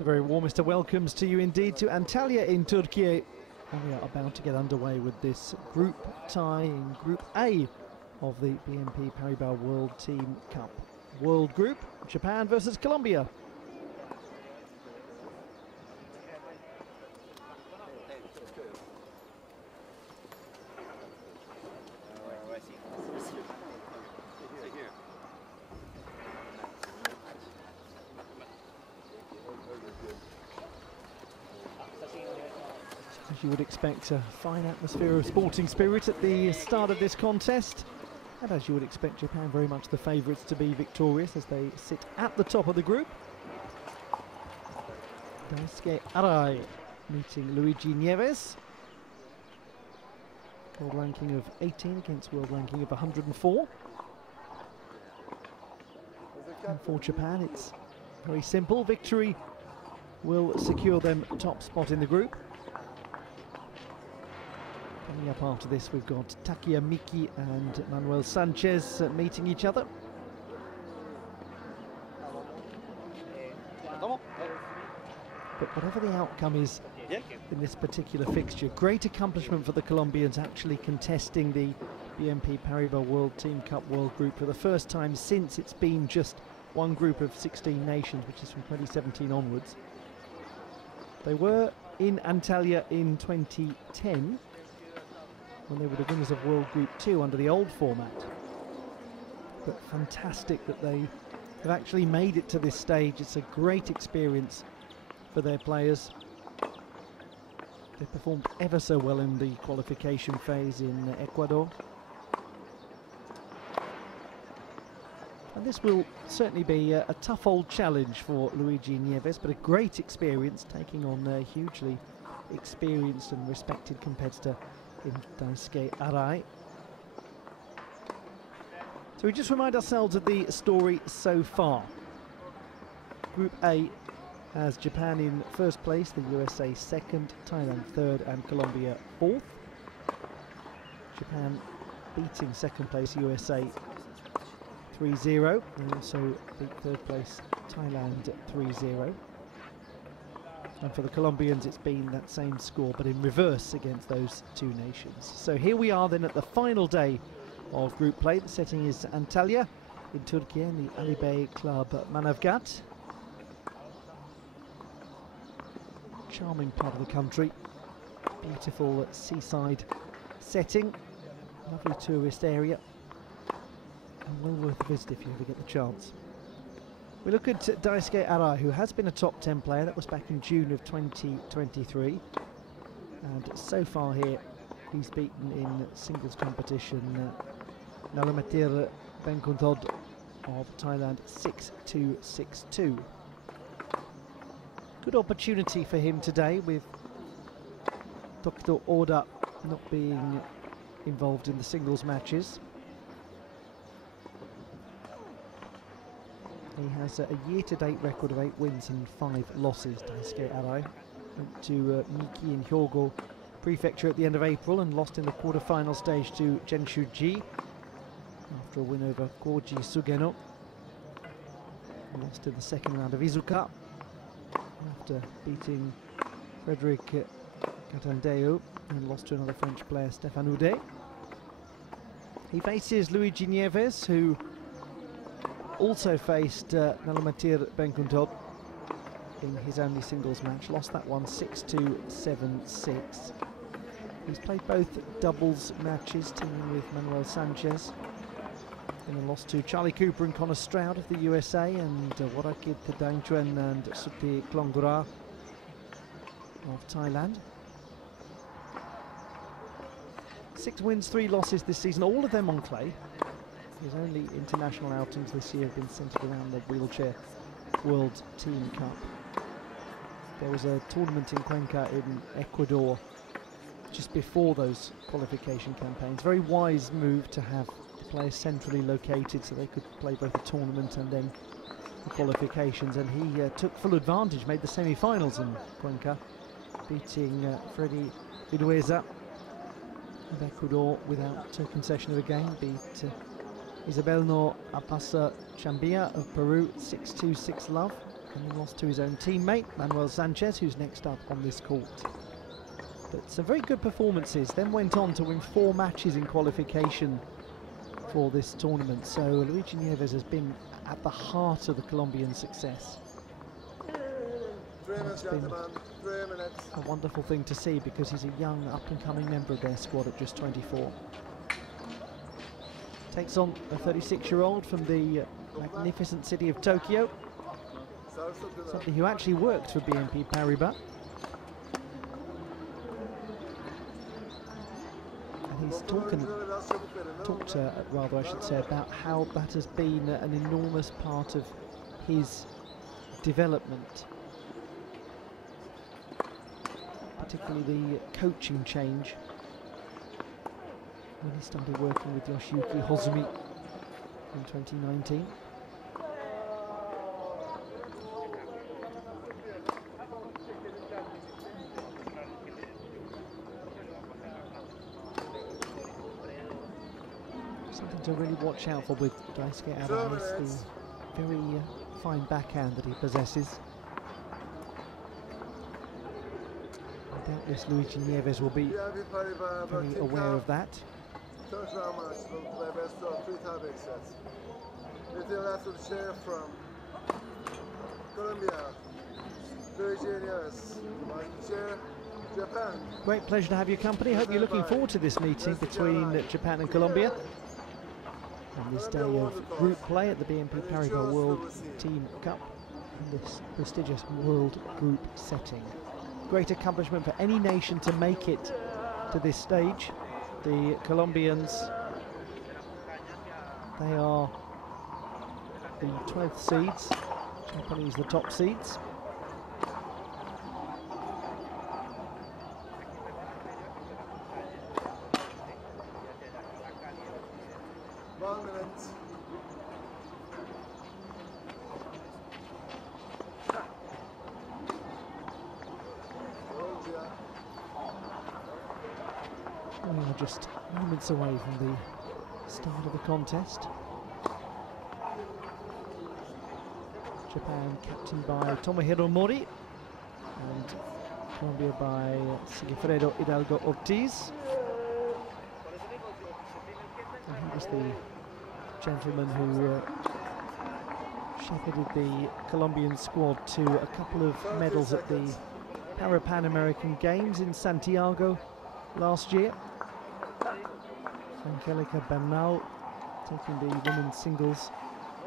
The very warmest of welcomes to you indeed to Antalya in Turkey. And we are about to get underway with this group tie in Group A of the BNP Paribas World Team Cup World Group. Japan versus Colombia. As you would expect, a fine atmosphere of sporting spirit at the start of this contest. And as you would expect, Japan very much the favourites to be victorious as they sit at the top of the group. Daisuke Arai meeting LuigyNieves. World ranking of 18 against world ranking of 104. And for Japan, it's very simple. Victory will secure them top spot in the group. Coming up after this, we've got Takuya Miki and ManuelSanchez meeting each other. But whatever the outcome is in this particular fixture, great accomplishment for the Colombians actually contesting the BNP Paribas World Team Cup World Group for the first time since it's been just one group of 16 nations, which is from 2017 onwards. They were in Antalya in 2010 when they were the winners of World Group 2 under the old format. But fantastic that they have actually made it to this stage. It's a great experience for their players. They performed ever so well in the qualification phase in Ecuador. And this will certainly be a tough old challenge for LuigyNieves, but a great experience taking on a hugely experienced and respected competitor in Daisuke Arai. So we just remind ourselves of the story so far. Group A has Japan in first place, the USA second, Thailand third and Colombia fourth. Japan beating second place USA 3-0 and also beat third place Thailand 3-0. And for the Colombians, it's been that same score, but in reverse against those two nations. So here we are then at the final day of group play. The setting is Antalya in Turkey in the Ali Bey Club Manavgat. Charming part of the country. Beautiful seaside setting. Lovely tourist area. And well worth a visit if you ever get the chance. We look at Daisuke Arai, who has been a top 10 player. That was back in June of 2023. And so far here, he's beaten in singles competition Nalamatir Benkuntod of Thailand 6-2, 6-2. Good opportunity for him today with Dr. Oda not being involved in the singles matches. He has a year-to-date record of 8 wins and 5 losses. Daisuke Arai went to Miki in Hyogo Prefecture at the end of April and lost in the quarter-final stage to Jenshuji after a win over Koji Sugeno. He lost in the second round of Izuka after beating Frederic Catandeo and lost to another French player, Stéphane Houdet. He faces LuigyNieves, who also faced Nalamatir Benkuntod in his only singles match. Lost that one 6-2, 7-6. He's played both doubles matches, teaming with ManuelSanchez. And lost to Charlie Cooper and Connor Stroud of the USA, and Warakit Daingchuan and Suti Klongura of Thailand. 6 wins, 3 losses this season, all of them on clay. His only international outings this year have been centred around the Wheelchair World Team Cup. There was a tournament in Cuenca in Ecuador just before those qualification campaigns. Very wise move to have the players centrally located so they could play both the tournament and then the qualifications. And he took full advantage, made the semi-finals in Cuenca, beating Freddy Vidueza of Ecuador without concession of a game. Beat Isabelno Apasa Chambia of Peru 6-2, 6-love. and then lost to his own teammate, ManuelSanchez, who's next up on this court. But some very good performances, then went on to win 4 matches in qualification for this tournament. So Luigi Nieves has been at the heart of the Colombian success. It's been a wonderful thing to see because he's a young, up-and-coming member of their squad at just 24. Takes on a 36-year-old from the magnificent city of Tokyo, somebody who actually worked for BNP Paribas. And he's talked, I should say, about how that has been an enormous part of his development. Particularly the coaching change when he started working with Yoshiyuki Hozumi in 2019. Something to really watch out for with Daisuke Arai is the very fine backhand that he possesses. Doubtless Luigi Nieves will be very aware of that. First round match will play best of 3 tie-break sets. Little after the chair from Colombia, LuigyNieves ManuelSanchez, Japan. Great pleasure to have your company. Hope you're looking forward to this meeting between Japan and Colombia on this day of group play at the BNP Paribas World Team Cup in this prestigious world group setting. Great accomplishment for any nation to make it to this stage. The Colombians, they are the 12th seeds, Japanese the top seeds. We are just moments away from the start of the contest. Japan captained by Tomohiro Mori and Colombia by Sigifredo Hidalgo Ortiz. And he was the gentleman who shepherded the Colombian squad to a couple of medals at the Pan American Games in Santiago last year. Angelica Bernal taking the women's singles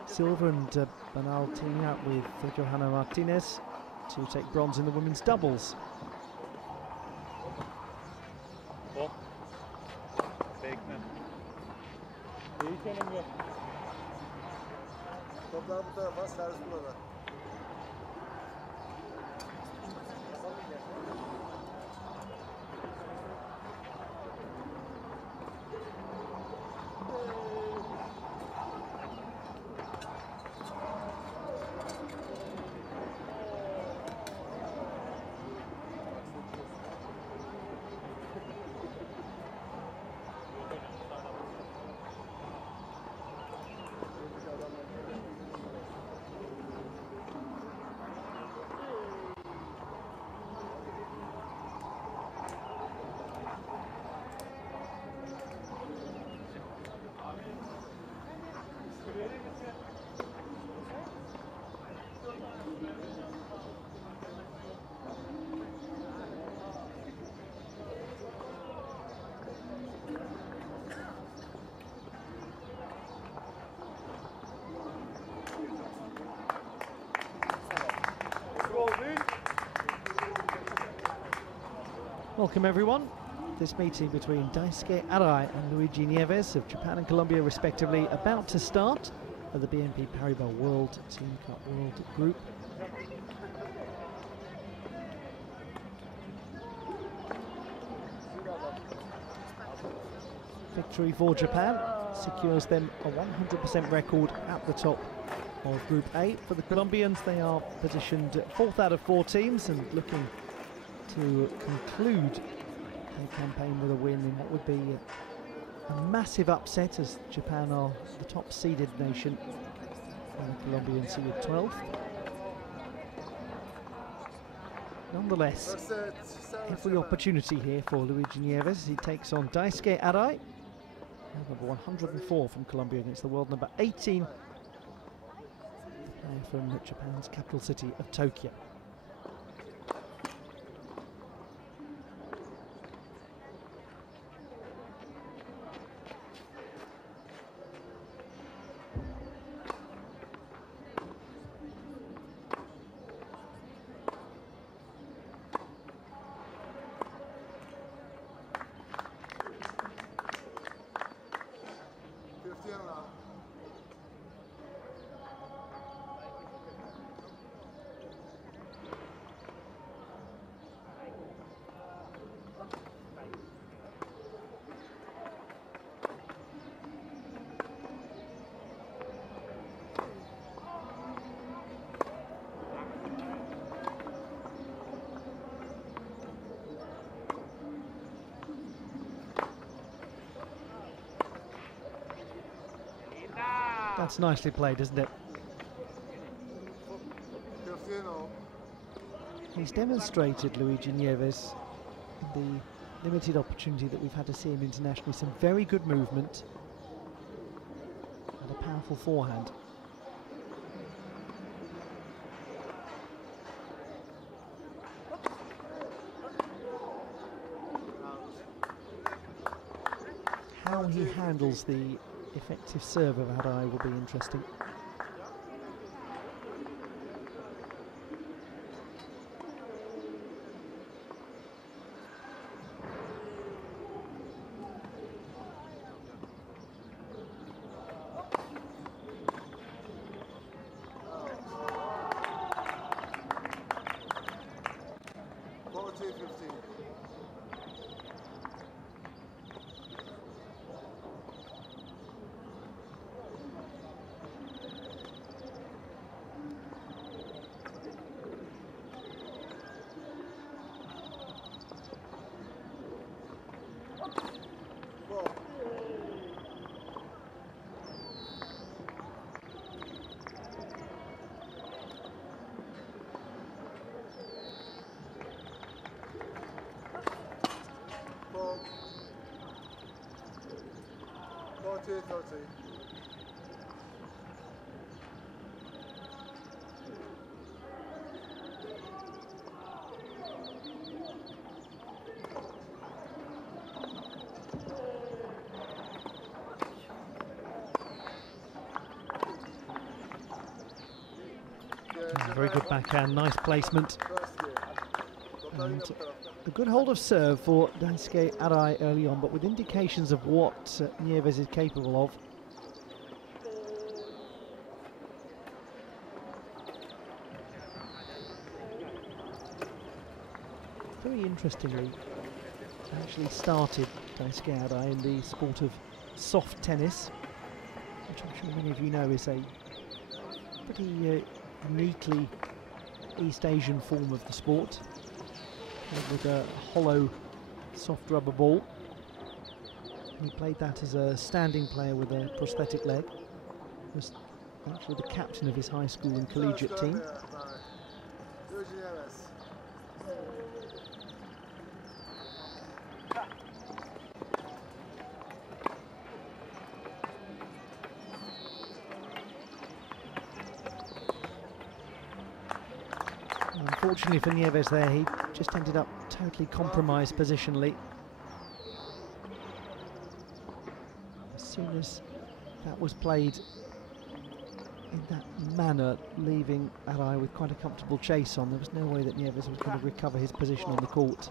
silver, and Bernal teaming up with Johanna Martinez to take bronze in the women's doubles. Welcome everyone. This meeting between Daisuke Arai and Luigi Nieves of Japan and Colombia respectively about to start at the BNP Paribas World Team Cup World Group. Victory for Japan secures them a 100% record at the top of Group A. For the Colombians, they are positioned 4th out of 4 teams and looking to conclude their campaign with a win in what would be a massive upset, as Japan are the top seeded nation and the Colombians seeded 12th. Nonetheless, First set, every opportunity here for LuigyNieves. He takes on Daisuke Arai, number 104 from Colombia against the world number 18 player from Japan's capital city of Tokyo. That's nicely played, isn't it? He's demonstrated, LuigyNieves, the limited opportunity that we've had to see him internationally, some very good movement and a powerful forehand. How he handles the effective serve of Arai will be interesting. Very good backhand, nice placement. And a good hold of serve for Daisuke Arai early on, but with indications of what Nieves is capable of. Very interestingly, actually started Daisuke Arai in the sport of soft tennis, which I'm sure many of you know is a pretty uniquely East Asian form of the sport, with a hollow soft rubber ball. He played that as a standing player with a prosthetic leg. He was actually the captain of his high school and collegiate team. Unfortunately for Nieves there, he just ended up totally compromised positionally. As soon as that was played in that manner, leaving Arai with quite a comfortable chase on, there was no way that Nieves was going to recover his position on the court.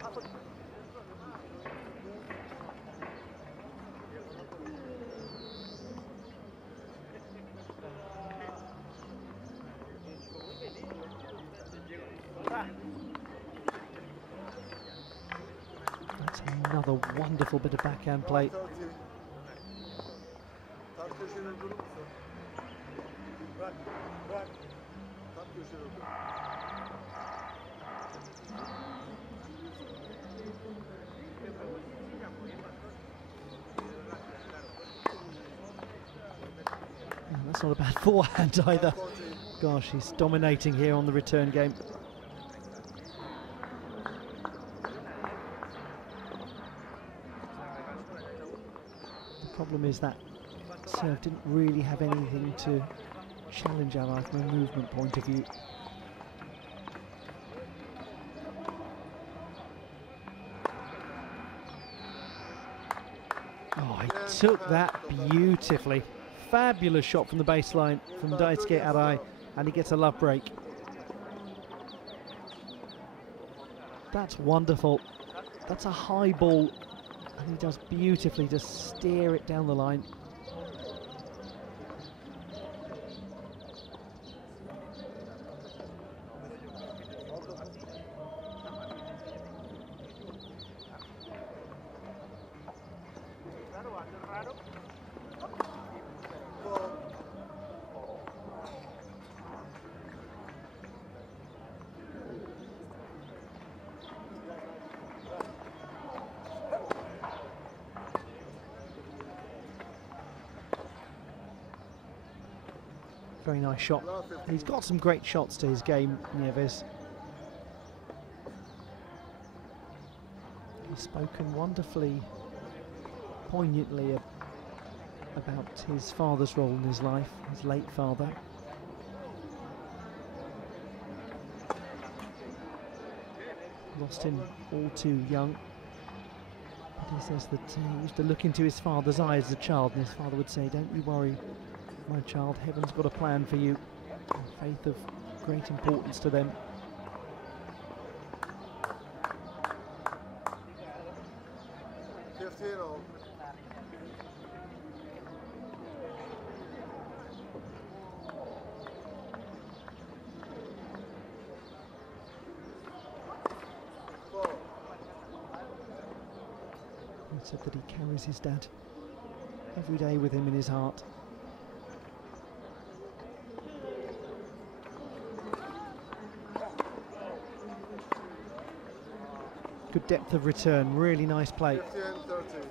That's another wonderful bit of backhand play. That's not a bad forehand either. Gosh, he's dominating here on the return game. Problem is that serve didn't really have anything to challenge Arai from a movement point of view. Oh, he took that beautifully. Fabulous shot from the baseline from Daisuke Arai, and he gets a love break. That's wonderful. That's a high ball, and he does beautifully to steer it down the line. Very nice shot. He's got some great shots to his game, Nieves. He's spoken wonderfully, poignantly about his father's role in his life, his late father. Lost him all too young. But he says that he used to look into his father's eyes as a child, and his father would say, "Don't you worry, my child, heaven's got a plan for you." And faith of great importance to them. He said that he carries his dad every day with him in his heart. Good depth of return, really nice play. 15-30.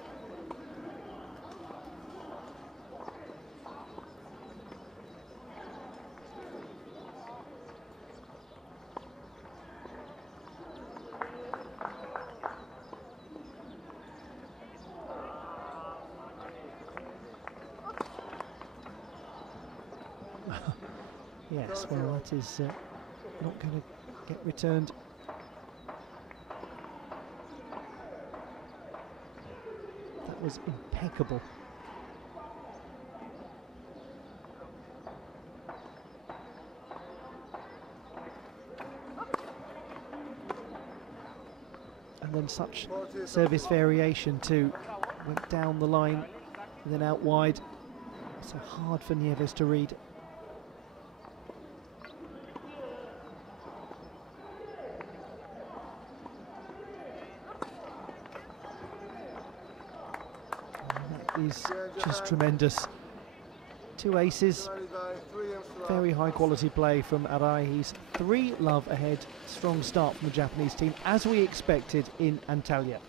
Yes, well, that is not going to get returned. That was impeccable. And then such service variation too. Went down the line and then out wide. So hard for Nieves to read. Is just tremendous. Two aces, very high quality play from Arai. He's 3-love ahead, strong start from the Japanese team, as we expected in Antalya.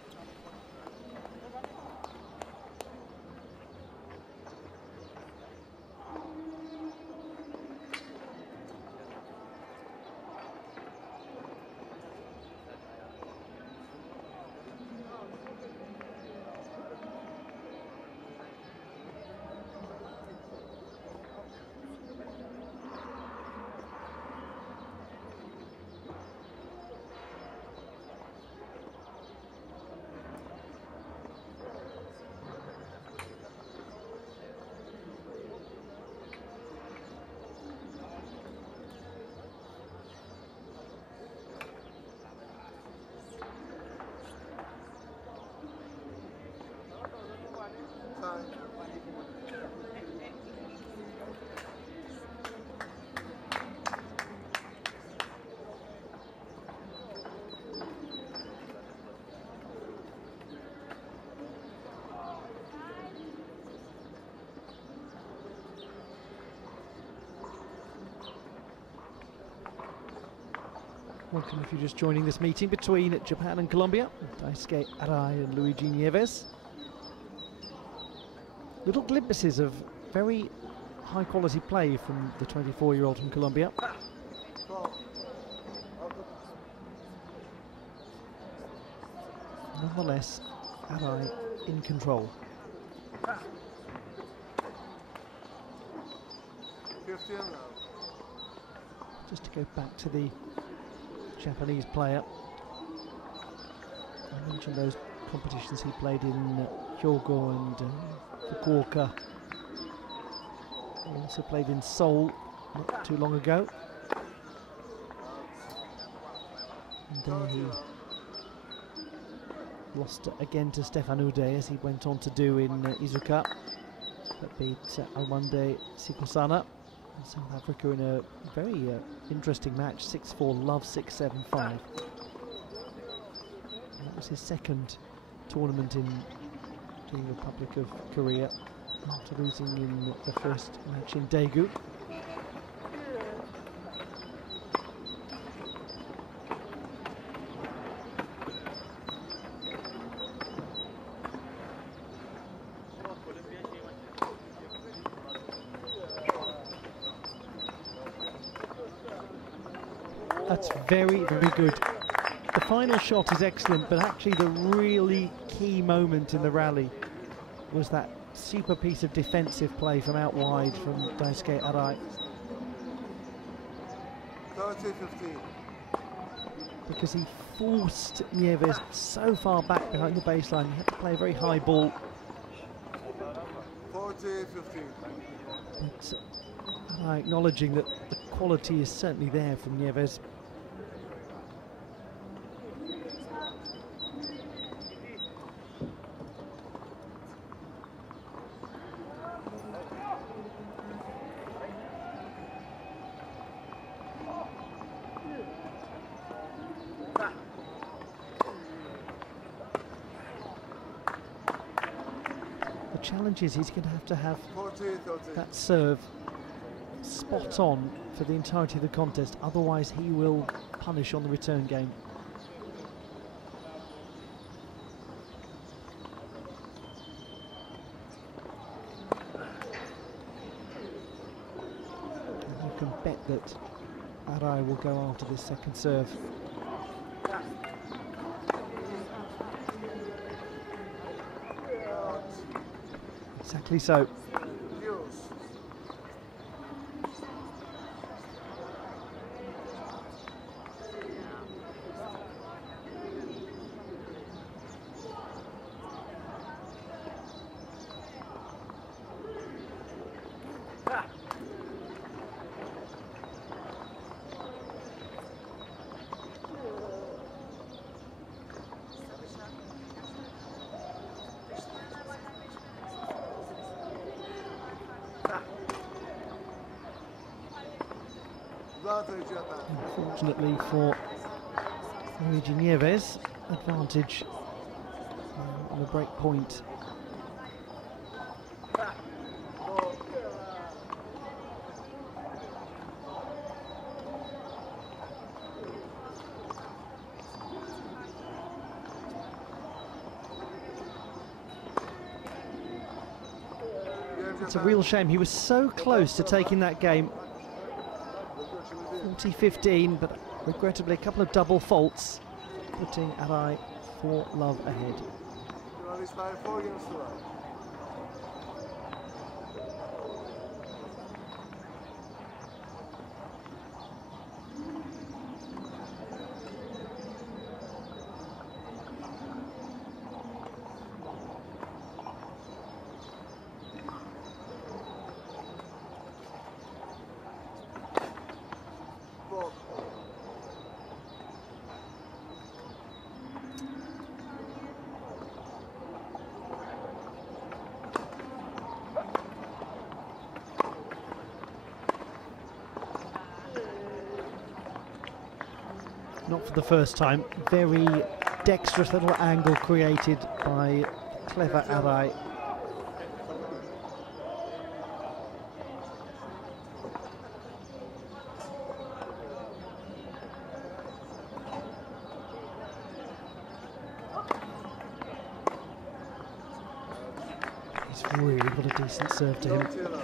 Welcome if you're just joining this meeting between Japan and Colombia. Daisuke Arai and Luigi Nieves. Little glimpses of very high quality play from the 24-year-old from Colombia. Nonetheless, Arai in control. 15 now. Just to go back to the Japanese player, I mentioned those competitions he played in Hyogo and Fukuoka. He also played in Seoul not too long ago. And there he lost again to Stefan Ude, as he went on to do in Izuka, but beat Alwande Sikosana. South Africa in a very interesting match, 6-4 love, 6-7-5. That was his second tournament in the Republic of Korea, after losing in the first match in Daegu. That's very, very good. The final shot is excellent, but actually the really key moment in the rally was that super piece of defensive play from out wide from Daisuke Arai. 30-15. Because he forced Nieves so far back behind the baseline, he had to play a very high ball. 40-15. But Arai acknowledging that the quality is certainly there from Nieves. The challenge is he's going to have 40-30. that serve spot on for the entirety of the contest, otherwise he will punish on the return game. And you can bet that Arai will go after this second serve. Exactly so. Unfortunately for Luigi Nieves, advantage on the break point. It's a real shame. He was so close to taking that game. 40-15, but regrettably a couple of double faults, putting Arai 4 love ahead. Not for the first time. Very dexterous little angle created by clever Arai. He's really got a decent serve to him.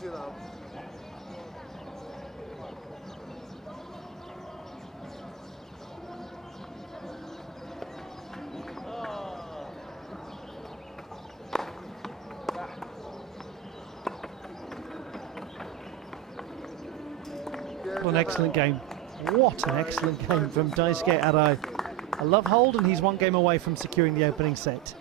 chill out. What an excellent game. What an excellent game from Daisuke Arai. A love hold, and he's one game away from securing the opening set.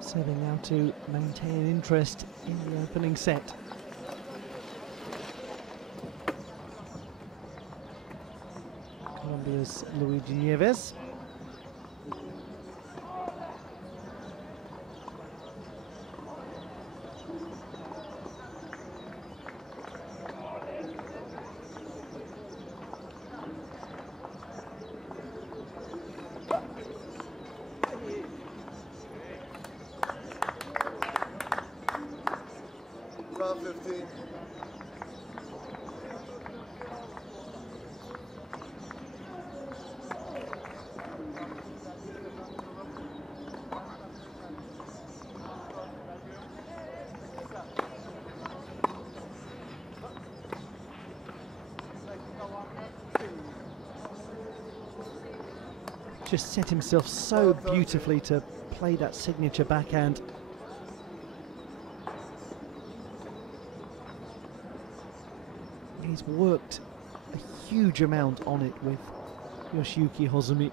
Serving now to maintain interest in the opening set. Colombia's LuigyNieves. Round 15. Just set himself so beautifully to play that signature backhand. He's worked a huge amount on it with Yoshiyuki Hozumi.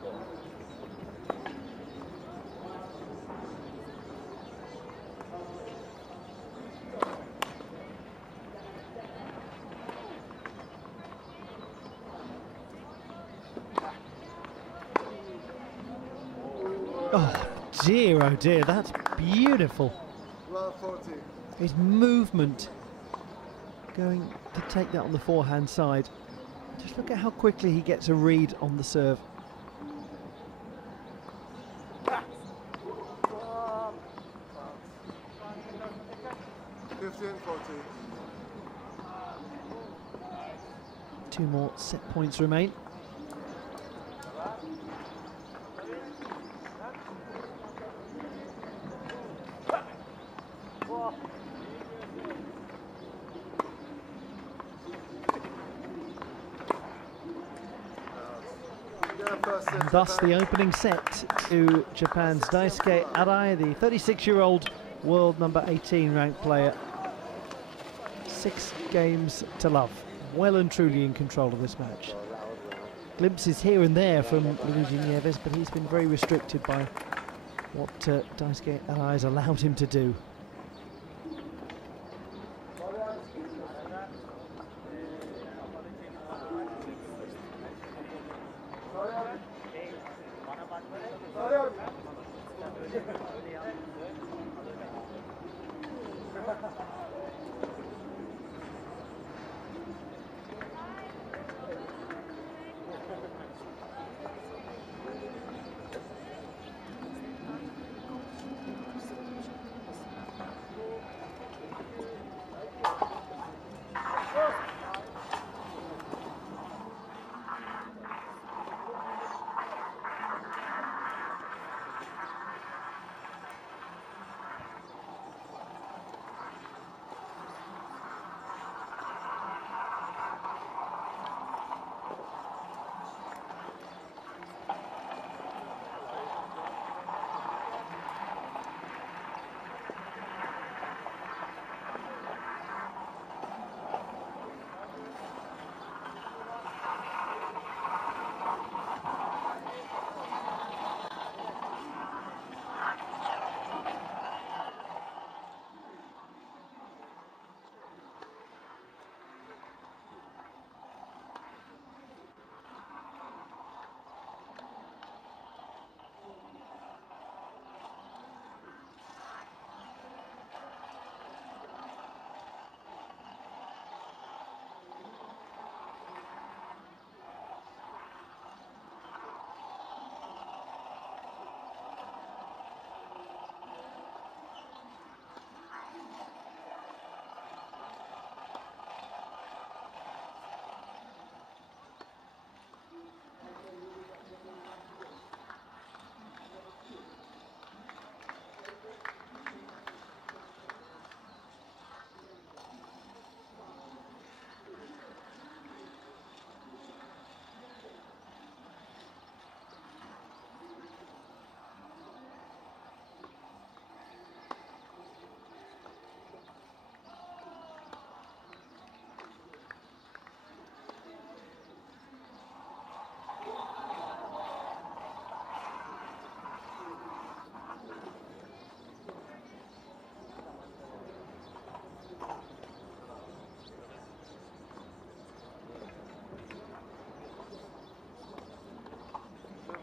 Oh dear, that's beautiful. Round 14. His movement going to take that on the forehand side. Just look at how quickly he gets a read on the serve. Two more set points remain. And thus the opening set to Japan's Daisuke Arai, the 36-year-old world number 18 ranked player. 6 games to love. Well and truly in control of this match. Glimpses here and there from LuigyNieves, but he's been very restricted by what Daisuke Arai has allowed him to do.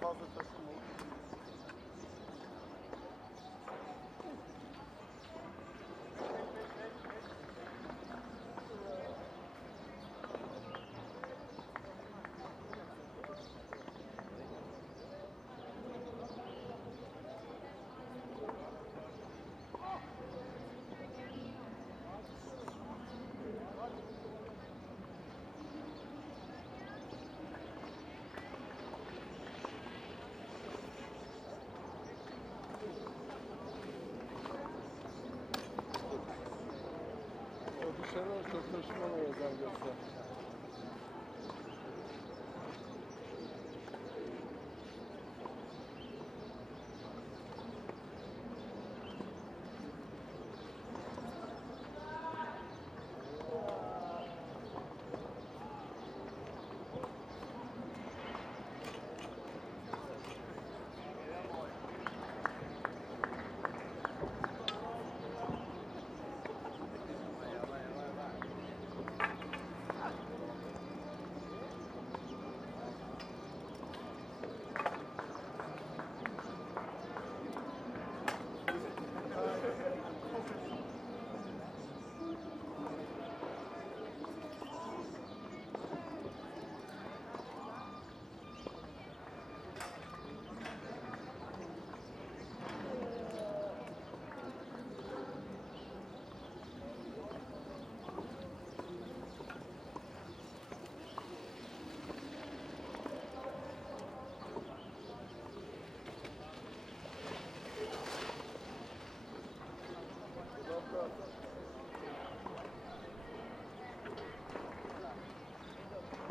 fazla taşıma. Dışarı çok taşımana özen göster.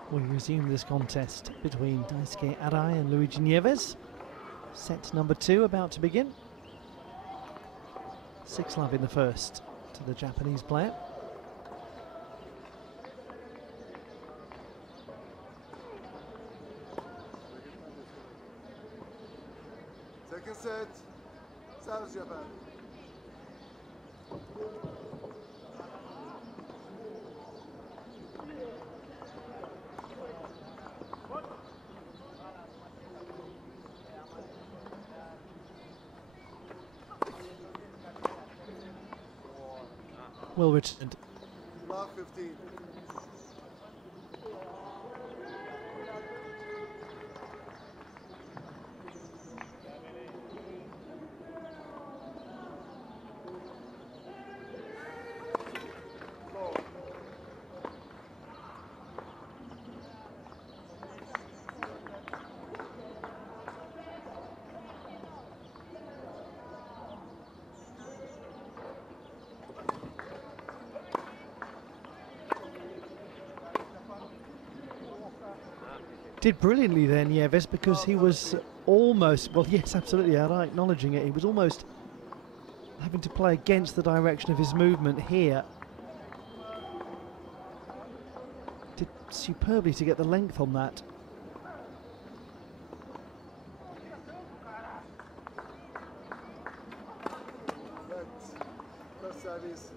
We resume this contest between Daisuke Arai and LuigyNieves. Set number 2 about to begin. 6-love in the first to the Japanese player. Second set. Service Japan. Well returned. Love 15. Did brilliantly there, Nieves, because he was almost, well, yes, absolutely, Arai acknowledging it, he was almost having to play against the direction of his movement here. Did superbly to get the length on that. First service.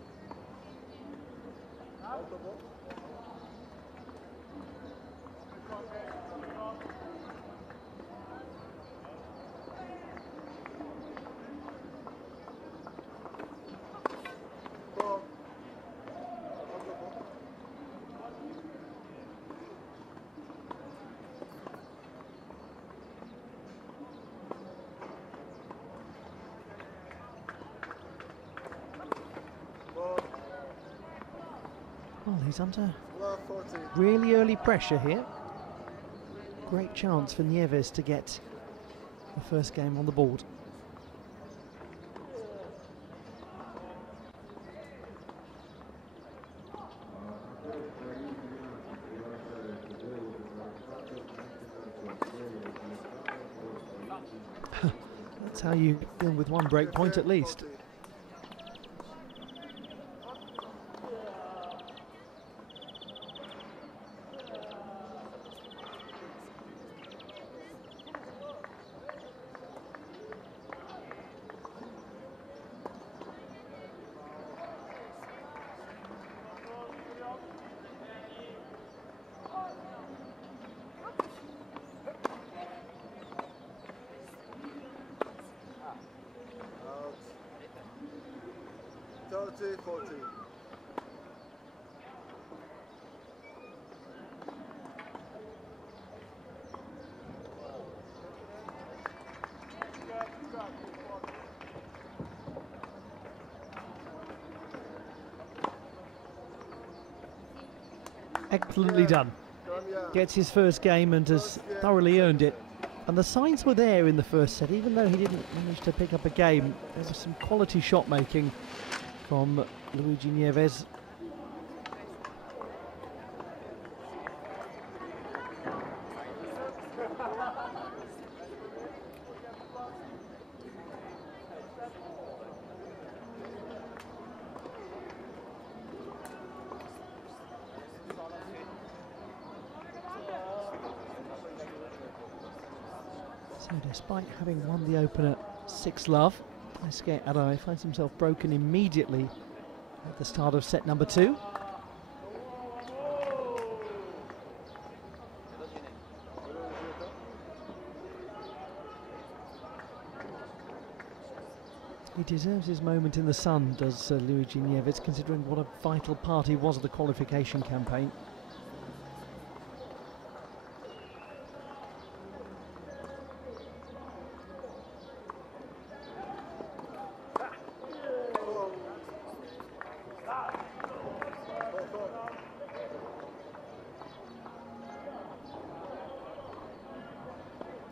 Well, he's under really early pressure here. Great chance for Nieves to get the first game on the board. That's how you deal with one break point at least. 20-14. Excellently done. Gets his first game and has thoroughly earned it. And the signs were there in the first set, even though he didn't manage to pick up a game. There was some quality shot making from LuigyNieves. So despite having won the opener 6-love, Daisuke Arai finds himself broken immediately at the start of set number 2. He deserves his moment in the sun, does LuigyNieves, considering what a vital part he was of the qualification campaign.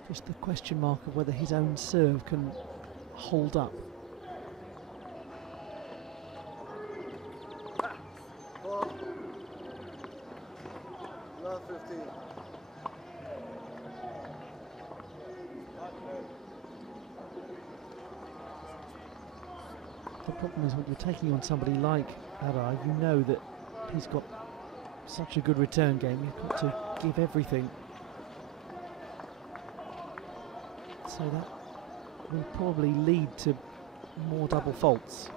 Just the question mark of whether his own serve can hold up. Love 15. The problem is when you're taking on somebody like Arai, you know that he's got such a good return game, you've got to give everything. So that will probably lead to more double faults.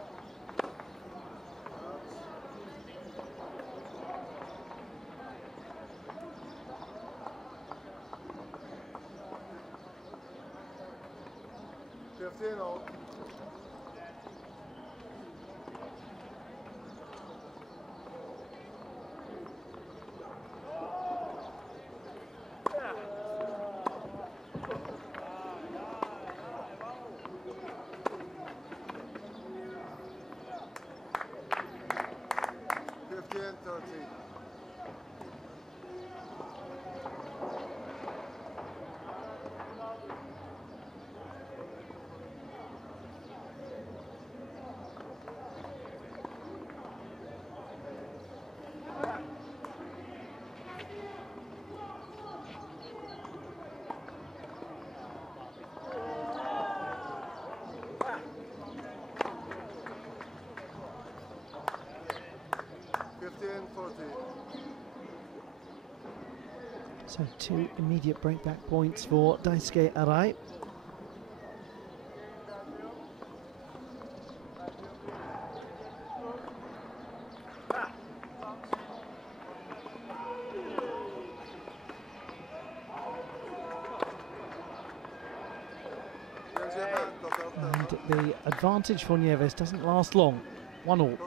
So 2 immediate breakback points for Daisuke Arai. And the advantage for Nieves doesn't last long. 1-1.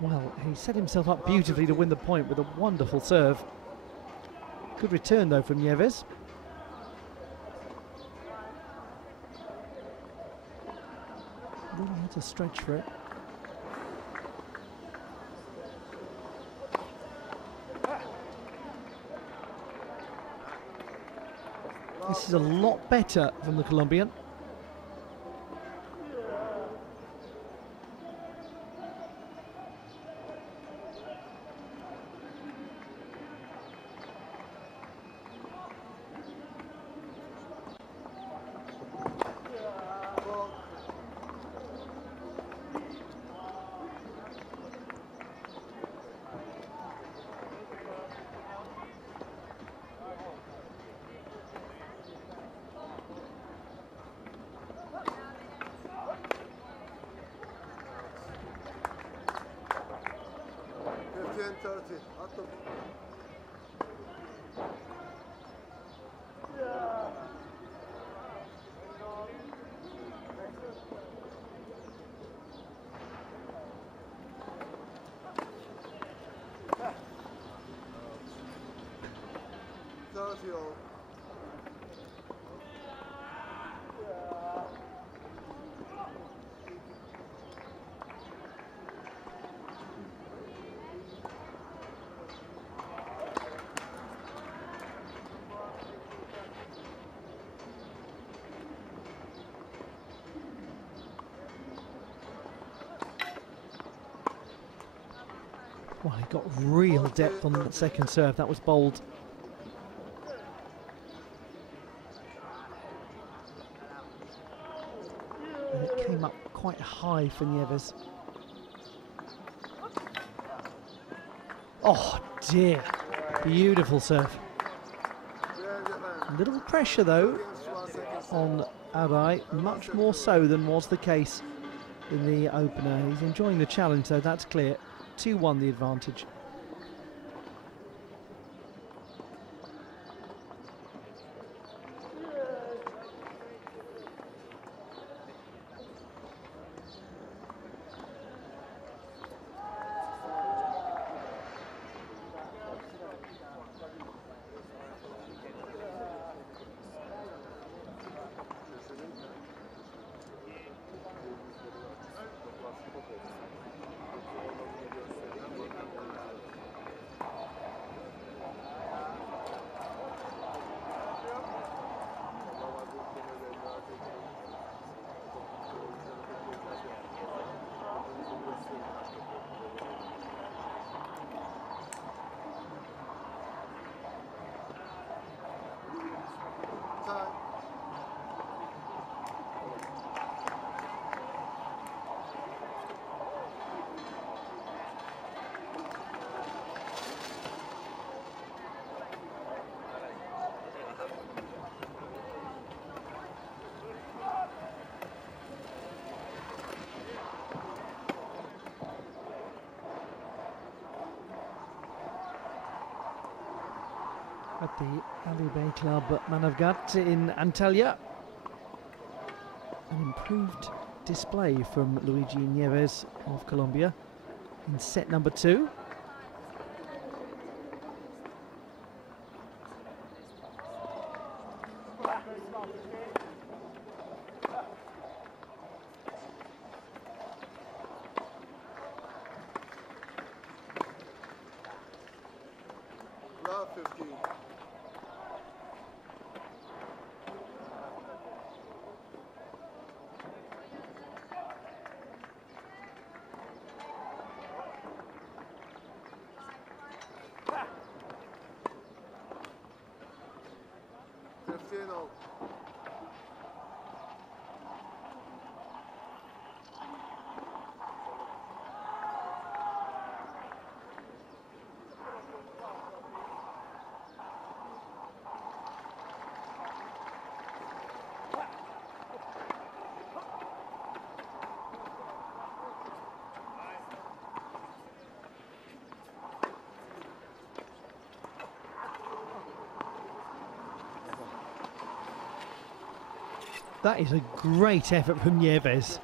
Well, he set himself up beautifully to win the point with a wonderful serve. Good return though from Nieves. Really had to stretch for it. This is a lot better from the Colombian. 10-30. At the Well, he got real depth on that second serve. That was bold. And it came up quite high for Nieves. Oh dear, beautiful serve. A little pressure though on Arai, much more so than was the case in the opener. He's enjoying the challenge though, that's clear. 2-1 the advantage. At the Ali Bay Club Manavgat in Antalya. An improved display from Luigi Nieves of Colombia in set number 2. Love 15. That is a great effort from Nieves.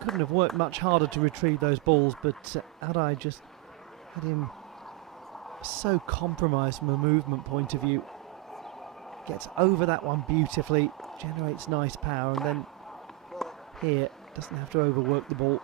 Couldn't have worked much harder to retrieve those balls, but Arai just had him so compromised from a movement point of view. Gets over that one beautifully, generates nice power, and then here doesn't have to overwork the ball.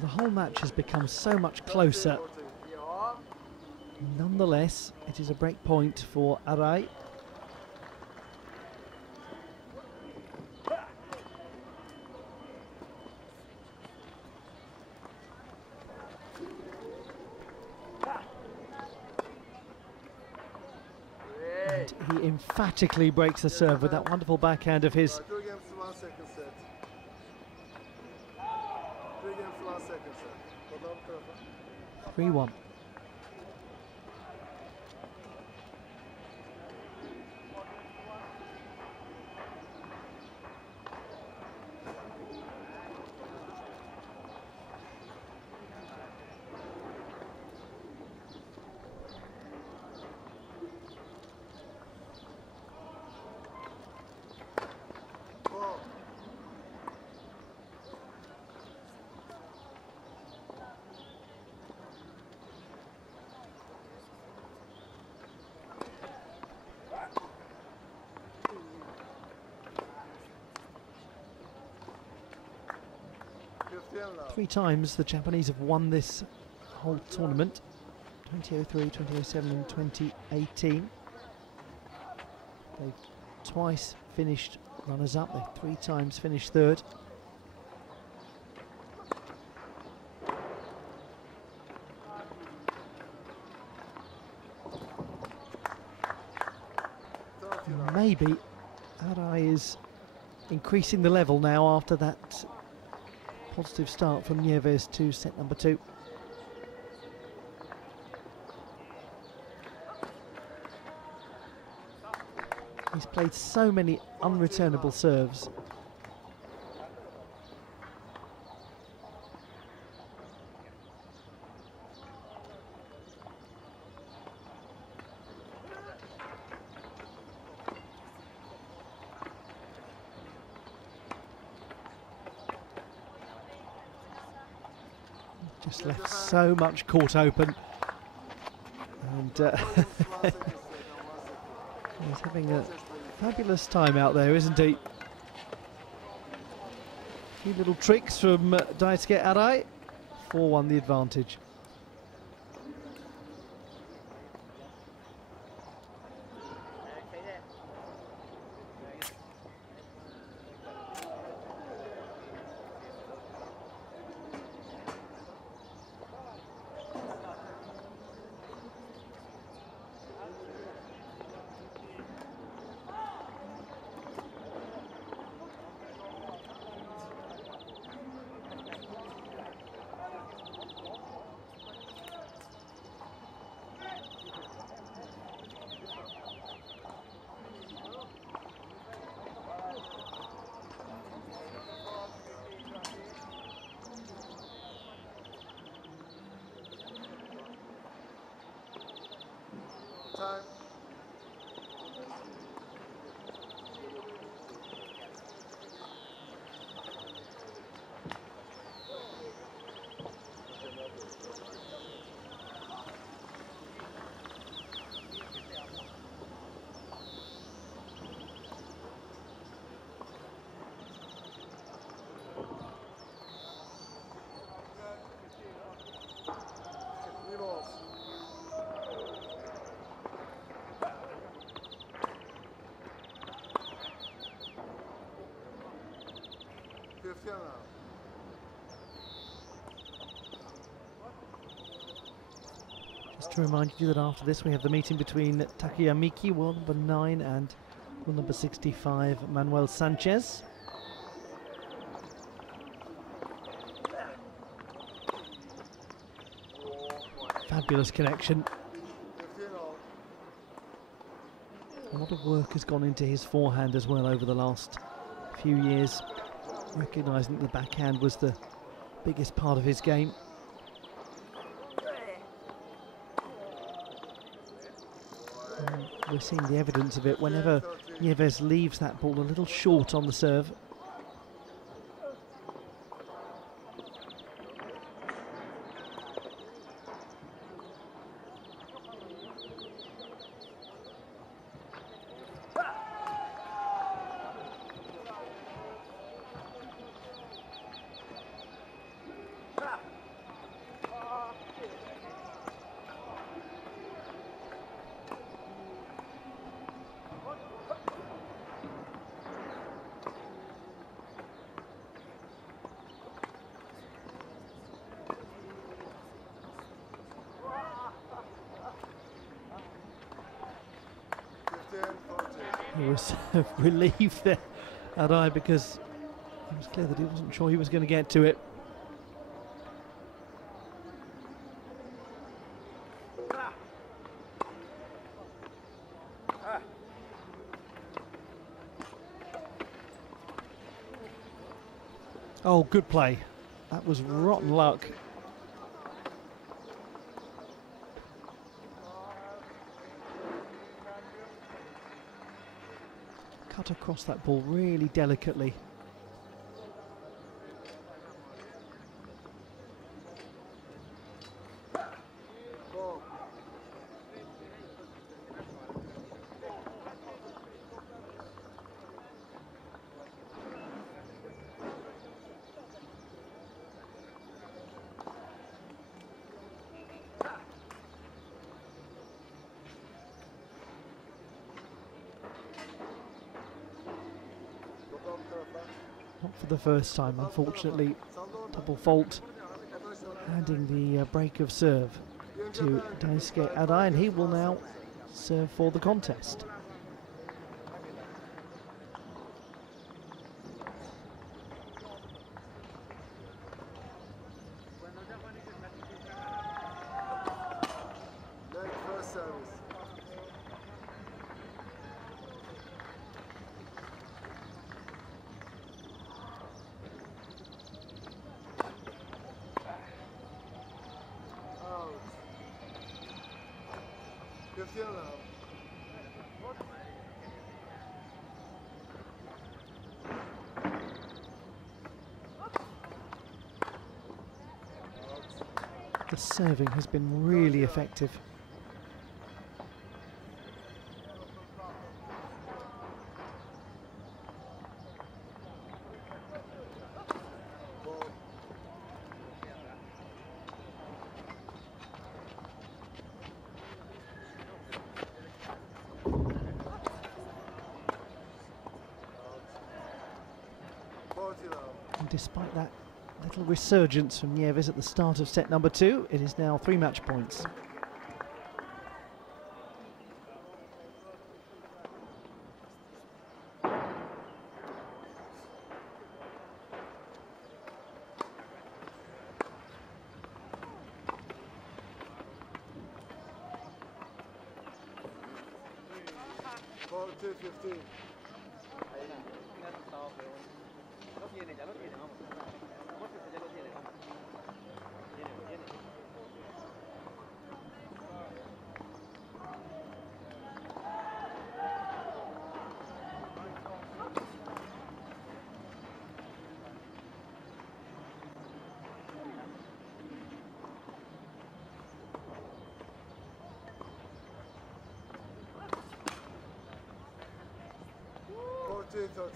The whole match has become so much closer Nonetheless, it is a break point for Arai. And he emphatically breaks the serve with that wonderful backhand of his. 2 games to 1 second set. 3 games to 1 second set. 3-1. Three times the Japanese have won this whole tournament: 2003, 2007 and 2018. They've twice finished runners-up, they've 3 times finished third. Maybe Arai is increasing the level now after that positive start from Nieves to set number 2. He's played so many unreturnable serves. Just left so much court open, and he's having a fabulous time out there, isn't he? A few little tricks from Daisuke Arai. 4-1 the advantage. Time. Just to remind you that after this we have the meeting between Takuya Miki, world number 9, and world number 65, ManuelSanchez. Fabulous connection. A lot of work has gone into his forehand as well over the last few years, recognising that the backhand was the biggest part of his game. And we're seeing the evidence of it whenever Nieves leaves that ball a little short on the serve. He was relieved there, Adai, because it was clear that he wasn't sure he was going to get to it. Oh, good play. That was rotten luck. Cut across that ball really delicately. Not for the first time, unfortunately. Double fault, handing the break of serve to Daisuke Adai, and he will now serve for the contest. The serving has been really effective. And despite that little resurgence from Nieves at the start of set number 2, it is now 3 match points.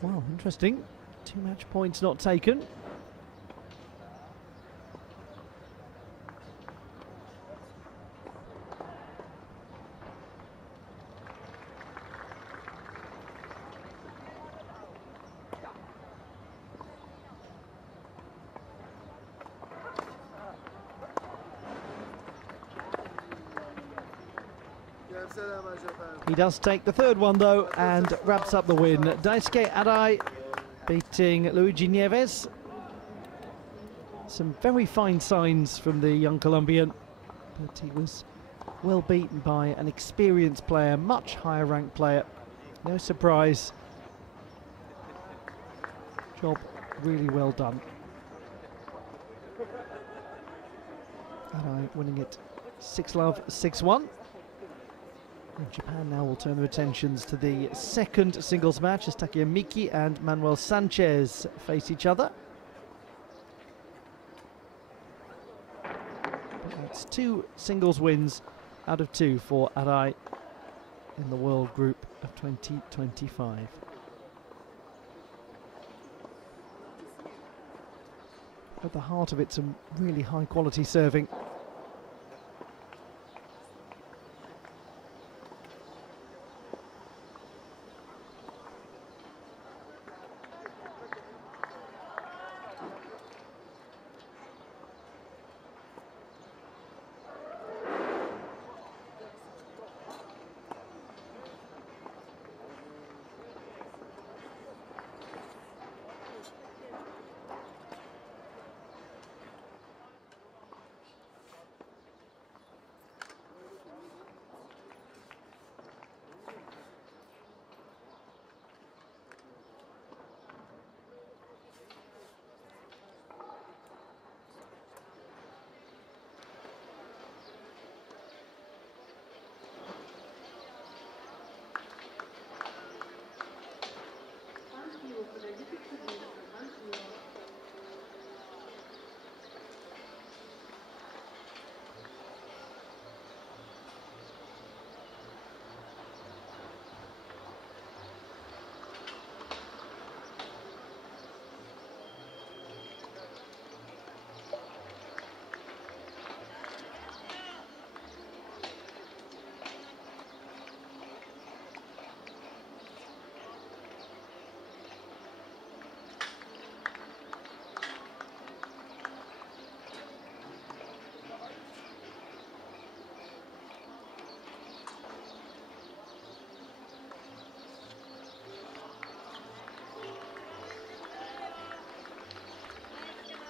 Well, interesting. 2 match points not taken. He does take the third one though and wraps up the win. Daisuke Adai beating Luigi Nieves. Some very fine signs from the young Colombian, but he was well beaten by an experienced player, much higher ranked player. No surprise. Job really well done. Adai winning it 6-love, 6-1. And Japan now will turn their attentions to the second singles match as Takeya Miki and ManuelSanchez face each other. But that's 2 singles wins out of 2 for Adai in the World Group of 2025. At the heart of it, some really high quality serving.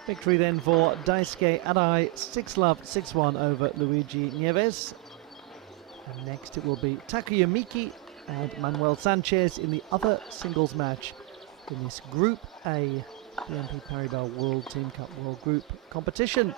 Victory then for Daisuke Arai, 6-love, 6-1 over LuigyNieves. And next it will be Takuya Miki and ManuelSanchez in the other singles match in this Group A BNP Paribas World Team Cup World Group competition.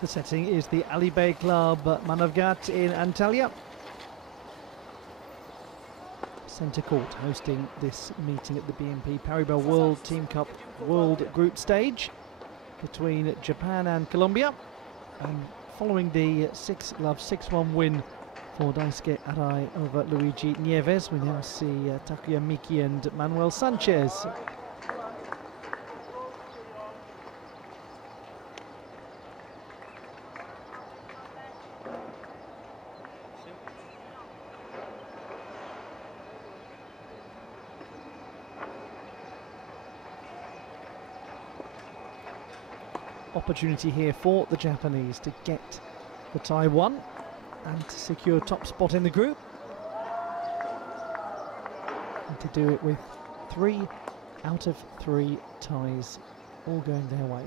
The setting is the Ali Bey Club Manavgat in Antalya. Centre Court hosting this meeting at the BNP Paribas World Team Cup World Group stage between Japan and Colombia. And following the 6-love, 6-1 win for Daisuke Arai over LuigyNieves, we now see Takuya Miki and ManuelSanchez. Opportunity here for the Japanese to get the tie won and to secure top spot in the group, and to do it with 3 out of 3 ties all going their way.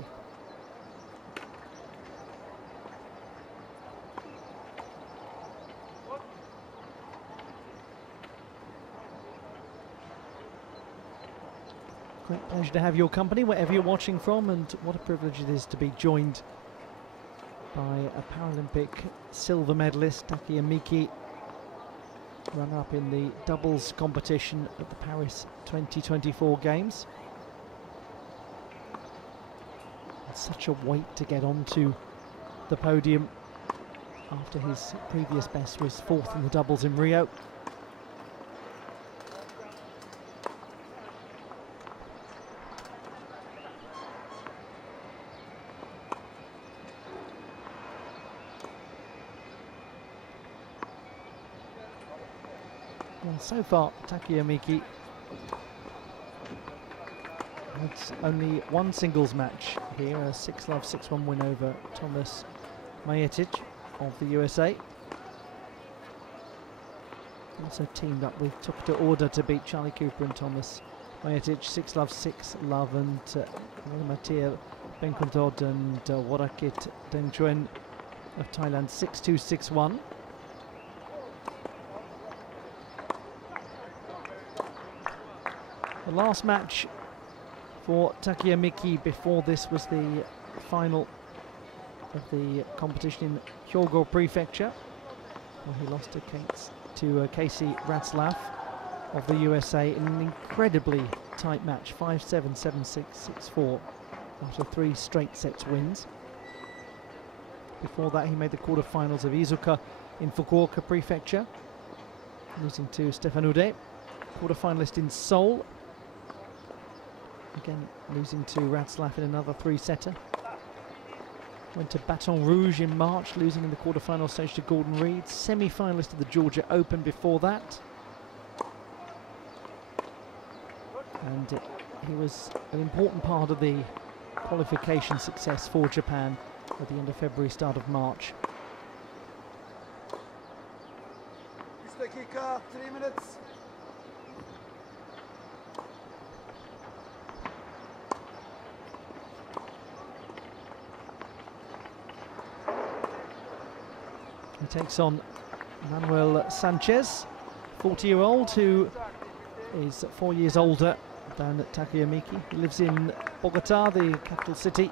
Great pleasure to have your company wherever you're watching from, and what a privilege it is to be joined by a Paralympic silver medalist, Takuya Miki, runner-up in the doubles competition at the Paris 2024 Games. It's such a weight to get onto the podium after his previous best was 4th in the doubles in Rio. Well, so far, Takuya Miki has only one singles match here, a 6-love, 6-1 win over Thomas Majetic of the USA. Also teamed up with Tokta Order to beat Charlie Cooper and Thomas Majetic, 6-love, 6-love, and Matia Benkuntod and Warakit Dengchuen of Thailand, 6-2, 6-1. The last match for Takuya Miki before this was the final of the competition in Hyogo Prefecture, where he lost to Casey Ratzlaff of the USA in an incredibly tight match, 5-7, 7-6, 6-4, after 3 straight sets wins. Before that, he made the quarterfinals of Izuka in Fukuoka Prefecture, losing to Stefan Ude, quarterfinalist in Seoul, again losing to Ratzlaff in another 3-setter. Went to Baton Rouge in March, losing in the quarterfinal stage to Gordon Reed. Semi-finalist of the Georgia Open before that. And he was an important part of the qualification success for Japan at the end of February, start of March. 3 minutes. He takes on ManuelSanchez, 40-year-old, who is 4 years older than Takuya Miki. He lives in Bogota, the capital city.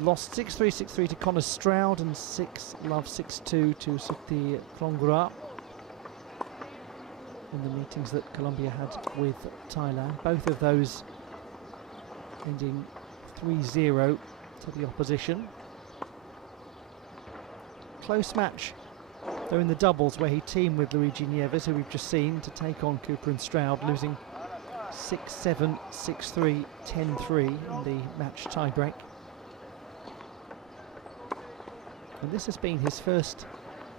Lost 6-3, 6-3 to Connor Stroud and 6-love, 6-2 to Sukti Klongura in the meetings that Colombia had with Thailand. Both of those ending 3-0 to the opposition. close match, though, in the doubles, where he teamed with LuigyNieves, who we've just seen, to take on Cooper and Stroud, losing 6-7, 6-3, 10-3 in the match tiebreak. And this has been his first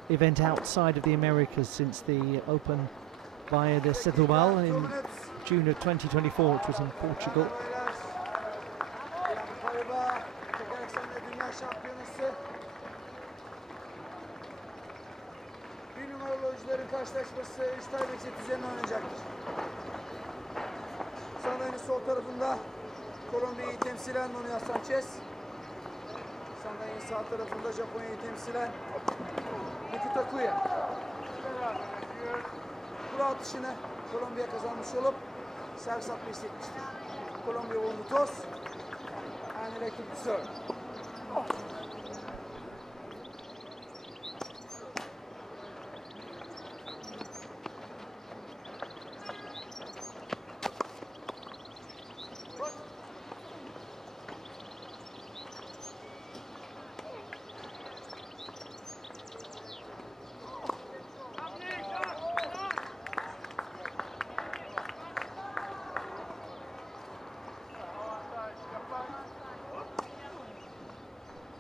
event outside of the Americas since the Open Baía de Setúbal in June of 2024, which was in Portugal. Karşılaşması İtalya set üzerine oynayacaktır. Sandalyenin sol tarafında Kolombiya'yı temsilen ManuelSanchez. Sandalyenin sağ tarafında Japonya'yı temsilen Miki Takaya. Kura atışını Kolombiya kazanmış olup servis atmayı hissetmiştir. Kolombiya won the toss and elected to serve.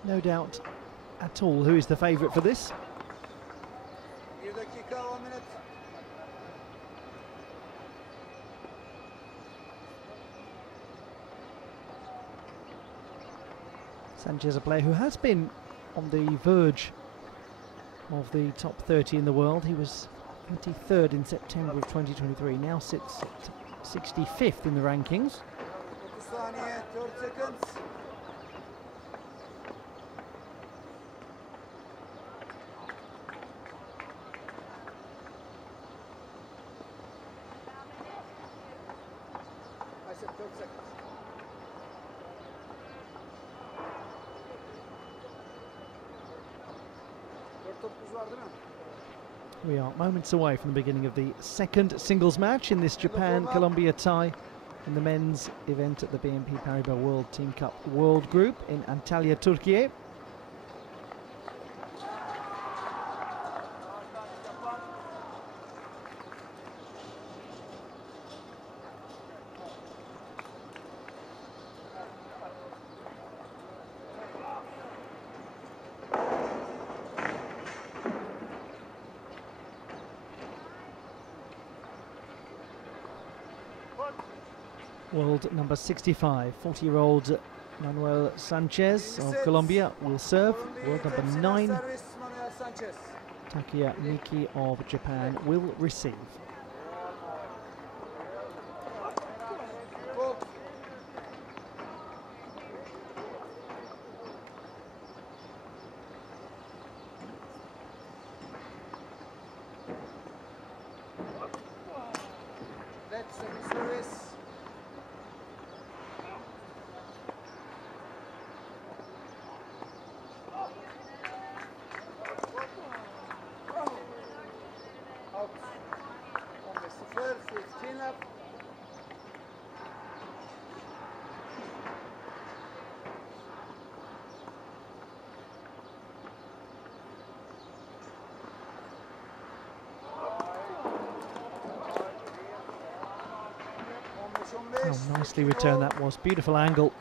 No doubt at all who is the favourite for this. Sanchez, a player who has been on the verge of the top 30 in the world. He was 23rd in September of 2023, now sits at 65th in the rankings. We are moments away from the beginning of the second singles match in this Japan-Colombia tie in the men's event at the BNP Paribas World Team Cup World Group in Antalya, Turkey. World number 65, 40-year-old ManuelSanchez of Colombia will serve. World number 9, Takaya Miki of Japan will receive. Oh, nicely returned that was. Beautiful angle.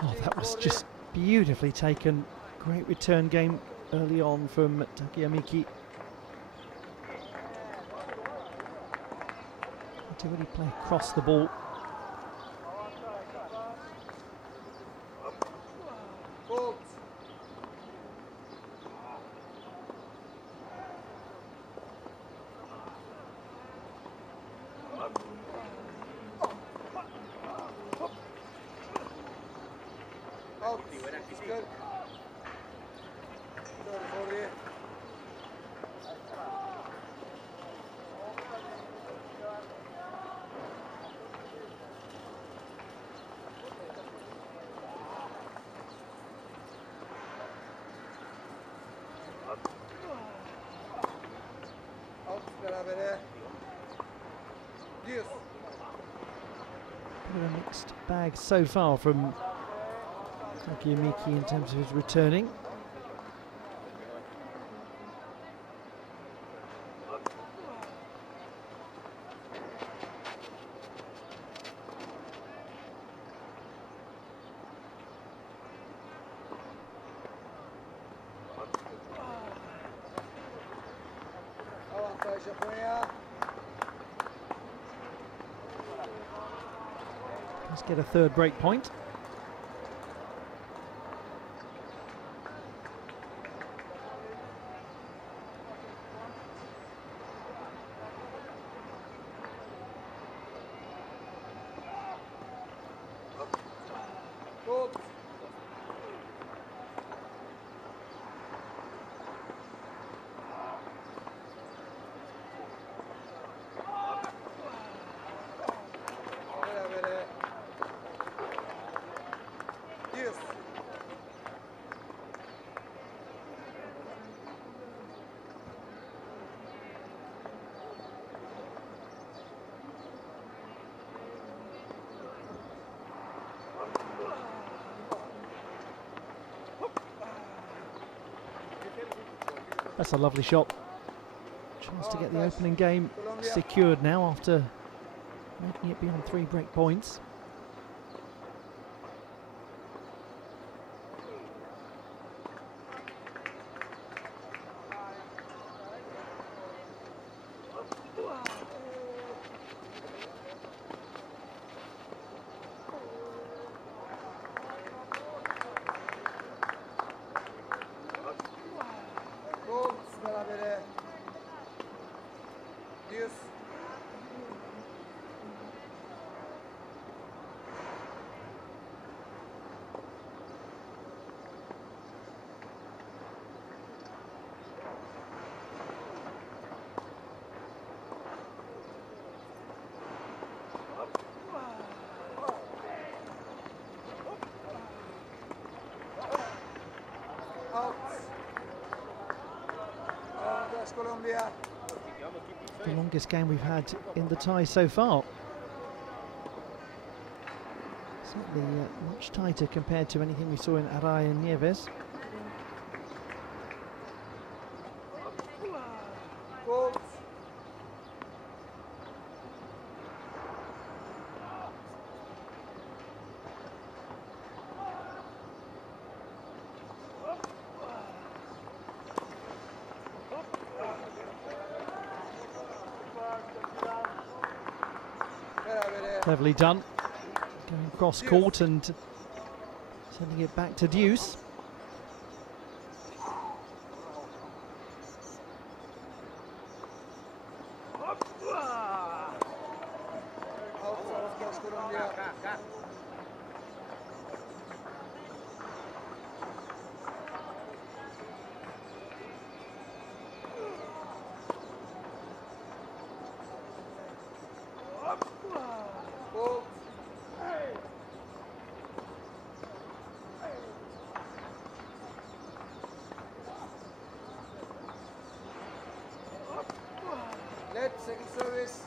Oh, that was just beautifully taken. Great return game early on from Takaya Miki. To really play across the ball. Out. It's good. Sorry for you. Out. Berabere. Yes. Bit of a mixed bag so far from Miki in terms of his returning. Let's get a third break point. That's a lovely shot. Chance to get the opening game secured now after making it beyond 3 break points. Colombia. The longest game we've had in the tie so far. Certainly much tighter compared to anything we saw in Aray and Nieves. Cleverly done, going cross court and sending it back to deuce. Second service.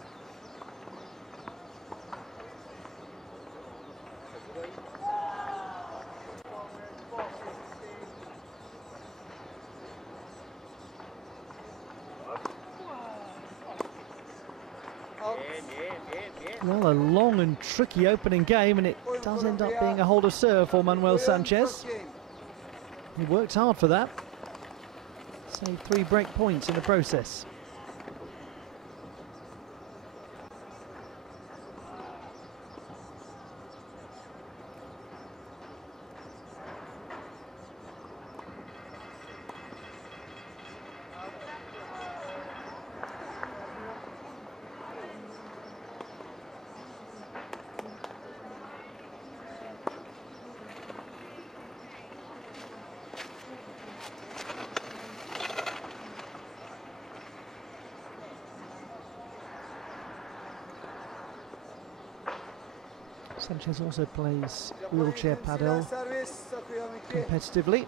Well, a long and tricky opening game, and it does end up being a hold of serve for Manuel Sanchez. He worked hard for that. Saved 3 break points in the process. Sanchez also plays wheelchair paddle competitively.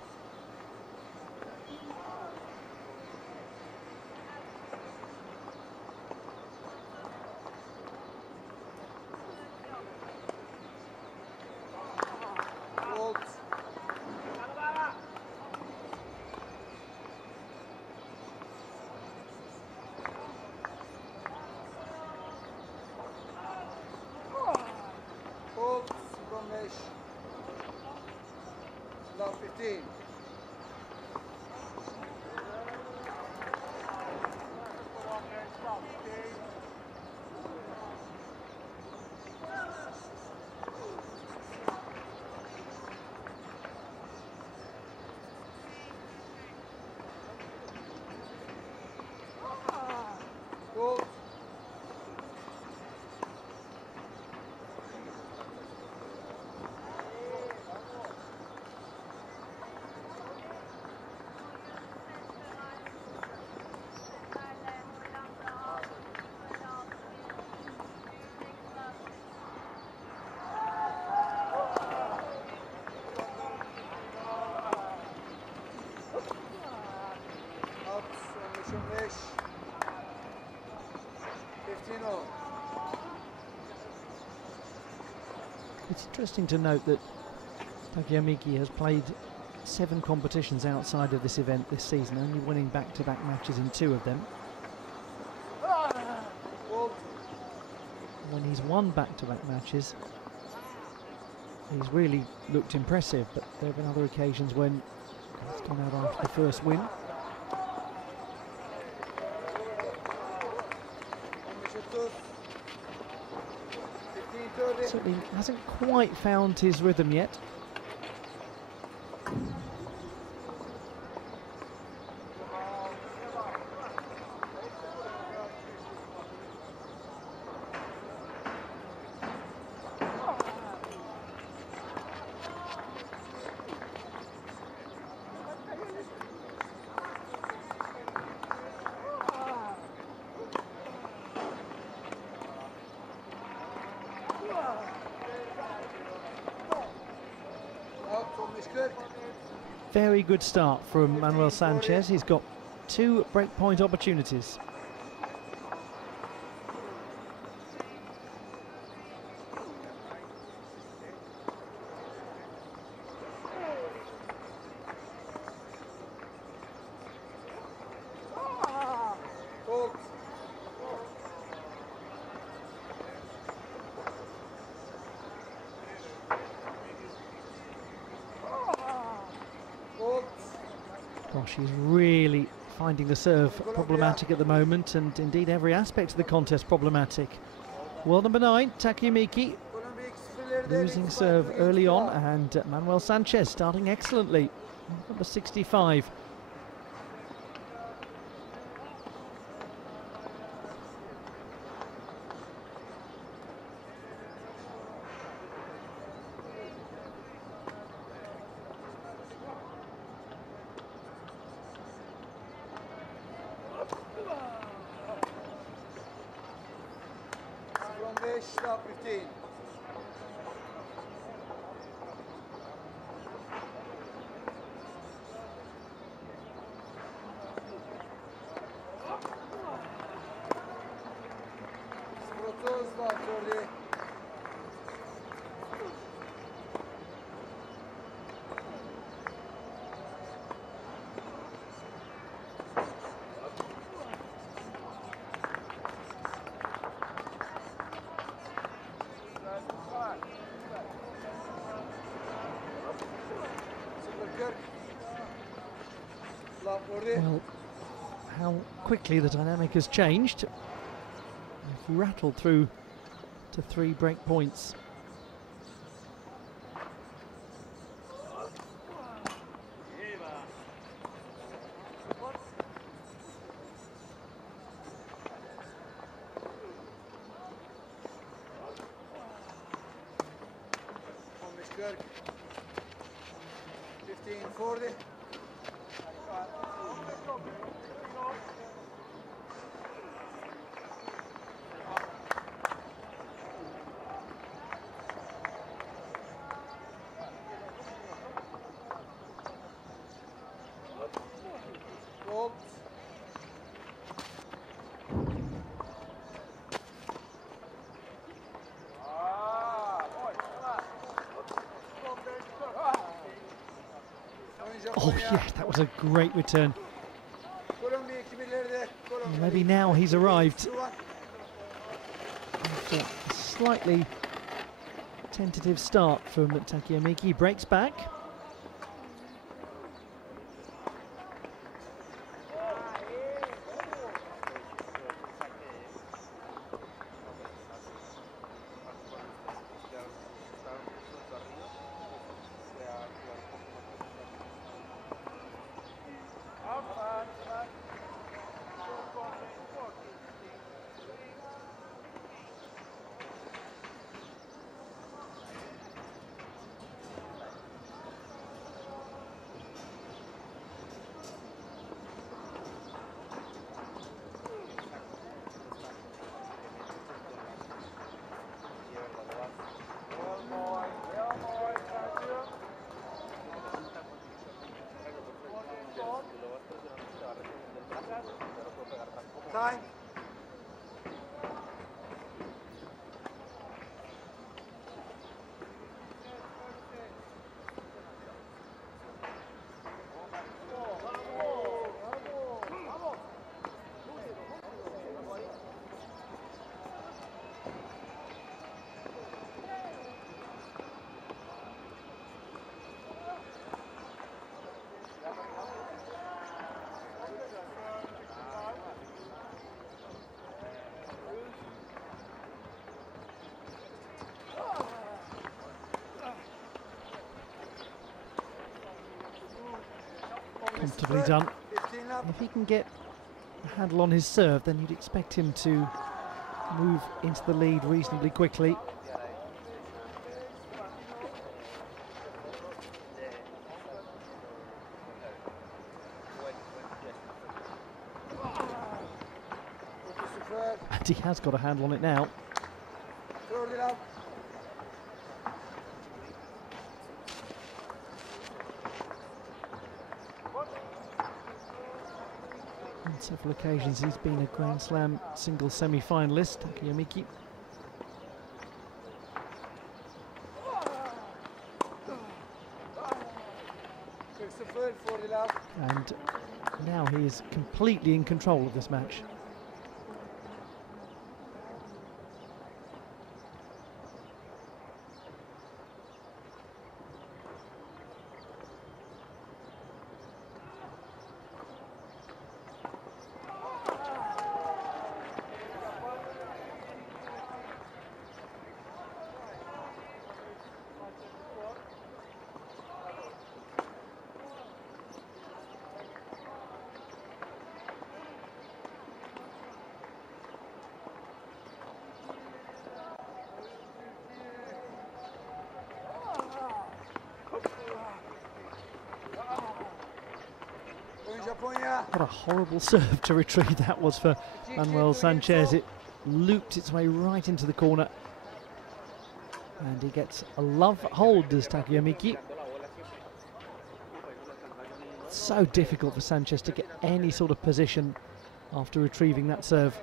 Love 15. Goal. It's interesting to note that Takaya Miki has played 7 competitions outside of this event this season, only winning back-to-back matches in 2 of them. When he's won back-to-back matches, he's really looked impressive, but there have been other occasions when he's come out after the first win. Certainly hasn't quite found his rhythm yet. Very good start from Manuel Sanchez. He's got 2 breakpoint opportunities. Gosh, he's really finding the serve problematic at the moment, and indeed every aspect of the contest problematic. World number 9, Takaya Miki, losing serve early on, and Manuel Sanchez starting excellently. Number 65. Stop 15. Well, how quickly the dynamic has changed. We've rattled through to 3 break points. Kirk, 1540. Oh yeah, that was a great return. Maybe now he's arrived. After a slightly tentative start from Takaya Miki, he breaks back. Time. Comfortably done. If he can get a handle on his serve, then you'd expect him to move into the lead reasonably quickly. And he has got a handle on it now. On several occasions he's been a Grand Slam singles semi-finalist, Takaya Miki. And now he is completely in control of this match. What a horrible serve to retrieve that was for ManuelSanchez. It looped its way right into the corner. And he gets a love hold, does Takaya Miki. So difficult for Sanchez to get any sort of position after retrieving that serve.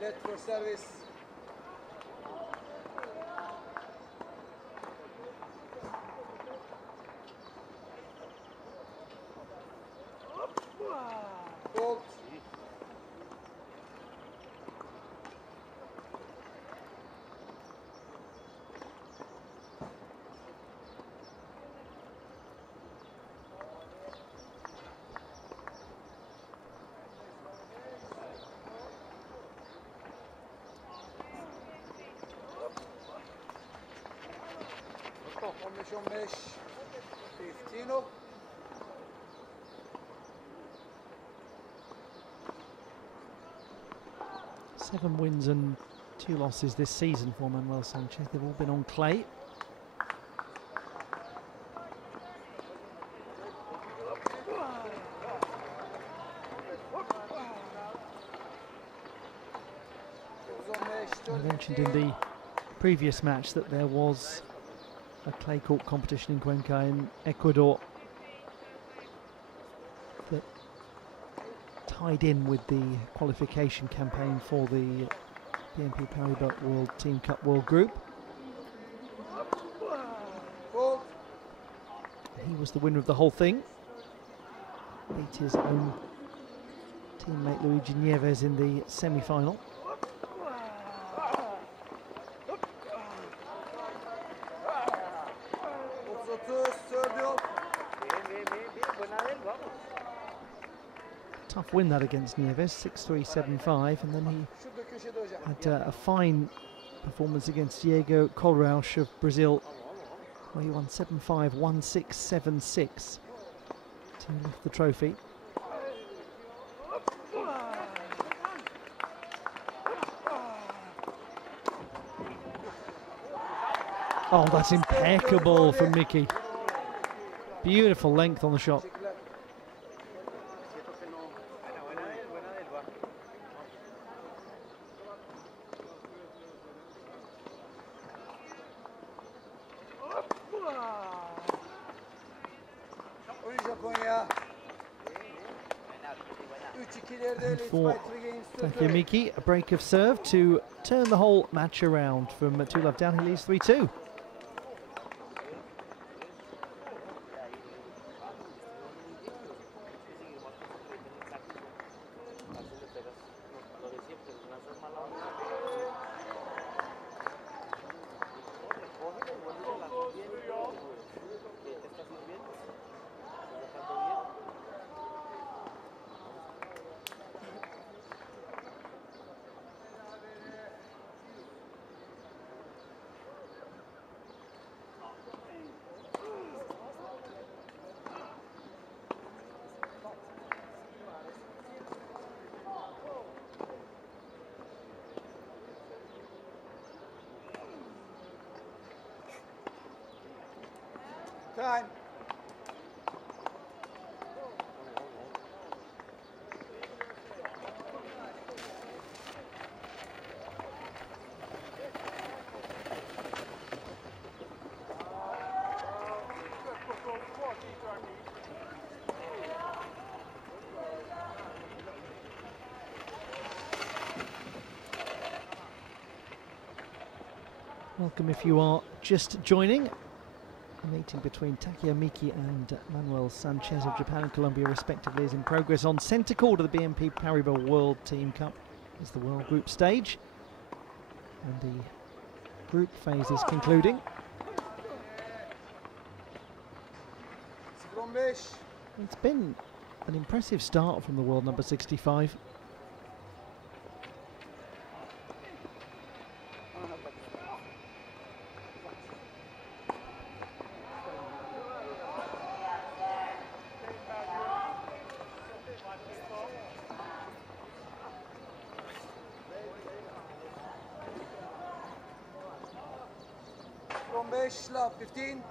Let for service. Hold. Mesh 15 up. 7 wins and 2 losses this season for Manuel Sanchez. They've all been on clay. I mentioned in the previous match that there was a clay court competition in Cuenca in Ecuador that tied in with the qualification campaign for the BNP Paribas World Team Cup World Group. He was the winner of the whole thing. Beat his own teammate LuigyNieves in the semi-final. Tough win that against Nieves, 6-3, 7-5, and then he had a fine performance against Diego Colrausch of Brazil, where he won 7-5, 1-6, 7-6 to lift the trophy. Oh, that's impeccable from Miki. Beautiful length on the shot. And for Miki, a break of serve to turn the whole match around. From 2-love down, he leads 3-2. Time. Welcome if you are just joining. The meeting between Takeya Miki and Manuel Sanchez of Japan and Colombia respectively is in progress on centre court of the BNP Paribas World Team Cup. Is the World Group stage, and the group phase is concluding. It's been an impressive start from the world number 65. Love 15.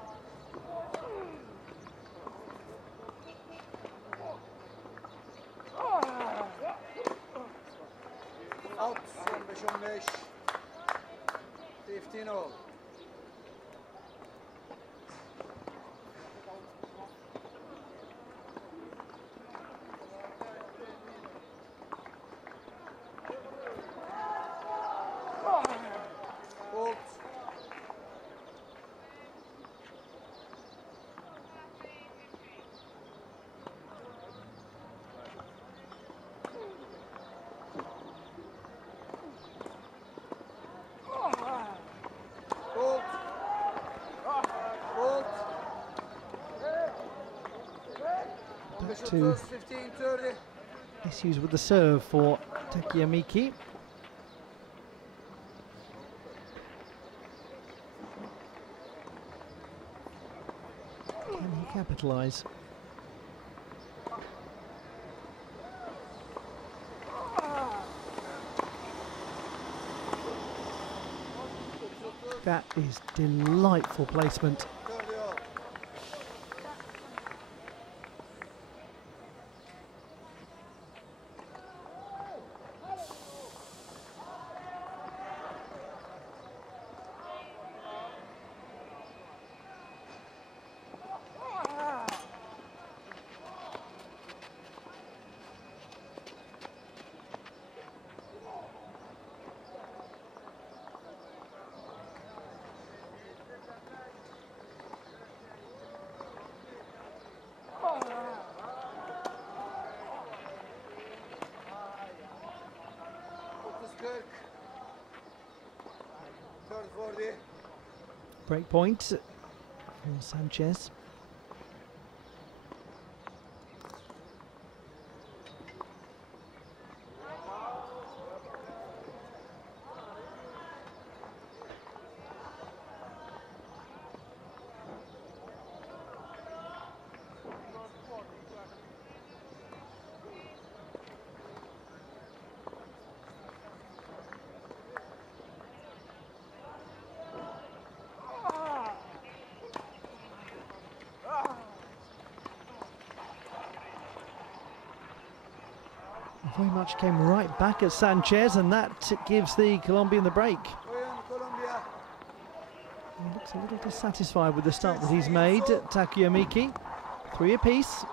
Out, 15 all. To issues with the serve for Takeya Miki. Can he capitalise? That is delightful placement. Break point for Sanchez. Very much came right back at Sanchez, and that gives the Colombian the break. He looks a little dissatisfied with the start that he's made. Takuya Miki, 3 apiece.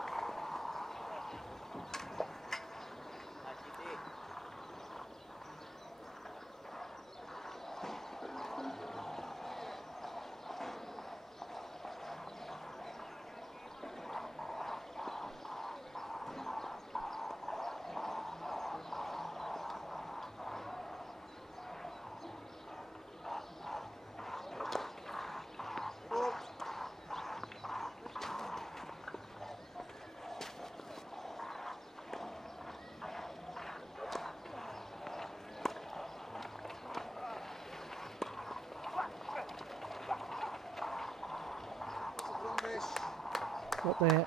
What there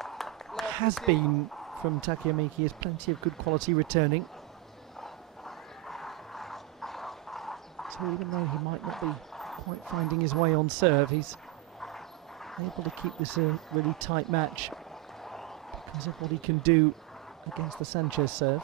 has been from Takuya Miki is plenty of good quality returning. So even though he might not be quite finding his way on serve, he's able to keep this a really tight match because of what he can do against the Sanchez serve.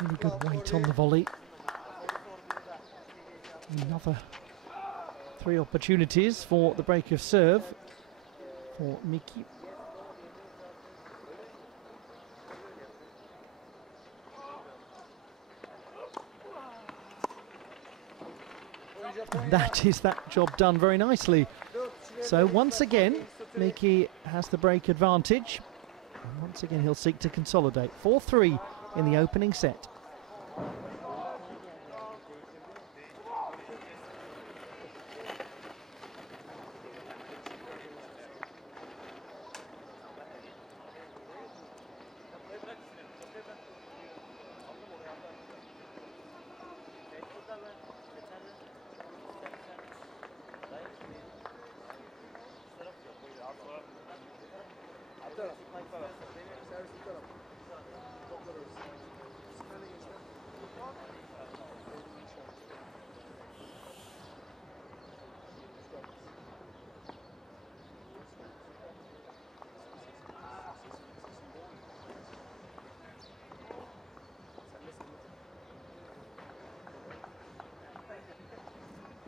Really good weight on the volley. Another 3 opportunities for the break of serve for Miki. And that is that job done very nicely. So once again, Miki has the break advantage. And once again, he'll seek to consolidate. 4-3 in the opening set.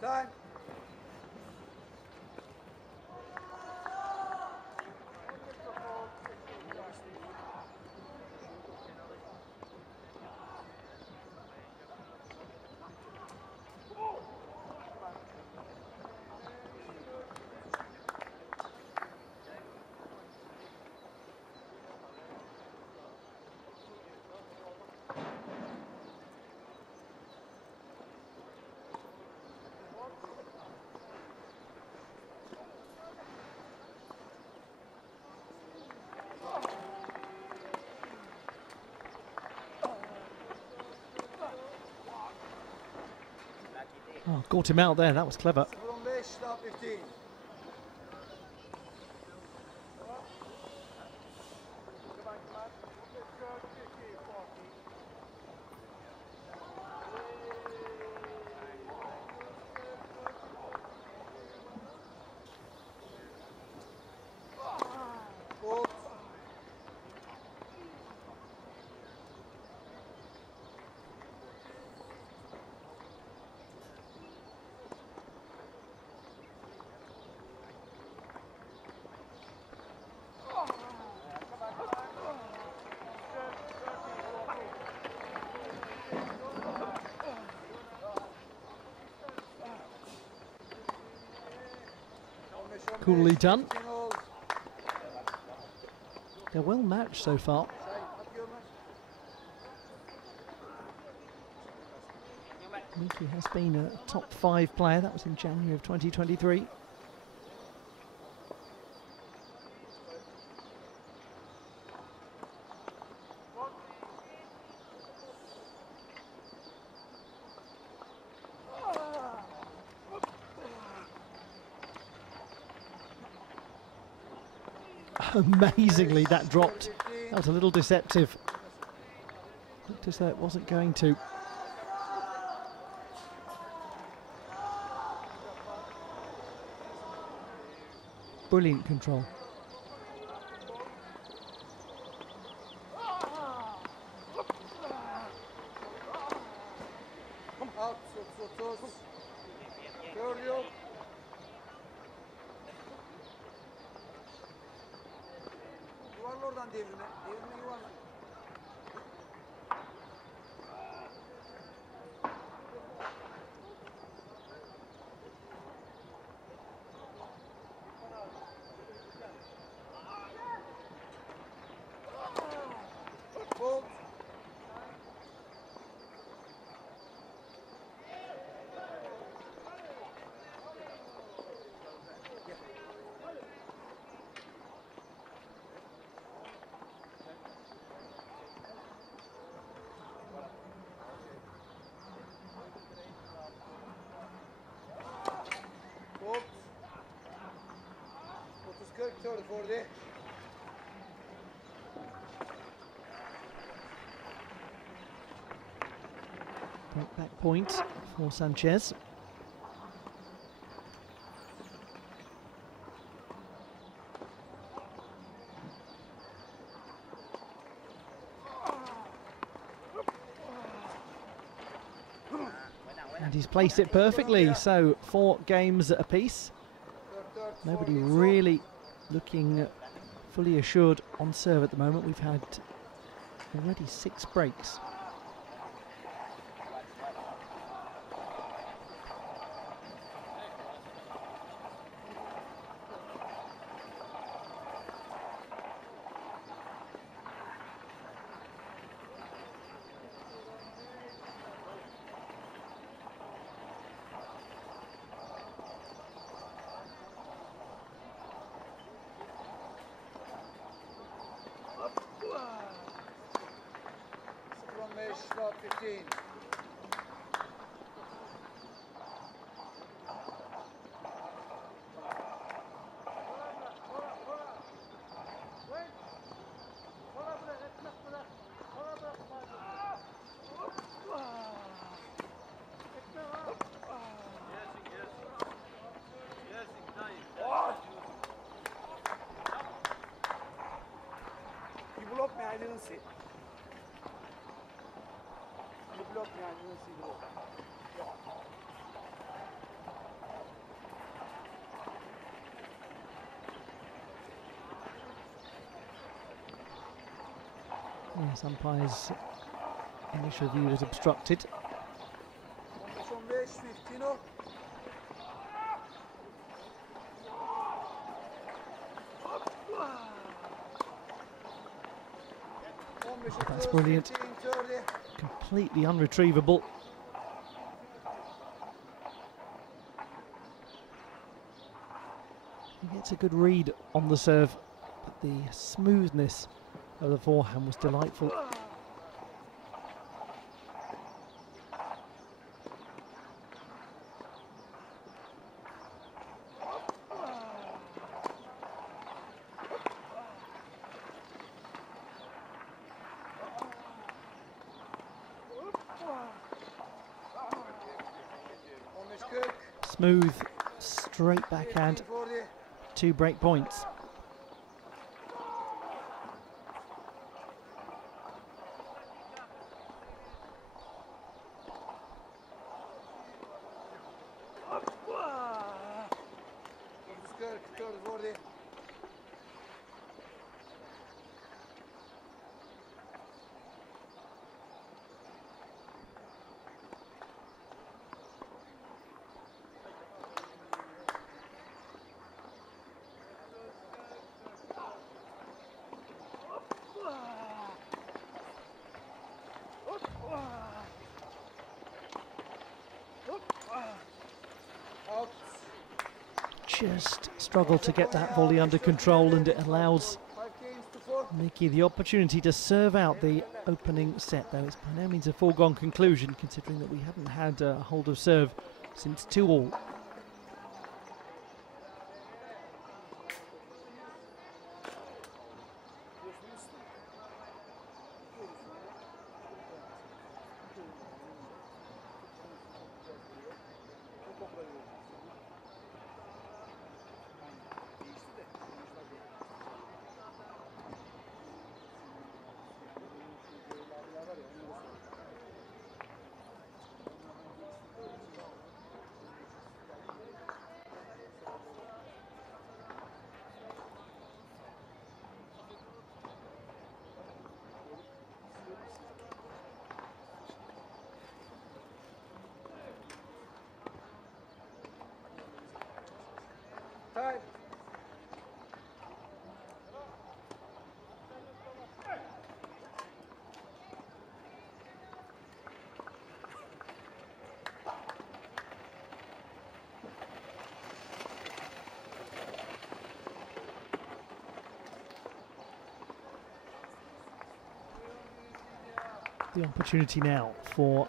Time. Oh, caught him out there, that was clever. 0-5, 15. Coolly done. They're well matched so far. Miki has been a top 5 player. That was in January of 2023. Amazingly, that dropped. That was a little deceptive. Looked as though it wasn't going to. Brilliant control. Oradan devrine, yuvarla. Hold. Hold. 30-40 for the back point for Sanchez. And he's placed it perfectly, so 4 games apiece. Nobody really looking fully assured on serve at the moment. We've had already 6 breaks. Start 15. You blocked me, I didn't see. You blocked me, I didn't see the ball. Yes, umpire's initial view was obstructed. 15. That's brilliant. Completely unretrievable. He gets a good read on the serve, but the smoothness of the forehand was delightful. Smooth, straight backhand, 2 break points. Just struggled to get that volley under control, and it allows Miki the opportunity to serve out the opening set, though it's by no means a foregone conclusion, considering that we haven't had a hold of serve since 2-all. Time. The opportunity now for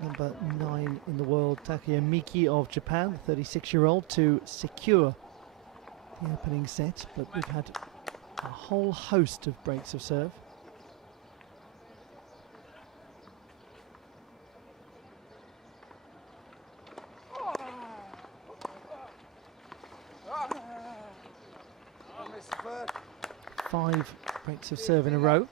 number 9 in the world, Takuya Miki of Japan, the 36-year-old, to secure the opening set, but we've had a whole host of breaks of serve. Five breaks of serve in a row.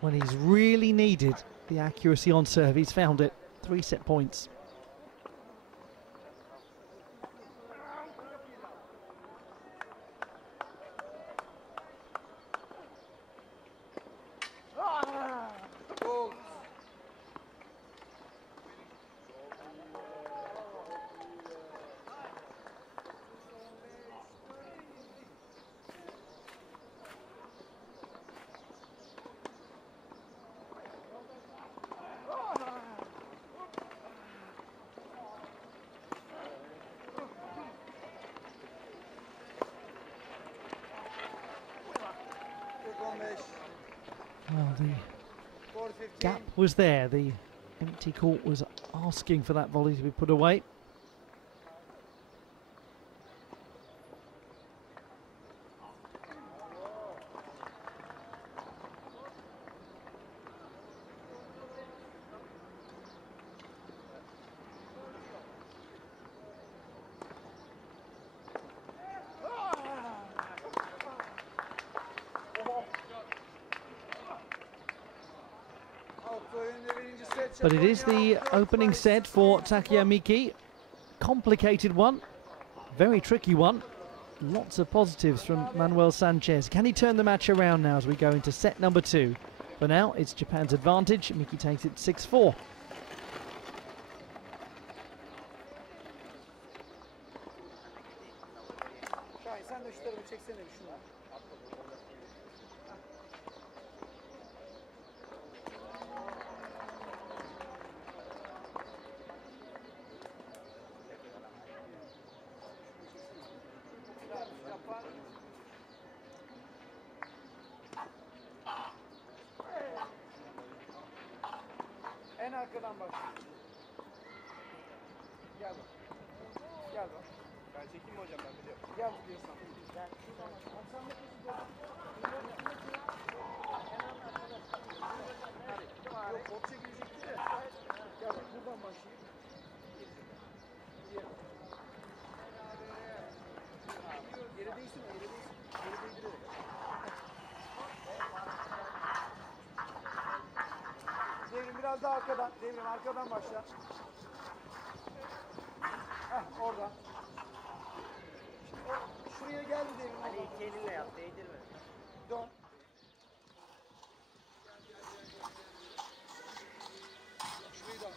When he's really needed the accuracy on serve, he's found it. 3 set points. Well, the gap was there. The empty court was asking for that volley to be put away. But it is the opening set for Takuya Miki. Complicated one, very tricky one. Lots of positives from Manuel Sanchez. Can he turn the match around now as we go into set number 2? For now, it's Japan's advantage. Miki takes it 6-4. Şahin sen de şu tarafı çeksene bir şuna. En arkadan bak. Gel bak. Gel bak. Ben çekeyim mi hocam, ben biliyorum. Gel diyorsan. Gel. Yok top çekilecekti de. Gel bak buradan başlayayım. Yere değsin o, yere değsin. Yere değdirerek. Devrim biraz daha arkadan. Devrim arkadan başla. Heh oradan. Şuraya geldi Devrim. Hani iki elinle yap, değdirme. Dön. Şurayı dön.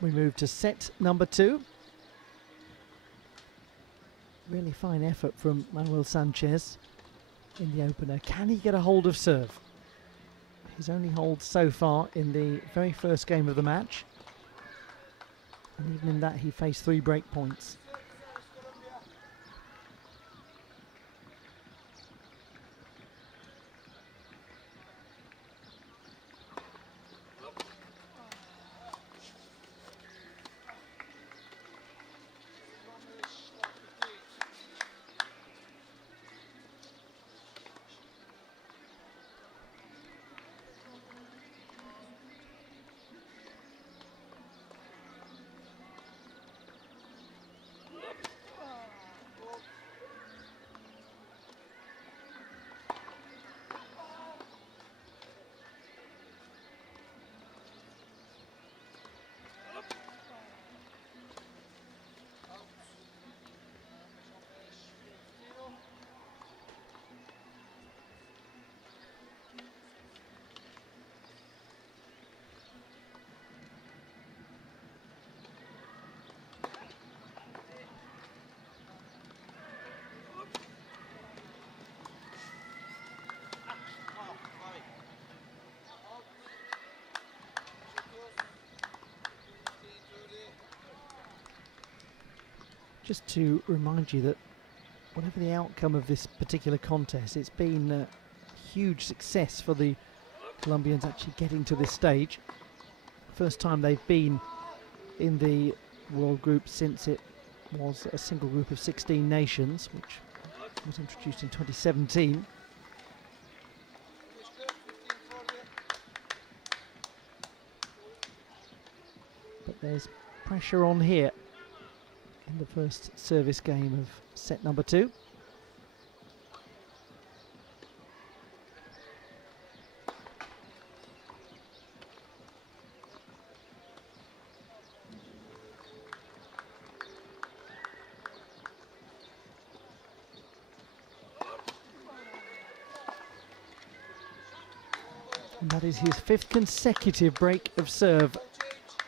We move to set number 2. Really fine effort from Manuel Sanchez in the opener. Can he get a hold of serve? His only hold so far in the very first game of the match. And even in that he faced 3 break points. Just to remind you that whatever the outcome of this particular contest, it's been a huge success for the Colombians actually getting to this stage. First time they've been in the World Group since it was a single group of 16 nations, which was introduced in 2017. But there's pressure on here in the first service game of set number 2. And that is his 5th consecutive break of serve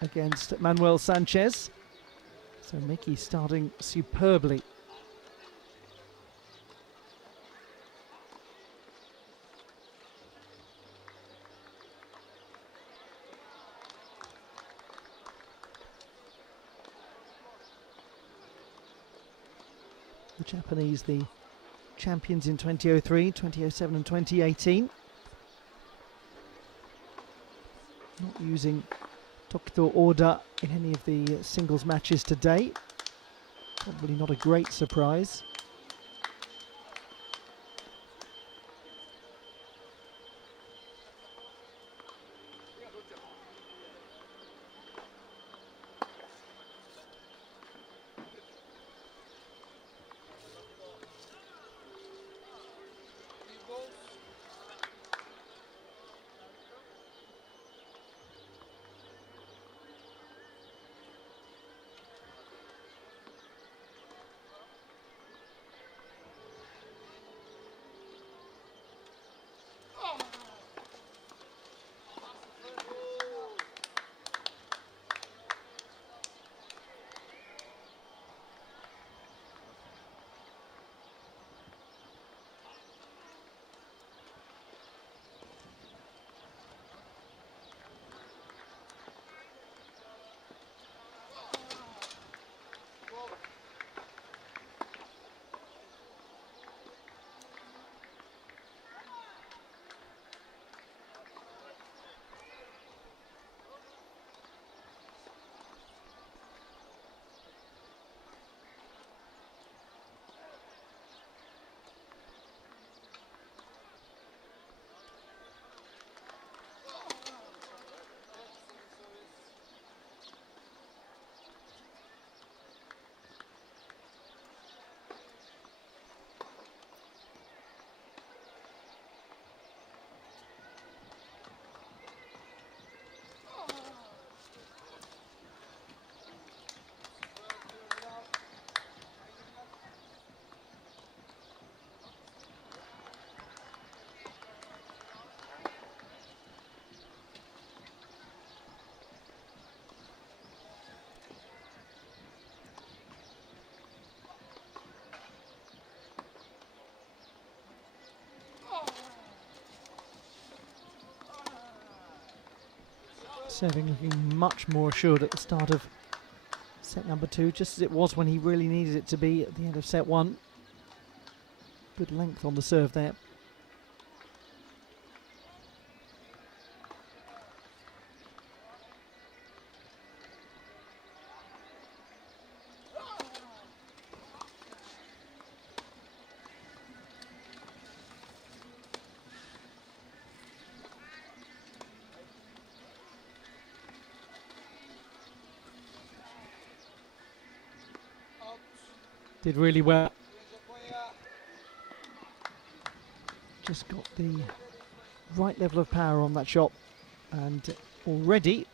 against ManuelSanchez. So Miki starting superbly. The Japanese, the champions in 2003, 2007 and 2018. Not using Tokito Oda in any of the singles matches today. Probably not a great surprise. Serving looking much more assured at the start of set number 2, just as it was when he really needed it to be at the end of set 1. Good length on the serve there. Did really well. Just got the right level of power on that shot, and already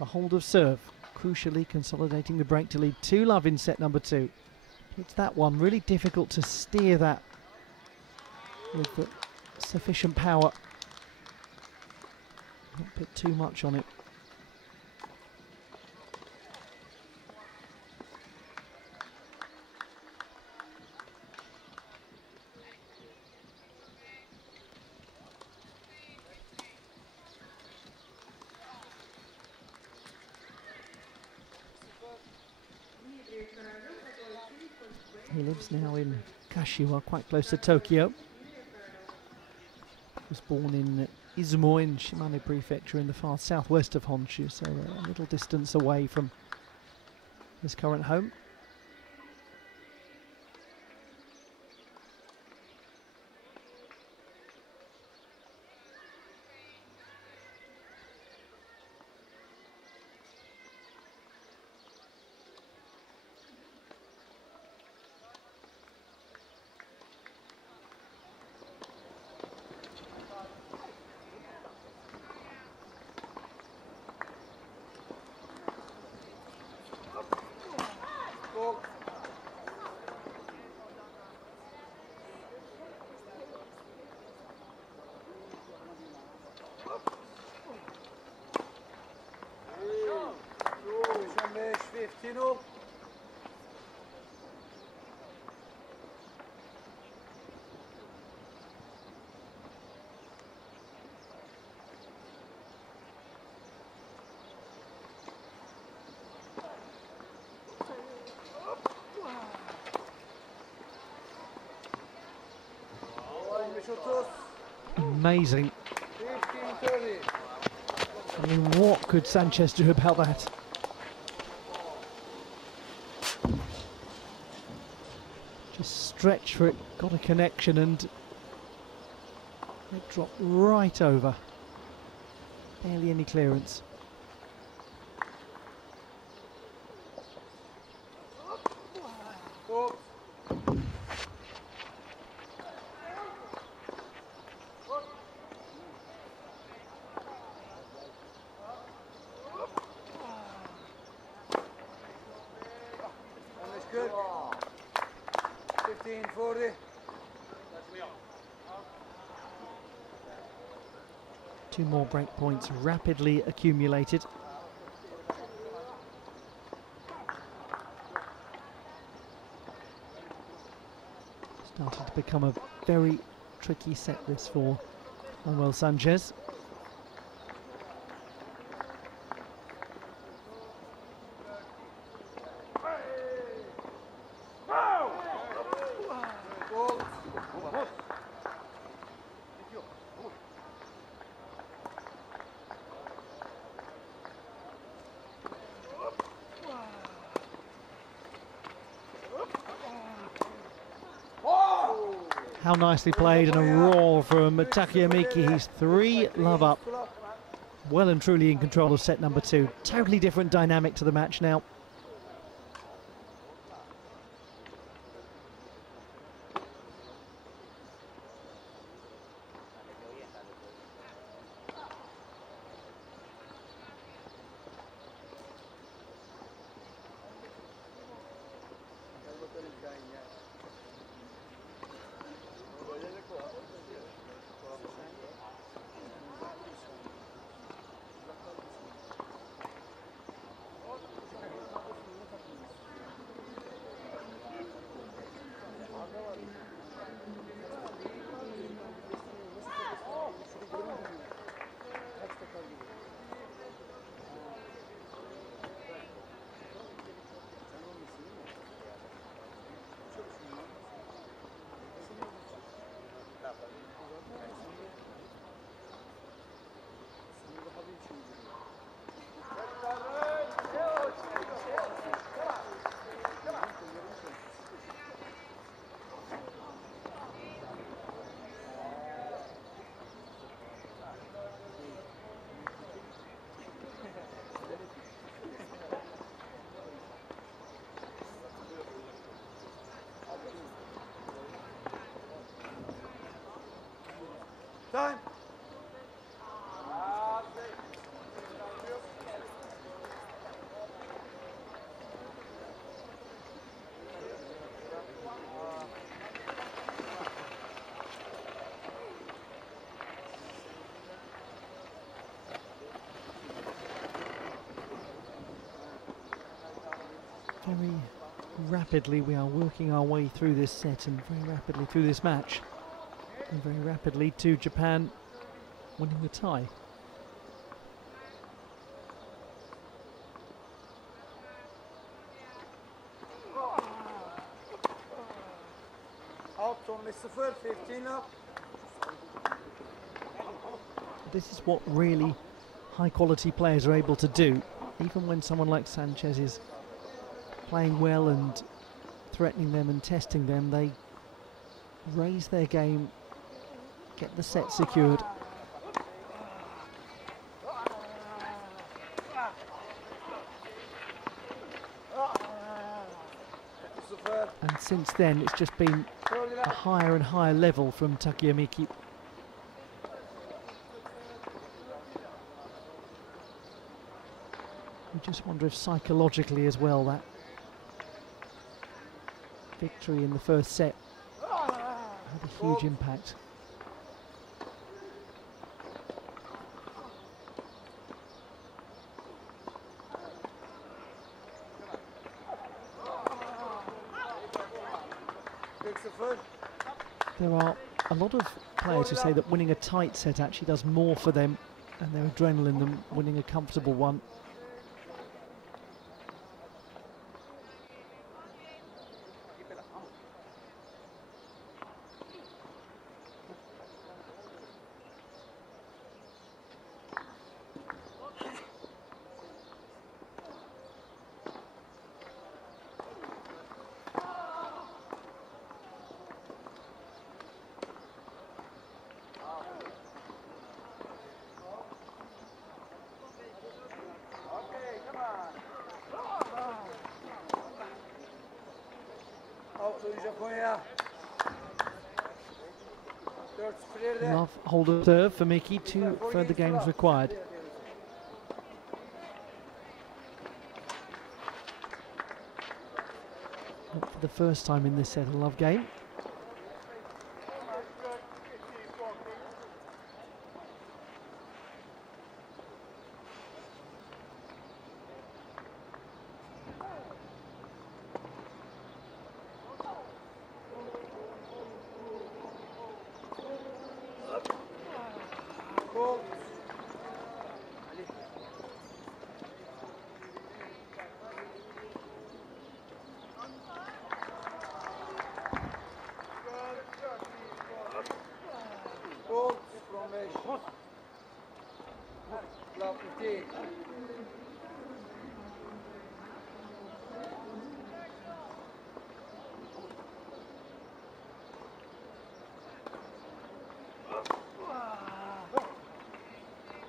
the hold of serve, crucially consolidating the break to lead 2-love in set number 2. It's that one, really difficult to steer that with sufficient power. Not put too much on it. He lives now in Kashiwa, quite close to Tokyo. Was born in Izumo in Shimane Prefecture in the far southwest of Honshu, so a little distance away from his current home. Amazing. I mean, what could Sanchez do about that? Just stretch for it, got a connection, and it dropped right over. Barely any clearance. Good. 15-40. Two more break points rapidly accumulated. Started to become a very tricky set this for Manuel Sanchez. How nicely played, and a roar from Takuya Miki. He's 3-love up. Well and truly in control of set number 2. Totally different dynamic to the match now. Time. Very rapidly we are working our way through this set and very rapidly through this match. And very rapidly to Japan winning the tie. Out, son 0, 15 love. This is what really high-quality players are able to do. Even when someone like Sanchez is playing well and threatening them and testing them, they raise their game, get the set secured. And since then, it's just been a higher and higher level from Takuya Miki. You just wonder if psychologically as well that victory in the first set had a huge impact. There are a lot of players who say that winning a tight set actually does more for them and their adrenaline than winning a comfortable one. Love hold of serve for Miki, 2 further games required. Not for the first time in this set, a love game.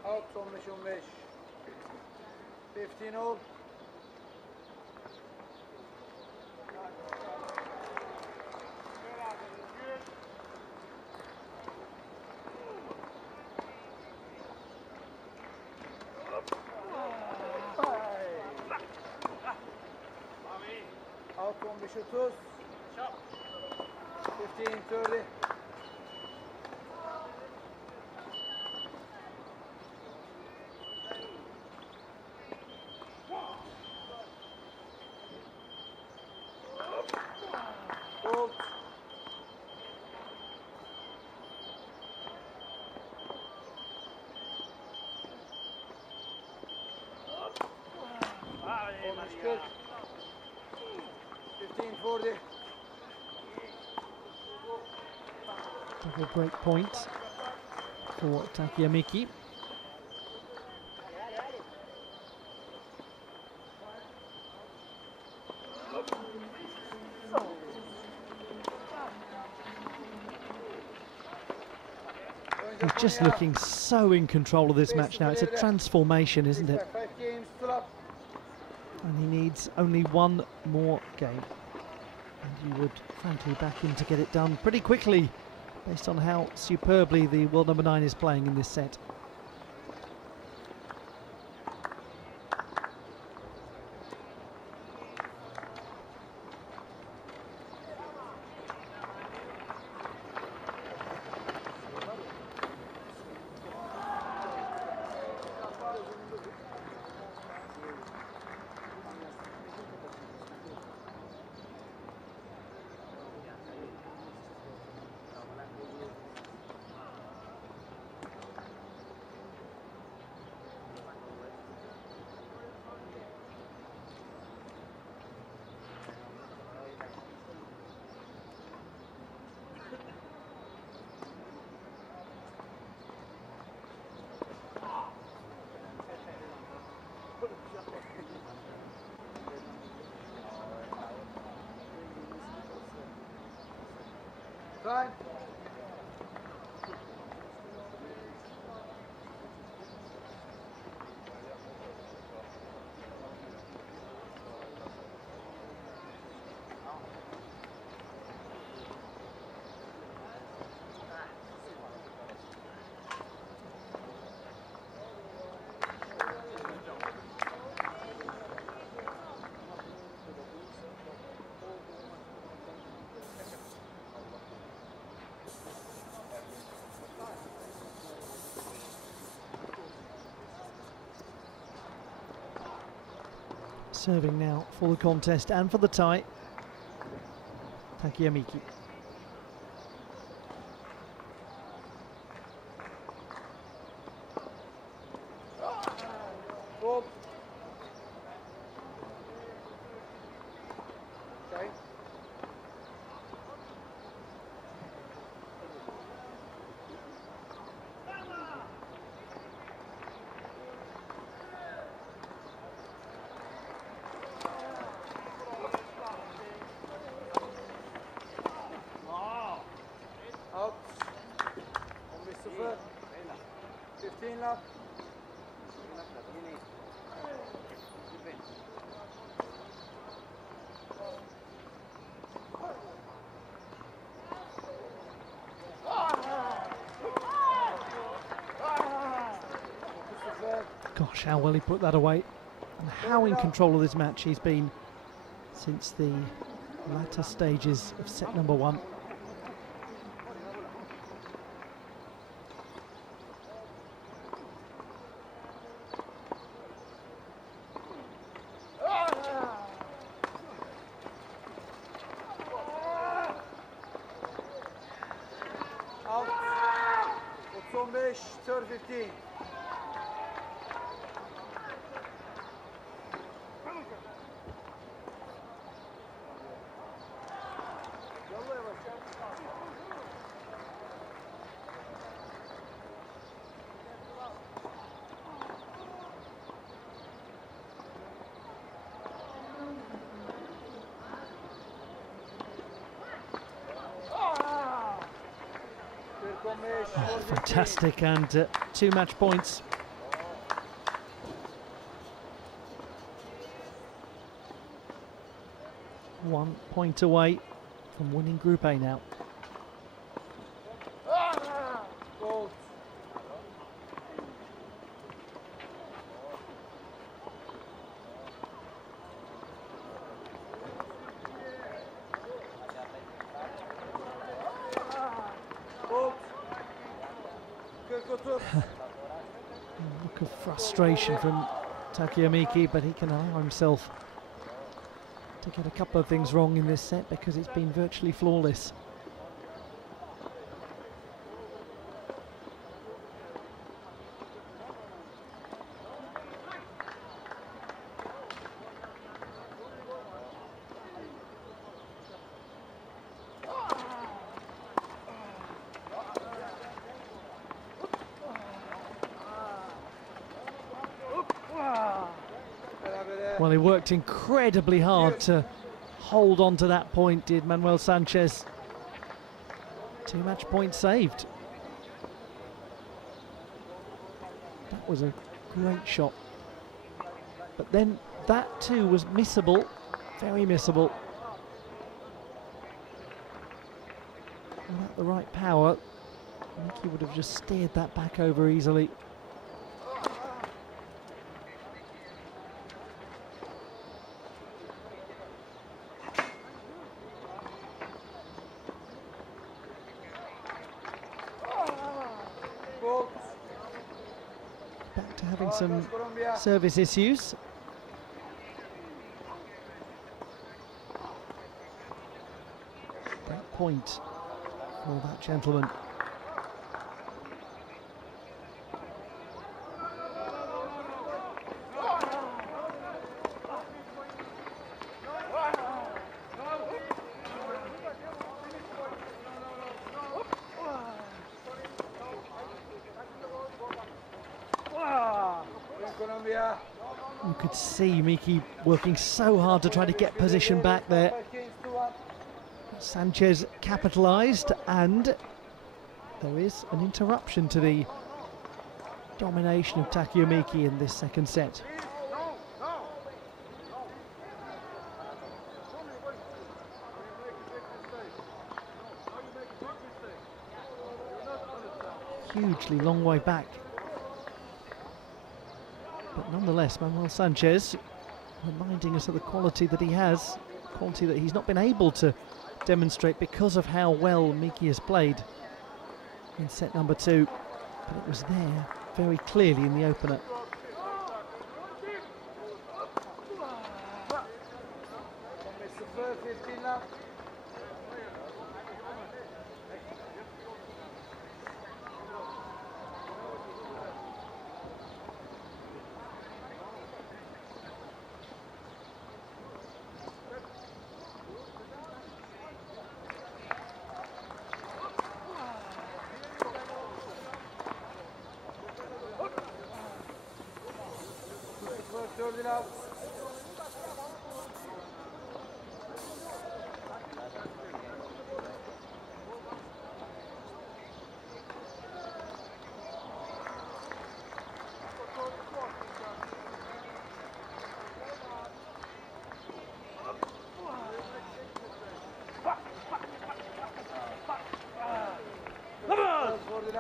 Out, son 15. 15 all. Out 15, 15, 30. Good. 15-40. Double break point for Takuya Miki. He's just looking so in control of this match now. It's a transformation, isn't it? And he needs only one more game. And you would frankly back him to get it done pretty quickly, based on how superbly the world number 9 is playing in this set. Time. Serving now for the contest and for the tie, Takaya Miki. Hold. Okay. Out. On miss the foot. 15 lap. Gosh, how well he put that away, and how in control of this match he's been since the latter stages of set number 1. Out. 35, third 15. Oh, fantastic, and 2 match points. One point away from winning Group A now. Gold. Gold. Look of frustration from Takaya Miki, but he can allow himself to get a couple of things wrong in this set because it's been virtually flawless. Well, he worked incredibly hard to hold on to that point, did Manuel Sanchez. 2 match points saved. That was a great shot. But then that too was missable, very missable. And at the right power, I think he would have just steered that back over easily. Back to having some service issues. Break point for that gentleman. You could see Miki working so hard to try to get position back there. Sanchez capitalised, and there is an interruption to the domination of Takeo Miki in this second set. Hugely long way back. But nonetheless, Manuel Sanchez reminding us of the quality that he has, quality that he's not been able to demonstrate because of how well Miki has played in set number 2. But it was there very clearly in the opener.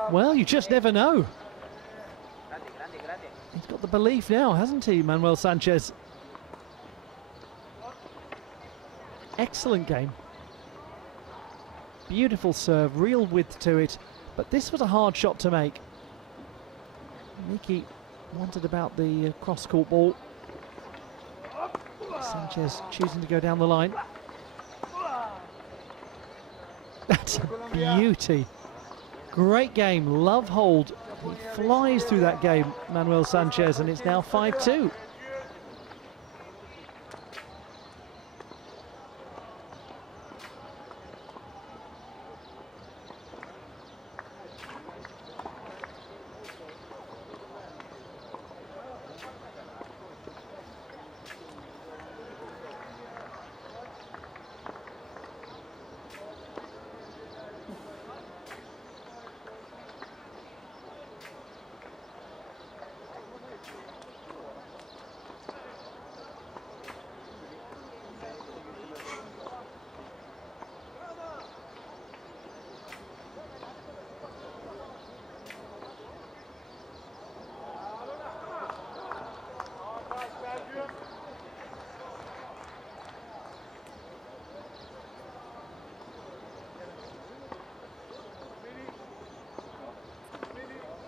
Well, you just never know. He's got the belief now, hasn't he, Manuel Sanchez? Excellent game. Beautiful serve, real width to it, but this was a hard shot to make. Miki wanted about the cross-court ball. Sanchez choosing to go down the line. That's a beauty. Great game, love hold. He flies through that game, Manuel Sanchez, and it's now 5-2.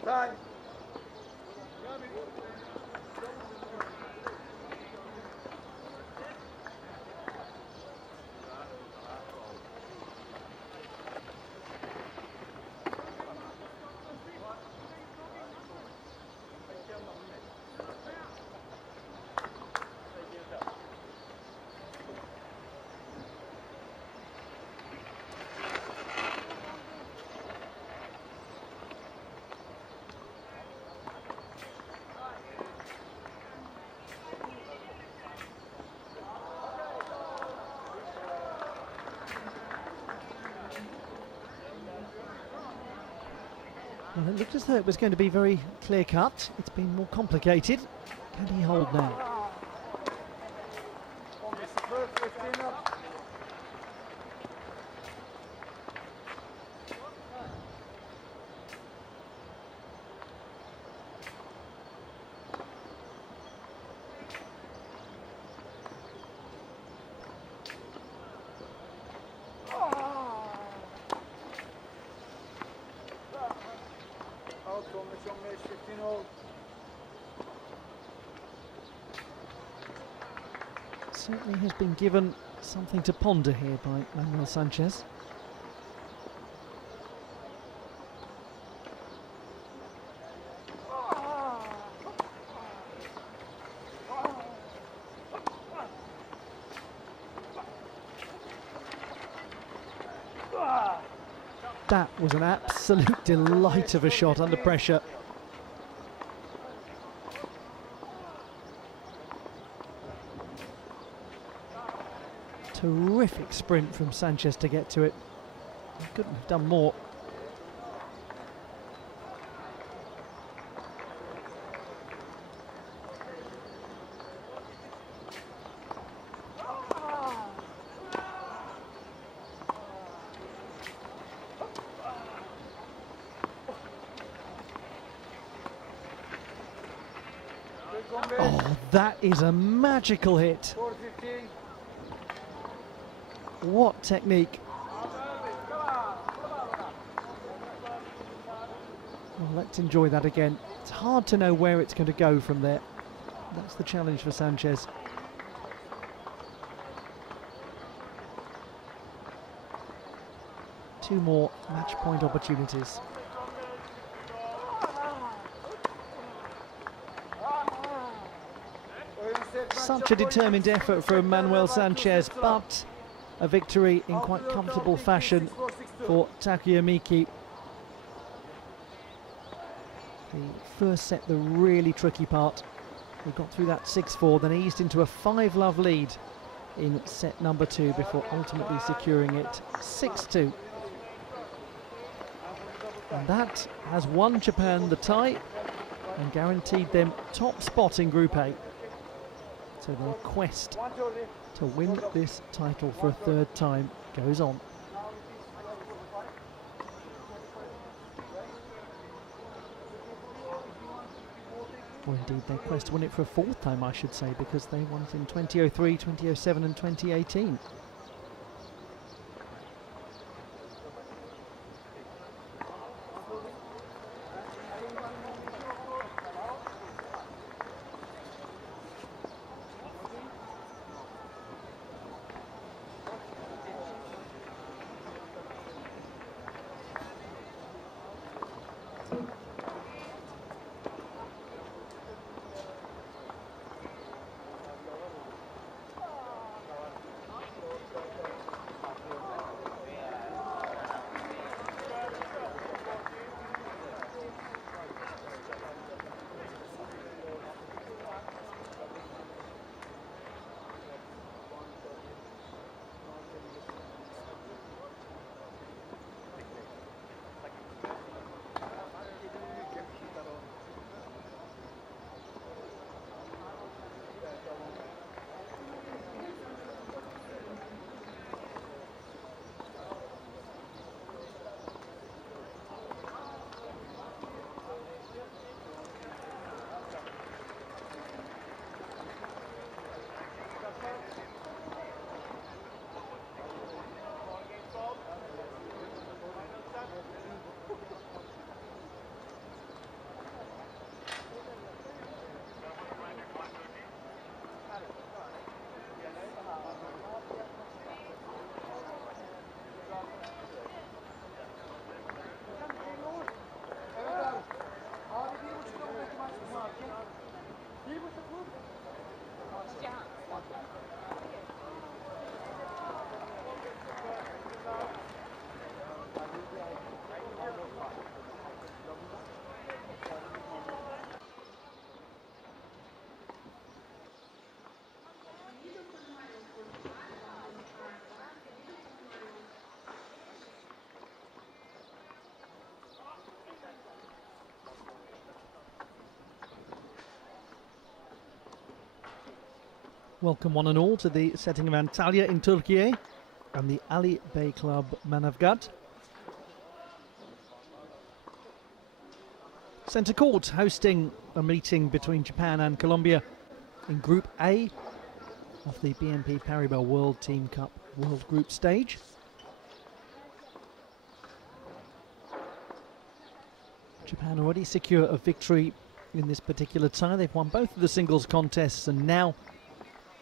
Time. Well, it looked as though it was going to be very clear-cut. It's been more complicated. Can he hold now? Certainly has been given something to ponder here by Manuel Sanchez. That was an absolute delight of a shot under pressure. terrific sprint from Sanchez to get to it. He couldn't have done more. Oh, that is a magical hit. 4-15. What technique. Well, let's enjoy that again. It's hard to know where it's going to go from there. That's the challenge for Sanchez. Two more match point opportunities. Such a determined effort from Manuel Sanchez, but a victory in quite comfortable fashion for Takuya Miki. The first set, the really tricky part. We got through that 6-4, then eased into a 5-love lead in set number 2 before ultimately securing it 6-2. And that has won Japan the tie and guaranteed them top spot in Group A. So their quest to win this title for a third time goes on. Or indeed their quest to win it for a fourth time, I should say, because they won it in 2003, 2007 and 2018. Welcome one and all to the setting of Antalya in Turkey and the Ali Bey Club Manavgat. Centre Court hosting a meeting between Japan and Colombia in Group A of the BNP Paribas World Team Cup World Group stage. Japan already secure a victory in this particular tie. They've won both of the singles contests, and now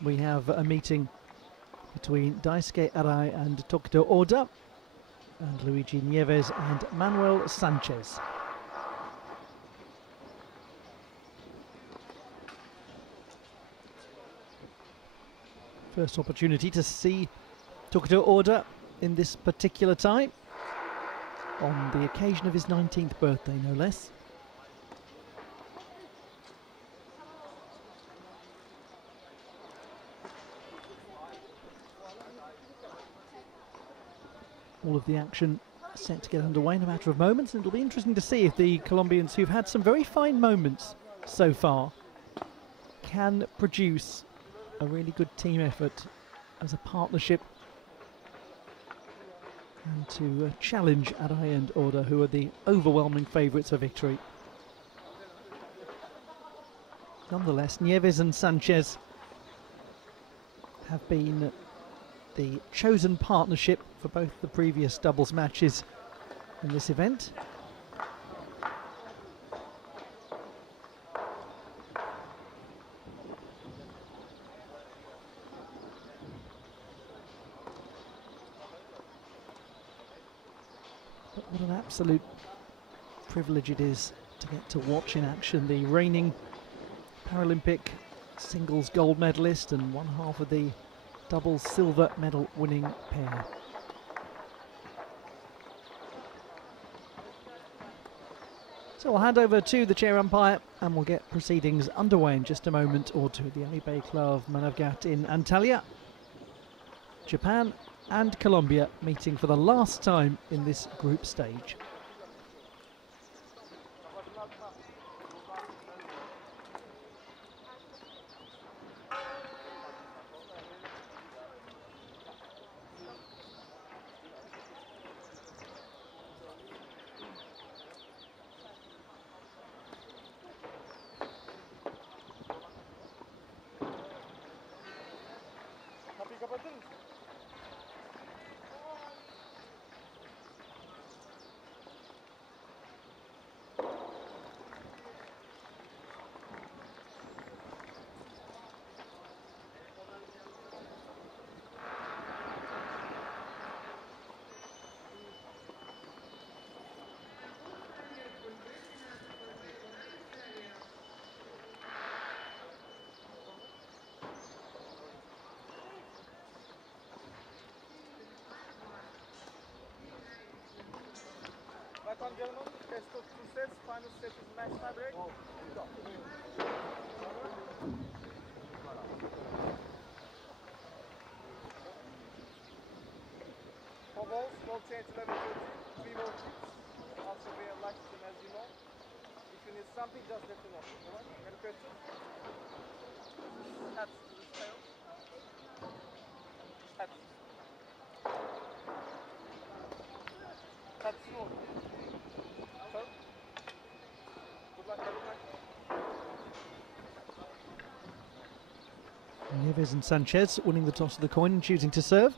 we have a meeting between Daisuke Arai and Tokuto Oda, and LuigyNieves and Manuel Sanchez. First opportunity to see Tokuto Oda in this particular tie, on the occasion of his 19th birthday, no less. all of the action set to get underway in a matter of moments, and it'll be interesting to see if the Colombians, who've had some very fine moments so far, can produce a really good team effort as a partnership and to challenge Aray and Order, who are the overwhelming favourites for victory. Nonetheless, Nieves and Sanchez have been the chosen partnership for both the previous doubles matches in this event. But what an absolute privilege it is to get to watch in action the reigning Paralympic singles gold medalist and one half of the doubles silver medal winning pair. So I'll hand over to the chair umpire and we'll get proceedings underway in just a moment or two. The Alibay Club Manavgat in Antalya, Japan and Colombia meeting for the last time in this group stage. Back on gentlemen, best of 2 sets, final set is match tie break. Four balls, ball change 11:30, 3 more kicks. Also we are lucky as you know. If you need something, just let me know. Alright? Any questions? Hats to this tail. Hats. Hats small. Nieves and Sanchez winning the toss of the coin and choosing to serve.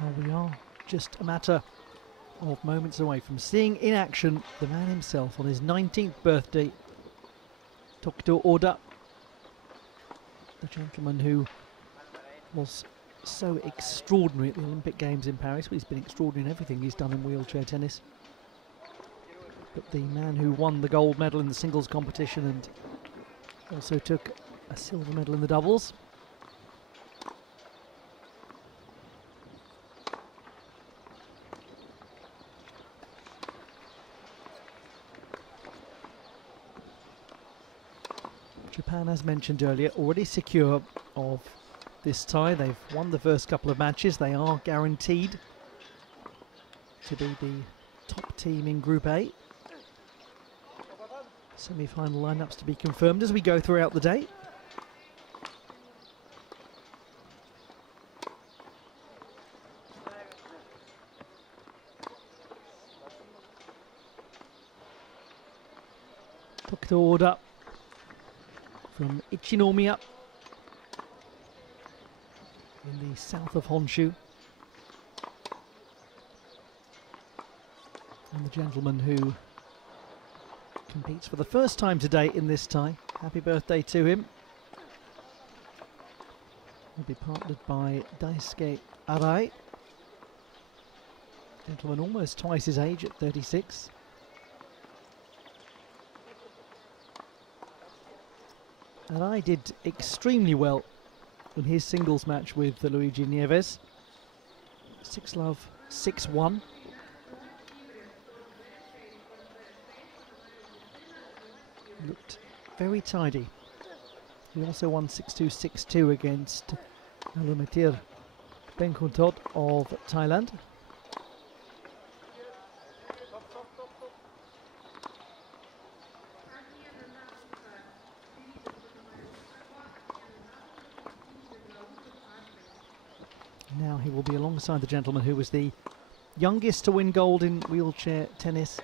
Well, we are just a matter of moments away from seeing in action the man himself on his 19th birthday, Dr. Order, the gentleman who was so extraordinary at the Olympic Games in Paris. Well, he's been extraordinary in everything he's done in wheelchair tennis. But the man who won the gold medal in the singles competition and also took a silver medal in the doubles. Japan, as mentioned earlier, already secure of this tie. They've won the first couple of matches. They are guaranteed to be the top team in Group A. Semi-final lineups to be confirmed as we go throughout the day. Dr. Order from Ichinomiya in the south of Honshu. And the gentleman who competes for the first time today in this tie. Happy birthday to him. He'll be partnered by Daisuke Arai. Gentleman almost twice his age at 36. Arai did extremely well in his singles match with Luigi Nieves. 6-love, 6-1. Looked very tidy. He also won 6-2, 6-2 against Alumetir Bengkutod of Thailand. Now he will be alongside the gentleman who was the youngest to win gold in wheelchair tennis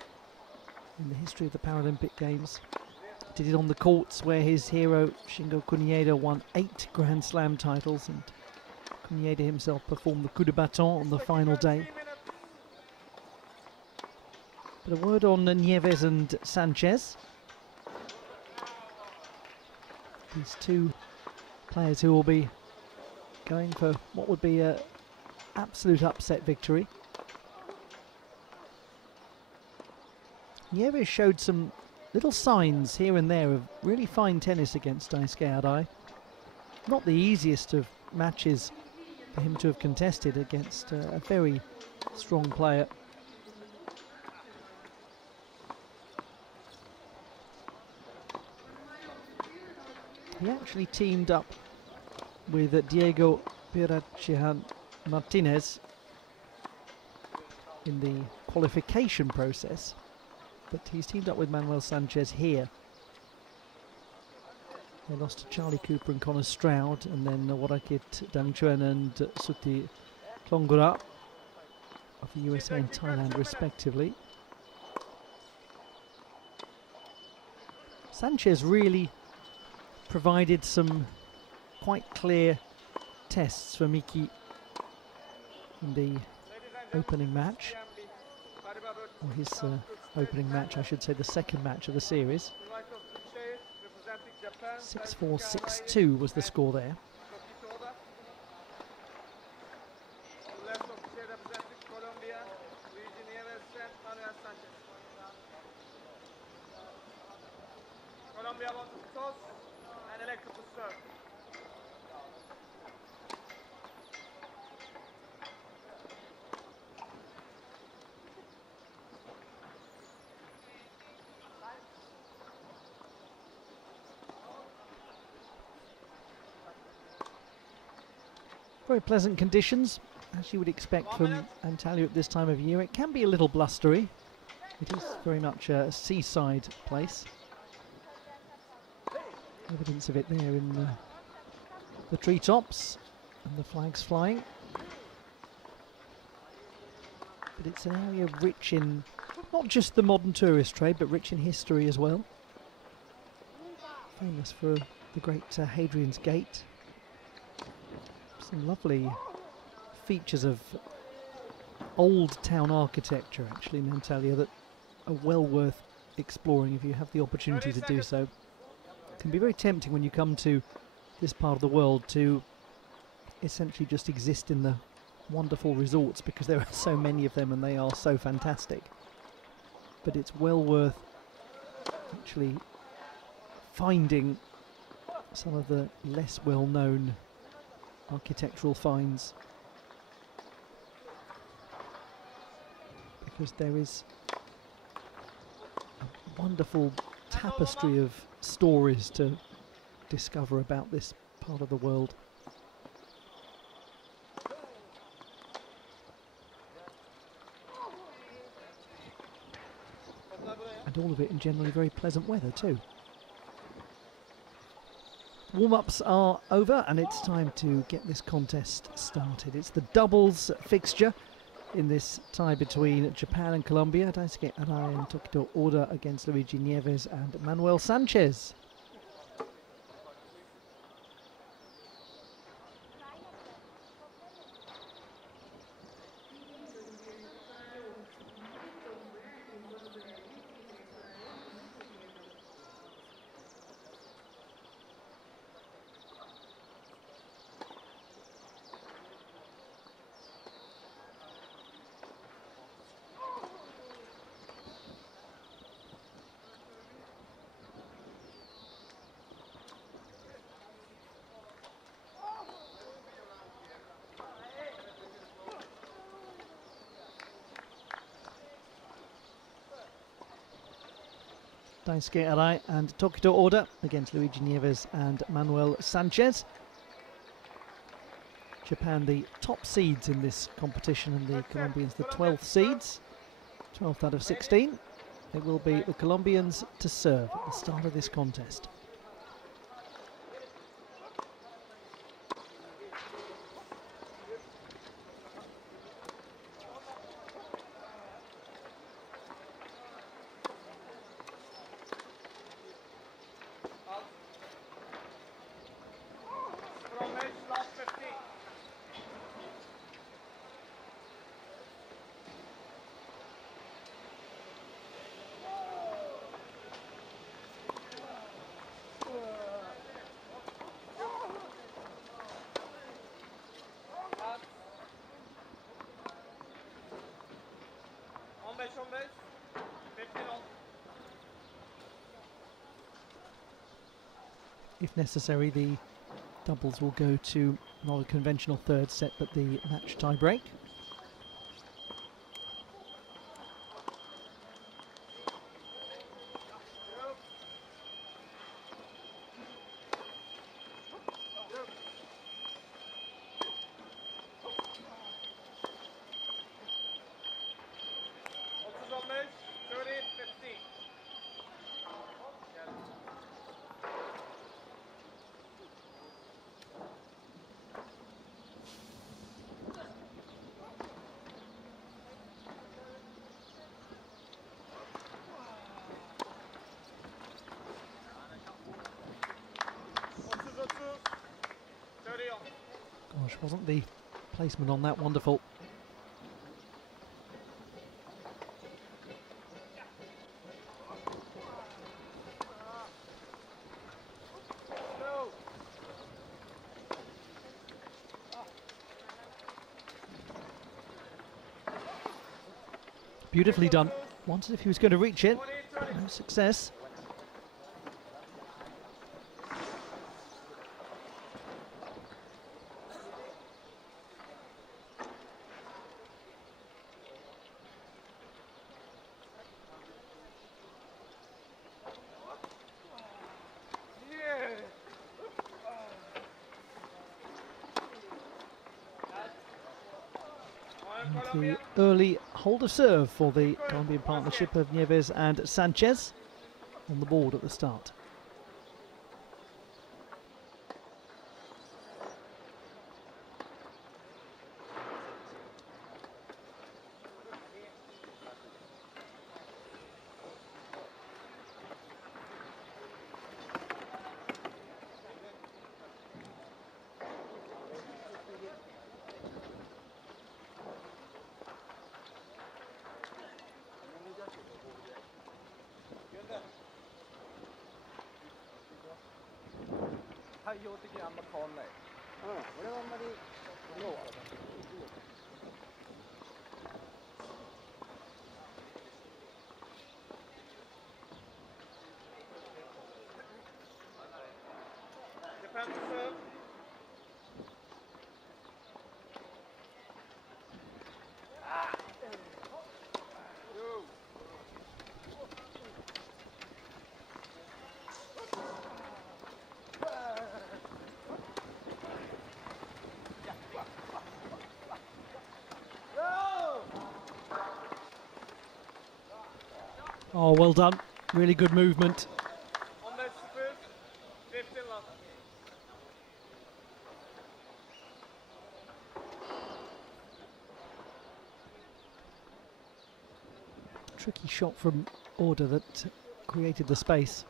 in the history of the Paralympic Games. Did it on the courts where his hero Shingo Kunieda won 8 Grand Slam titles, and Kunieda himself performed the coup de bâton on the final day. But a word on Nieves and Sanchez. These two players who will be going for what would be an absolute upset victory. Nieves showed some little signs here and there of really fine tennis against Daisuke Arai. Not the easiest of matches for him to have contested against a very strong player. He actually teamed up with Diego Pirachihan Martinez in the qualification process, but he's teamed up with Manuel Sanchez here. They lost to Charlie Cooper and Connor Stroud, and then Warakit Dangchuan and Suti Klongura of the USA and Thailand respectively. Sanchez really provided some quite clear tests for Miki in the opening match, or his opening match, I should say, the second match of the series. 6-4, 6-2 was the score there. Colombia wants to toss and elected to serve. Very pleasant conditions, as you would expect from Antalya at this time of year. It can be a little blustery. It is very much a seaside place. Evidence of it there in the treetops and the flags flying. But it's an area rich in not just the modern tourist trade, but rich in history as well. Famous for the great Hadrian's Gate. Some lovely features of old town architecture actually in Antalya that are well worth exploring if you have the opportunity to do so. It can be very tempting when you come to this part of the world to essentially just exist in the wonderful resorts because there are so many of them and they are so fantastic. But it's well worth actually finding some of the less well-known architectural finds, because there is a wonderful tapestry of stories to discover about this part of the world. And all of it in generally very pleasant weather too. Warm-ups are over and it's time to get this contest started. It's the doubles fixture in this tie between Japan and Colombia. Daisuke Arai and Tokito Oda against Luigi Nieves and Manuel Sanchez. Daisuke Arai and Tokito Oda against LuigyNieves and ManuelSanchez. Japan the top seeds in this competition, and the Colombians the 12th seeds, 12th out of 16. It will be the Colombians to serve at the start of this contest. If necessary, the doubles will go to not a conventional third set, but the match tie break. Gosh, wasn't the placement on that wonderful? Beautifully done. Wondered if he was going to reach it. No success. The early hold of serve for the Colombian partnership of Nieves and Sanchez on the board at the start. Oh, well done. Really good movement. Tricky shot from Order that created the space.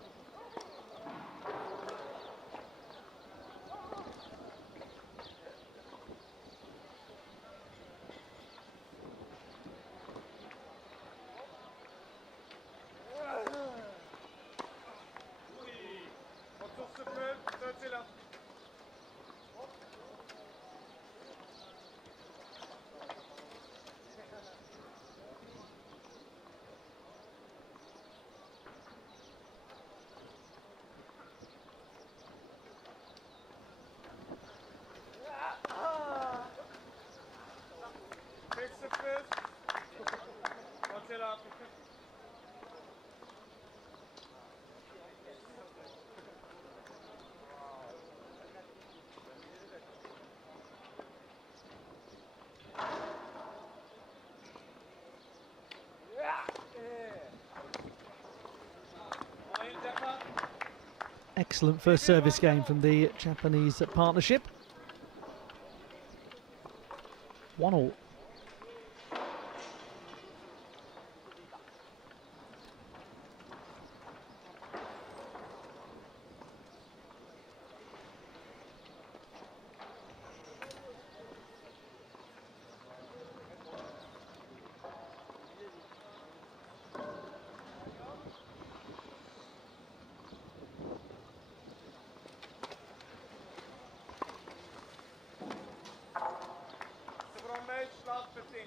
Excellent first service game from the Japanese partnership. 1-1. Last 15.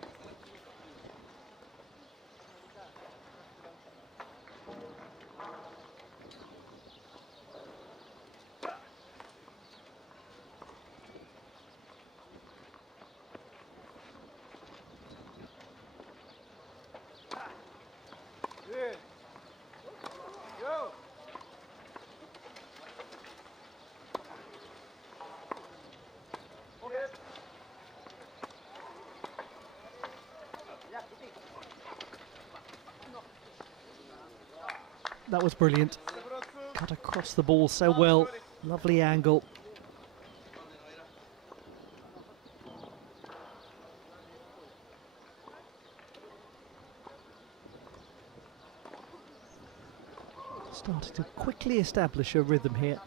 Good. Go. Okay. That was brilliant. Cut across the ball so well. Lovely angle. Started to quickly establish a rhythm here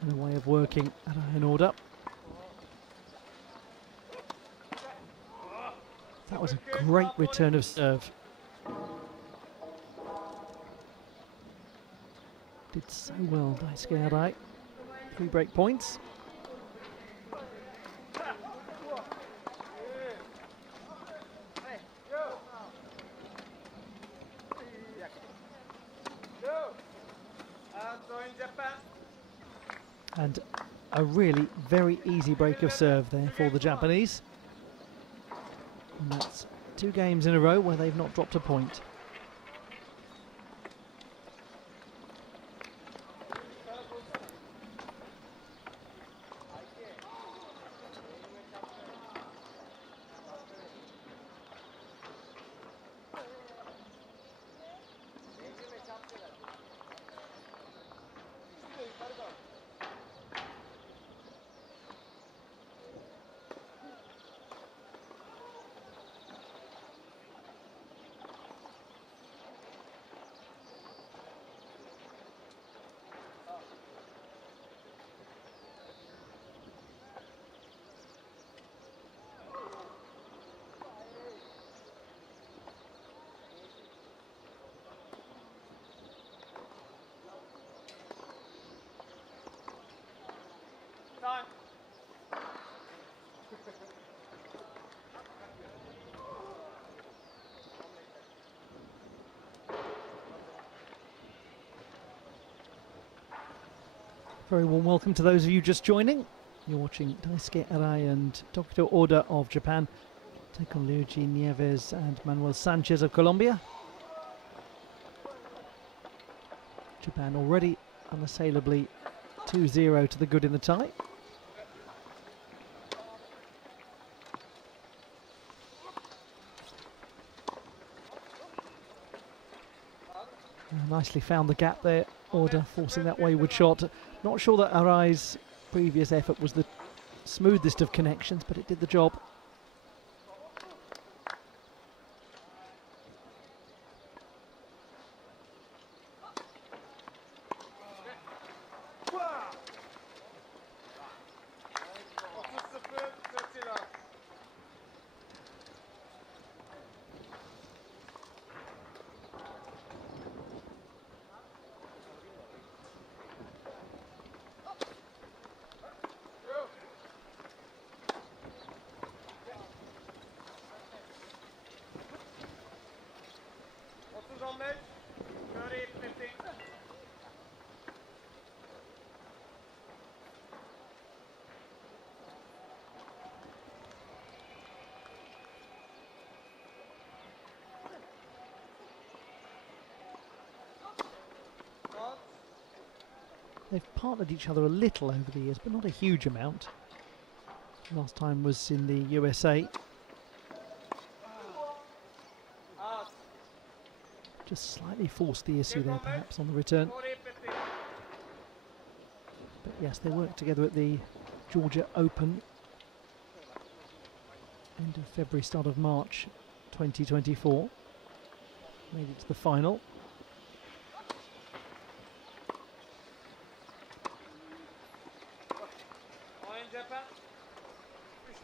and a way of working at iron order. That was a great return of serve. Did so well, Daisuke. 3 break points. And a really very easy break of serve there for the Japanese. And that's 2 games in a row where they've not dropped a point. Time. Very warm welcome to those of you just joining. You're watching Daisuke Arai and Tokyo Order of Japan take on LuigyNieves and ManuelSanchez of Colombia. Japan already unassailably 2-0 to the good in the tie. Nicely found the gap there, Order forcing that wayward shot. Not sure that Arai's previous effort was the smoothest of connections, but it did the job. They've partnered each other a little over the years, but not a huge amount. Last time was in the USA. Just slightly forced the issue there, perhaps, on the return. Yes, they worked together at the Georgia Open, end of February, start of March 2024. Made it to the final.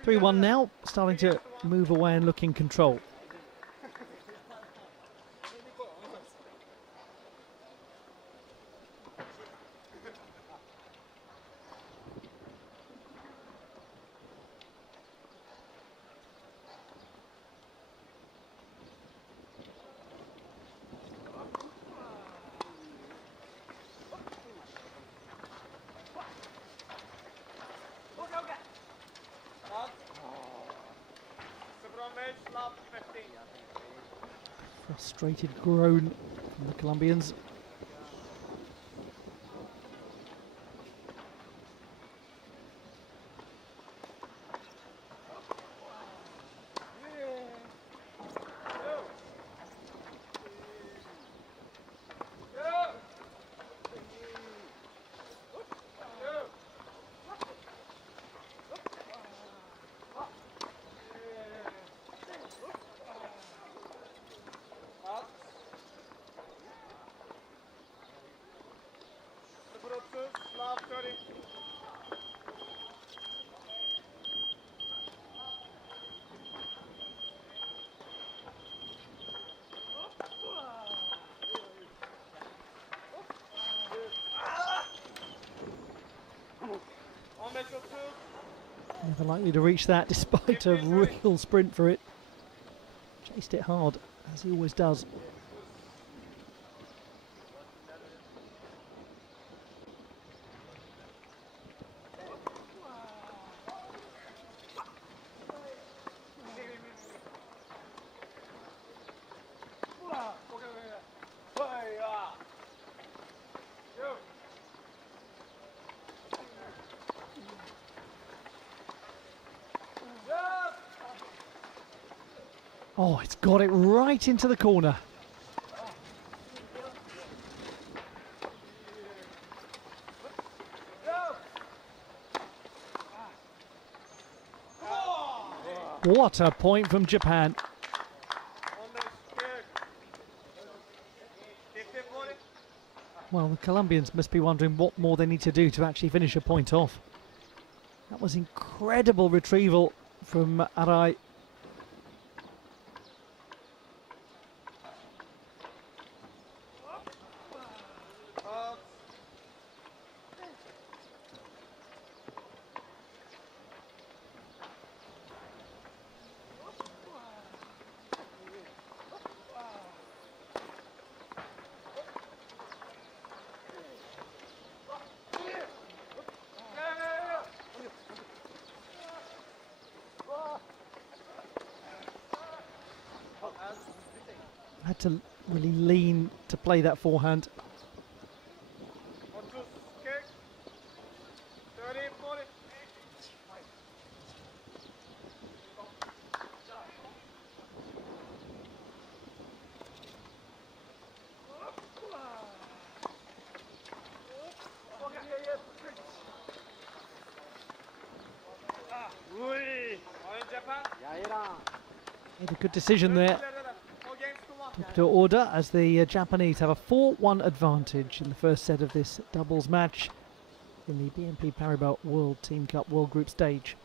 3-1 now, starting to move away and look in control. Frustrated groan from the Colombians. Never likely to reach that despite a real sprint for it. Chased it hard, as he always does. Oh, it's got it right into the corner. What a point from Japan. Well, the Colombians must be wondering what more they need to do to actually finish a point off. That was incredible retrieval from Arai. Had to really lean to play that forehand. Made a good decision there. Top to order as the Japanese have a 4-1 advantage in the first set of this doubles match in the BNP Paribas World Team Cup World Group stage.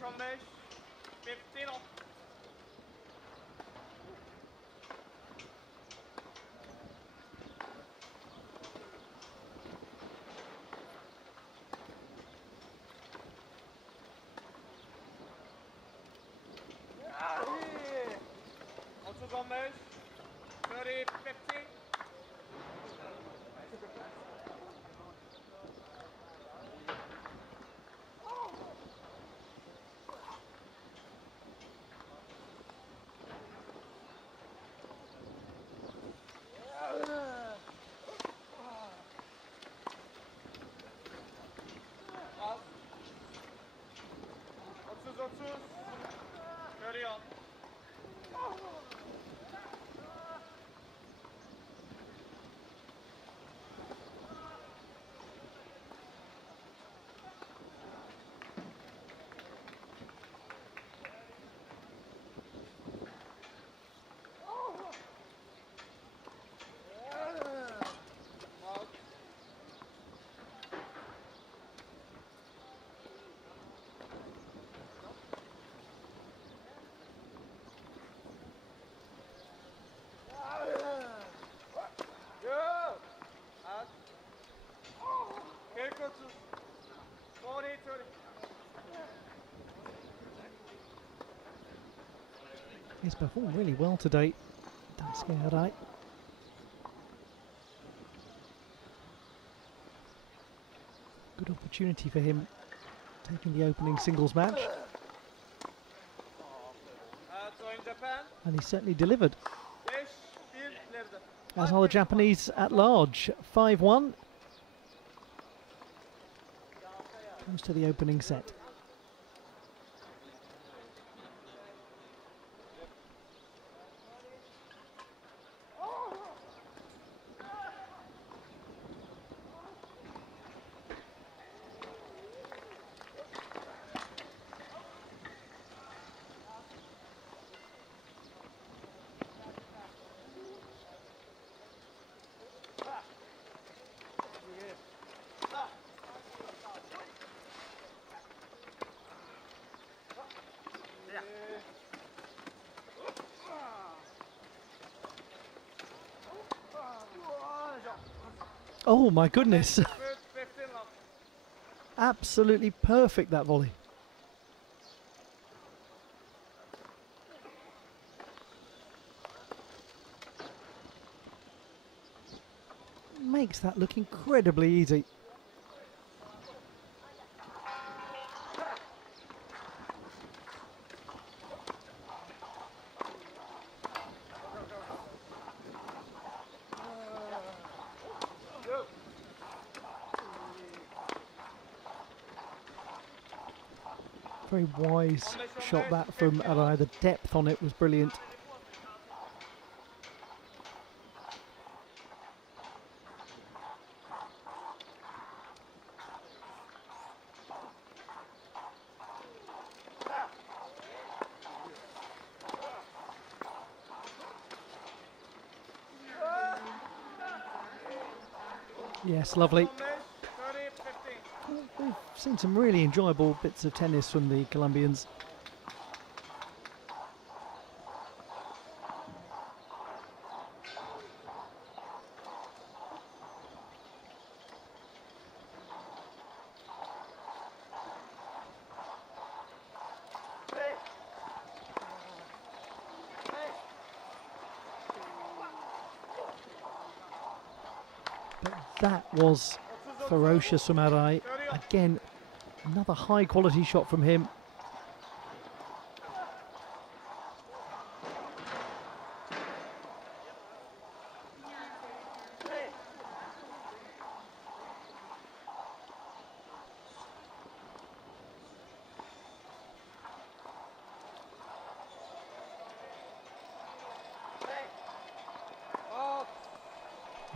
One mesh, 15 off. Also one mesh, 30, 50. Carry on. He's performed really well today, Daisuke Arai. Good opportunity for him taking the opening singles match. And he certainly delivered. As are the Japanese at large. 5-1. Comes to the opening set. Oh my goodness. Absolutely perfect, that volley. Makes that look incredibly easy. Very wise shot that from Arai. The depth on it was brilliant. Yes, lovely. We've seen some really enjoyable bits of tennis from the Colombians. But that was ferocious from Arai. Again, another high quality shot from him.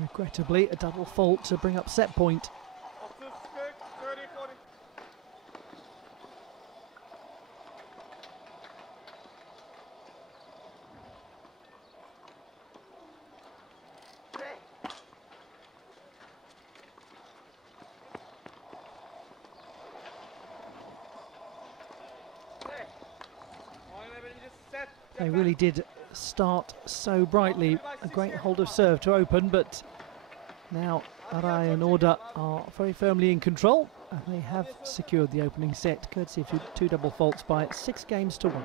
Regrettably, a double fault to bring up set point. They really did start so brightly. A great hold of serve to open, but now Arai and Oda are very firmly in control, and they have secured the opening set, courtesy of two double faults by 6-1.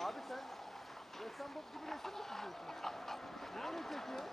Abi sen ressam bot gibi resim mi çiziyorsun? Ne öyle çekiyor?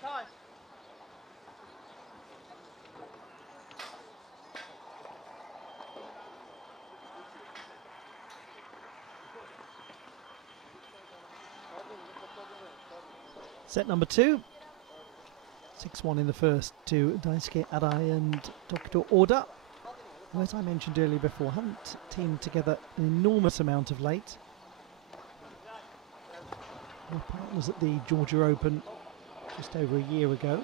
Time. Set number 2. 6-1 in the first to Daisuke Arai and Dr. Oda, who, as I mentioned earlier before, haven't teamed together an enormous amount of late. They were partners at the Georgia Open just over a year ago.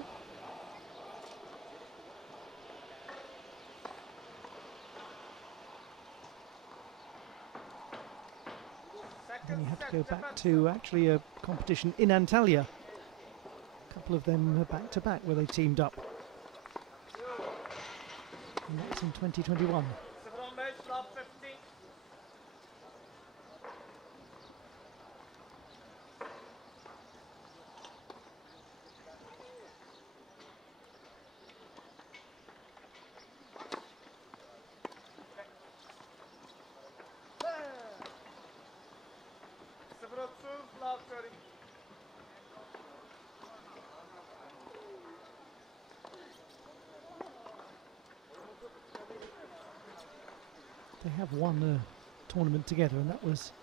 go back to actually a competition in Antalya. A couple of them back to back where they teamed up. And that's in 2021. They have won a tournament together, and that was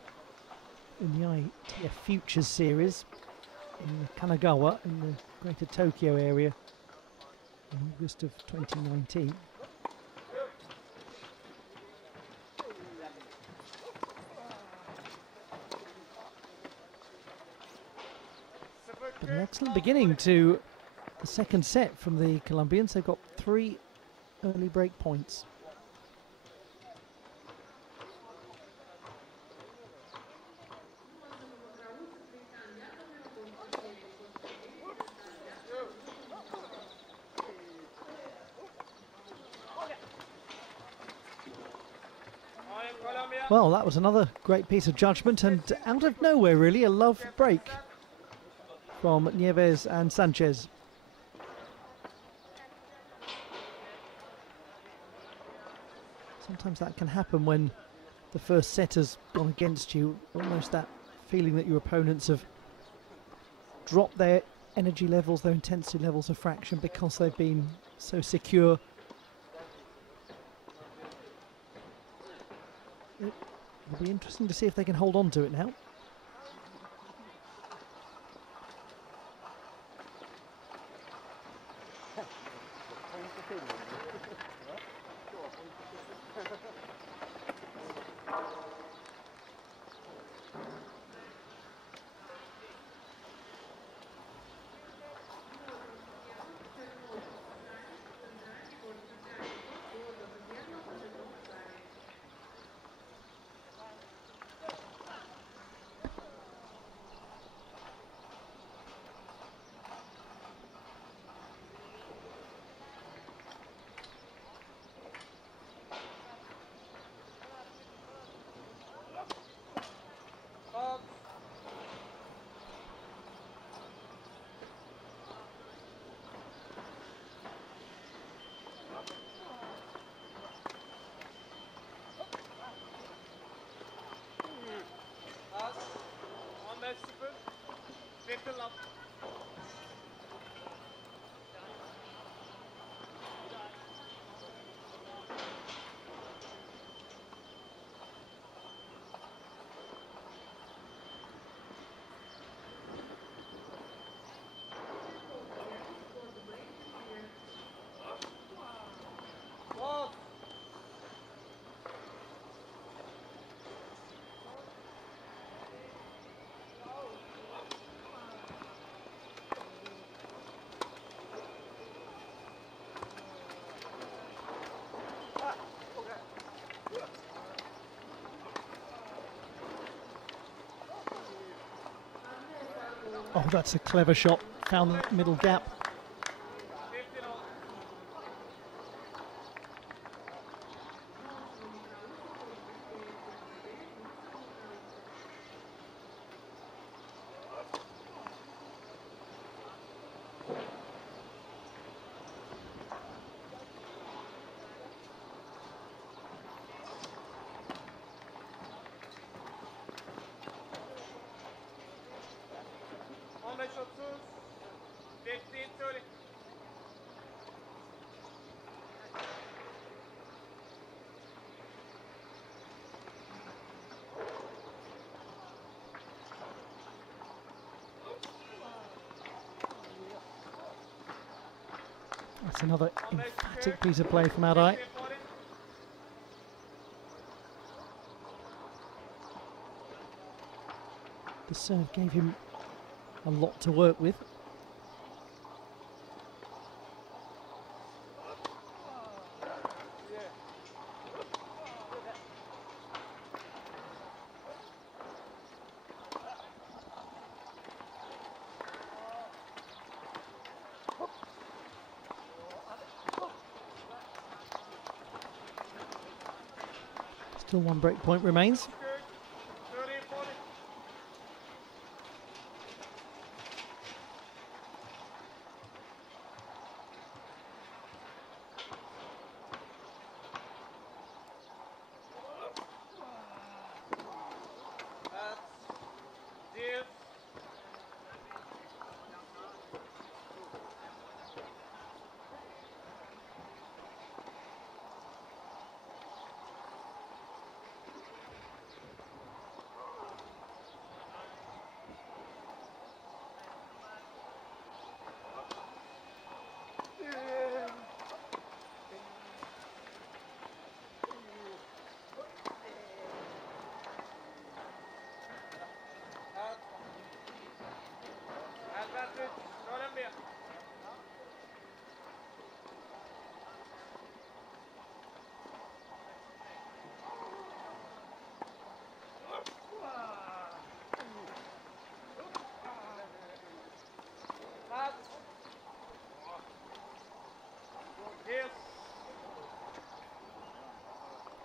in the ITF Futures Series in Kanagawa in the Greater Tokyo area in August of 2019. But an excellent beginning to the second set from the Colombians. They've got 3 early break points. Well, that was another great piece of judgment, and out of nowhere really, a love break from Nieves and Sanchez. Sometimes that can happen when the first set has gone against you, almost that feeling that your opponents have dropped their energy levels, their intensity levels a fraction because they've been so secure. It'll be interesting to see if they can hold on to it now. Oh, that's a clever shot. Found the middle gap. That's another emphatic piece of play from Adai. The serve gave him a lot to work with. Still one break point remains.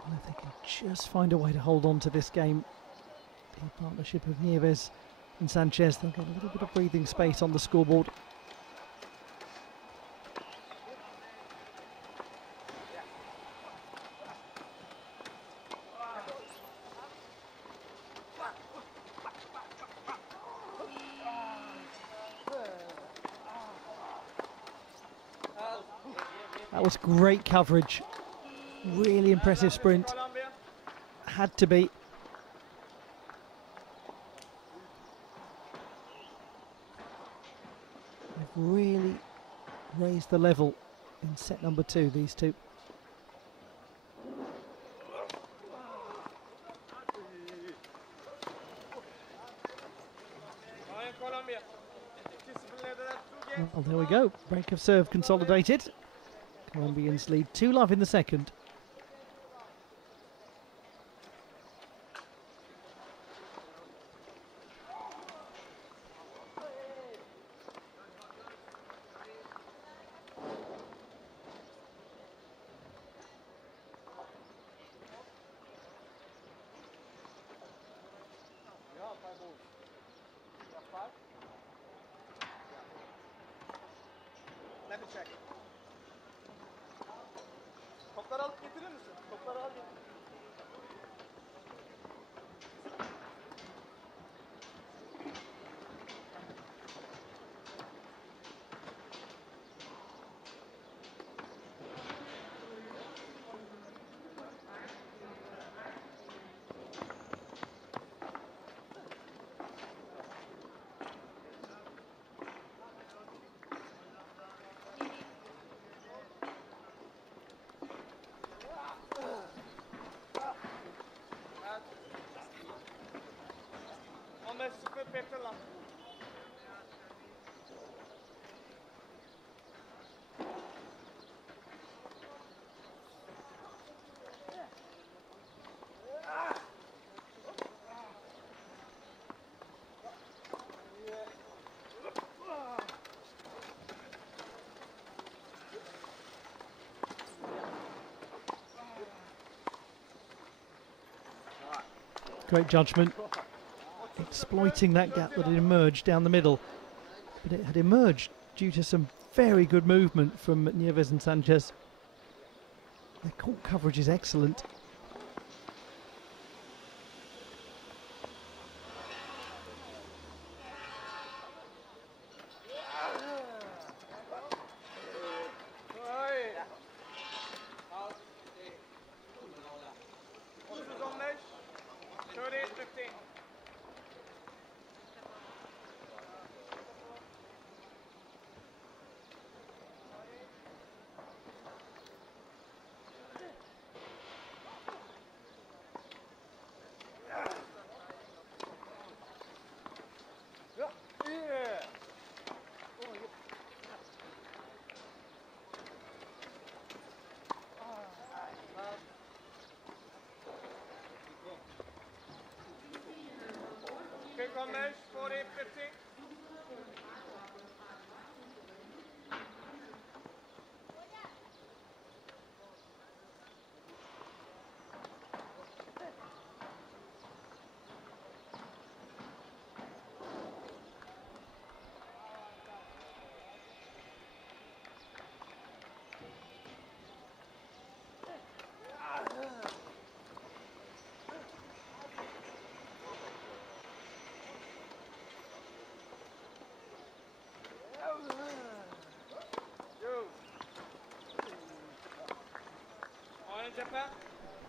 And if they can just find a way to hold on to this game, the partnership of Nieves and Sanchez, they'll get a little bit of breathing space on the scoreboard. That was great coverage. Really impressive sprint. Had to be. They've really raised the level in set number 2, these two. Well, there we go. Break of serve consolidated. Colombians lead 2-love in the second. Let me check. Topları alıp getirir misin? Topları al getir. Great judgment, exploiting that gap that had emerged down the middle. But it had emerged due to some very good movement from Nieves and Sanchez. Their court coverage is excellent.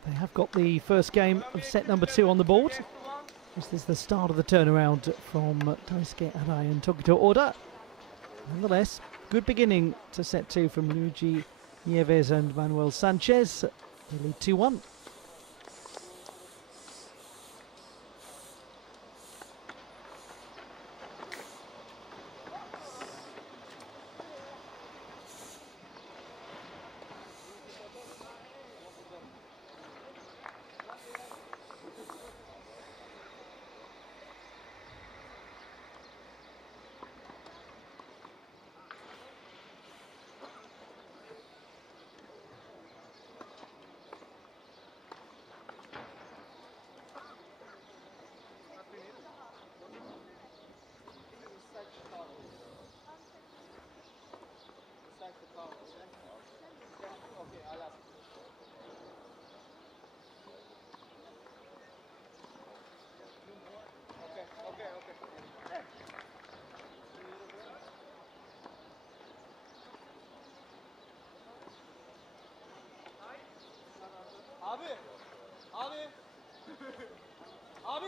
They have got the first game of set number 2 on the board. This is the start of the turnaround from Daisuke Arai and Tokito Oda. Nonetheless, good beginning to set 2 from LuigyNieves and ManuelSanchez. They lead 2-1. Abi.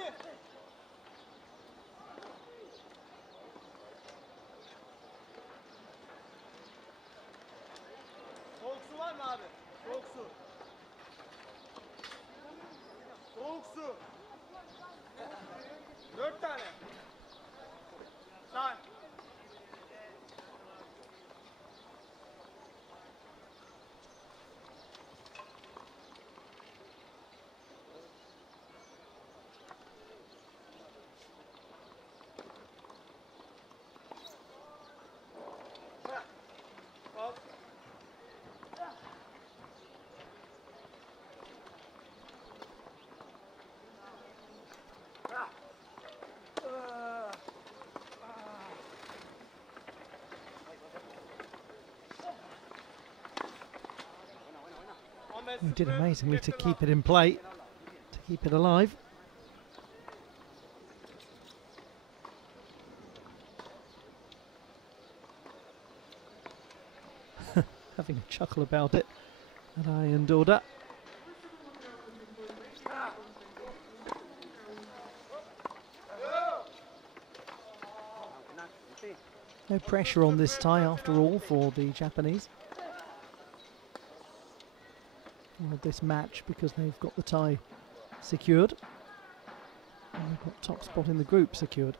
Soğuk su var mı abi? Soğuk su. Soğuk su. 4 tane. Say. He did amazingly to keep it in play, to keep it alive. Having a chuckle about it, Arai and Oda. No pressure on this tie after all for the Japanese. Or this match, because they've got the tie secured. And they've got top spot in the group secured.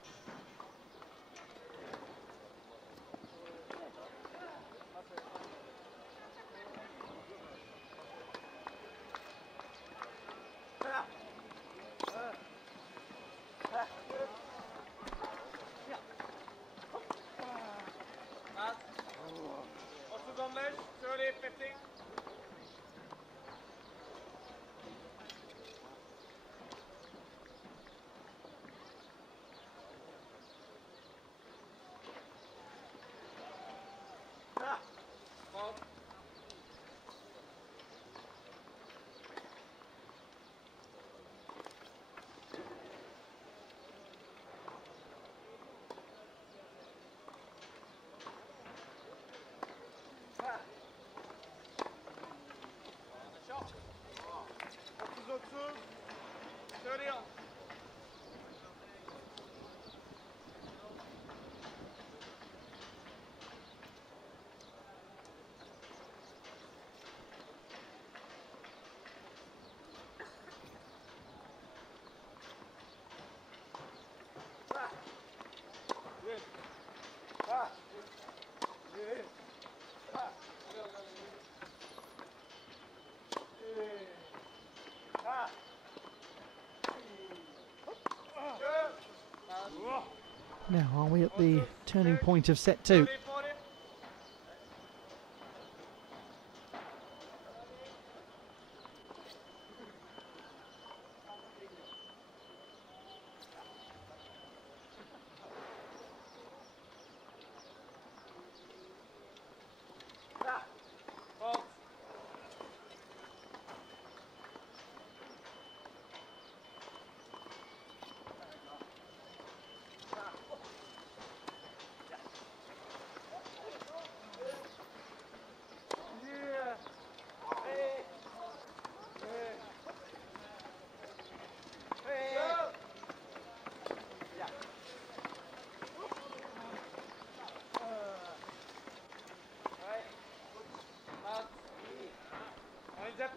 Now, are we at the turning point of set 2?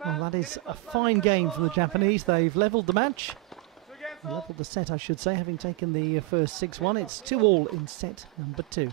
Well, that is a fine game from the Japanese. They've levelled the match. Levelled the set, I should say, having taken the first 6-1. It's 2-2 in set number 2.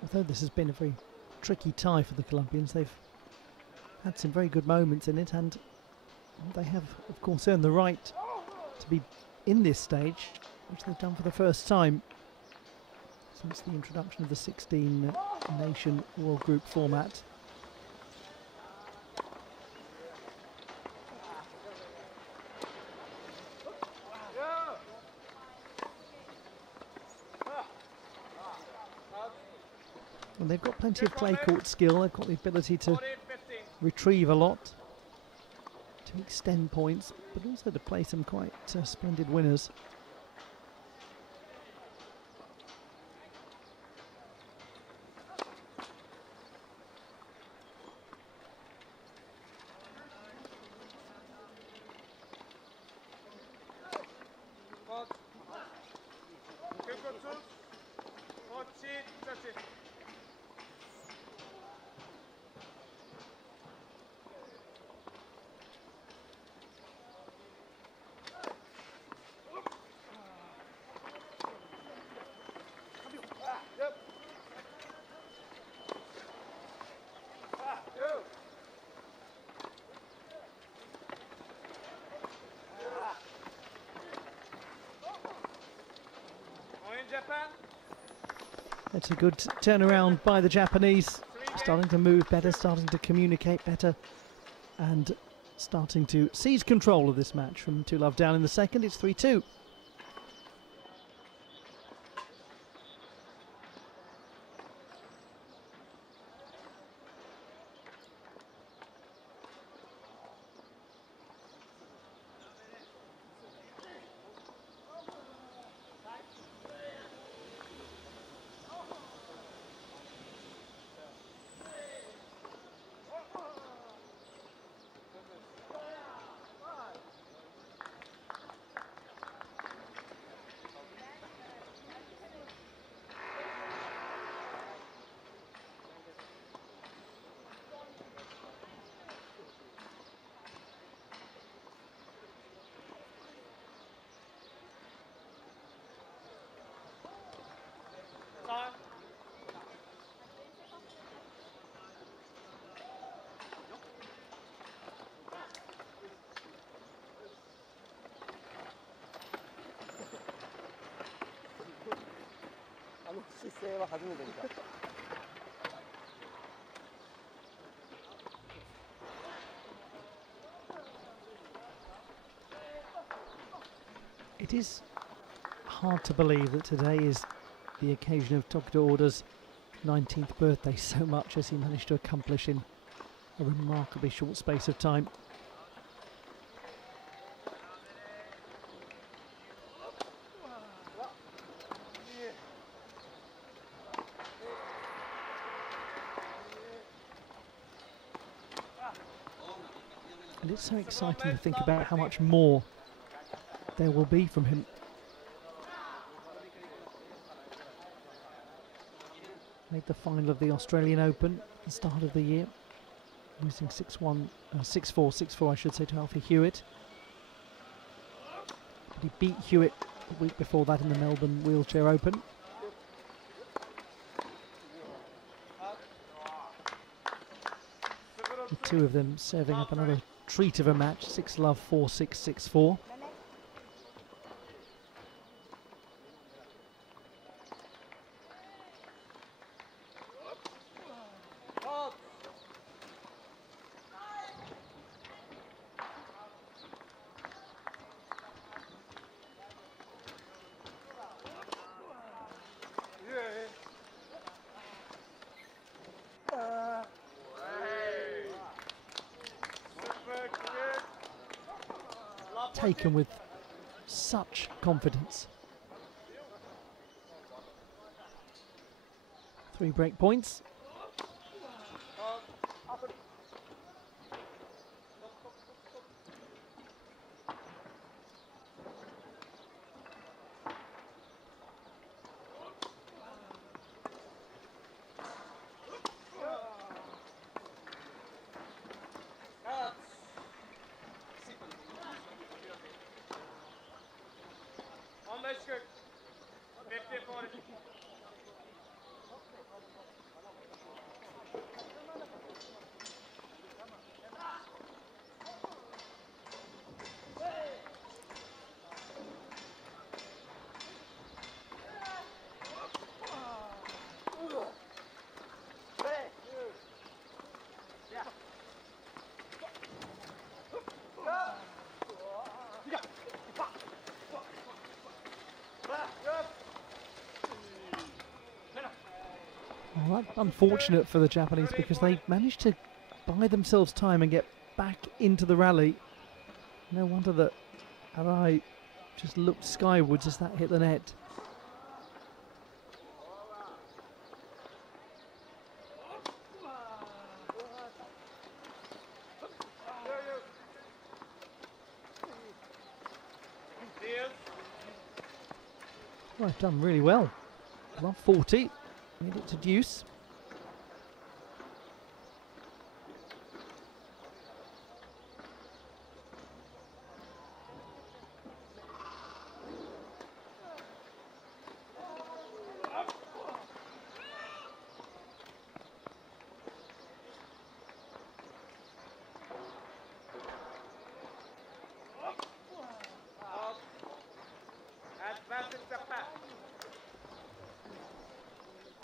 Although this has been a very tricky tie for the Colombians, they've had some very good moments in it, and they have, of course, earned the right to be in this stage, which they've done for the first time since the introduction of the 16-nation World Group format. And they've got plenty of clay court skill. They've got the ability to retrieve a lot, to extend points, but also to play some quite splendid winners. It's a good turnaround by the Japanese, starting to move better, starting to communicate better, and starting to seize control of this match. From 2-love down in the second, it's 3-2. It is hard to believe that today is the occasion of Takuto Oda's 19th birthday, so much as he managed to accomplish in a remarkably short space of time. And it's so exciting to think about how much more there will be from him. Made the final of the Australian Open at the start of the year, losing 6-1, 6-4, 6-4 I should say, to Alfie Hewitt. But he beat Hewitt the week before that in the Melbourne Wheelchair Open. The two of them serving up another treat of a match, 6-love, 4-6, 6-4. Taken with such confidence. 3 break points. Well, that's unfortunate for the Japanese because they managed to buy themselves time and get back into the rally. No wonder that Arai just looked skywards as that hit the net. Well, done really well. 140. Made it to deuce.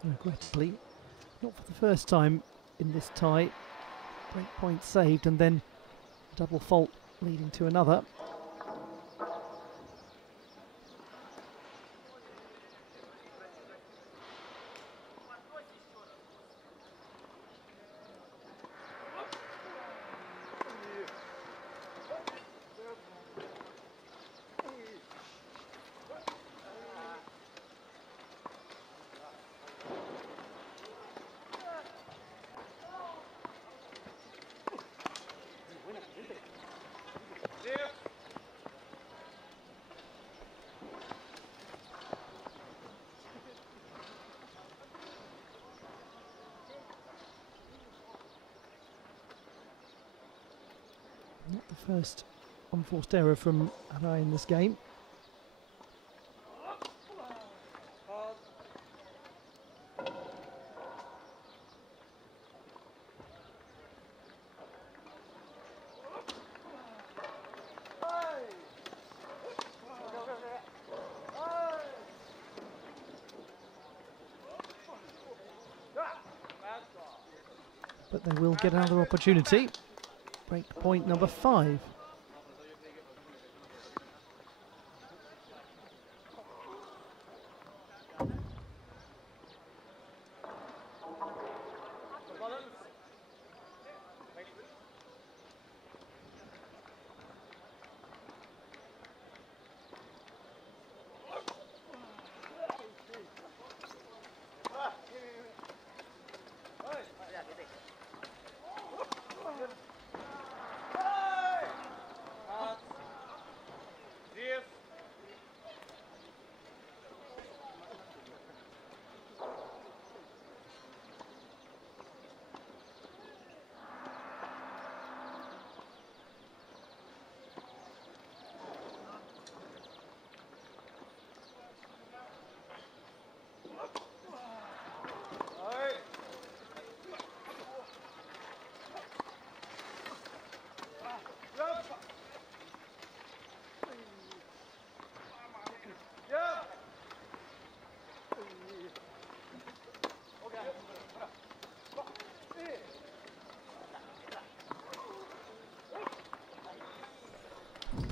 Regrettably, not for the first time in this tie. Break point saved and then double fault leading to another. Not the first unforced error from Arai in this game. But they will get another opportunity. Break point number 5.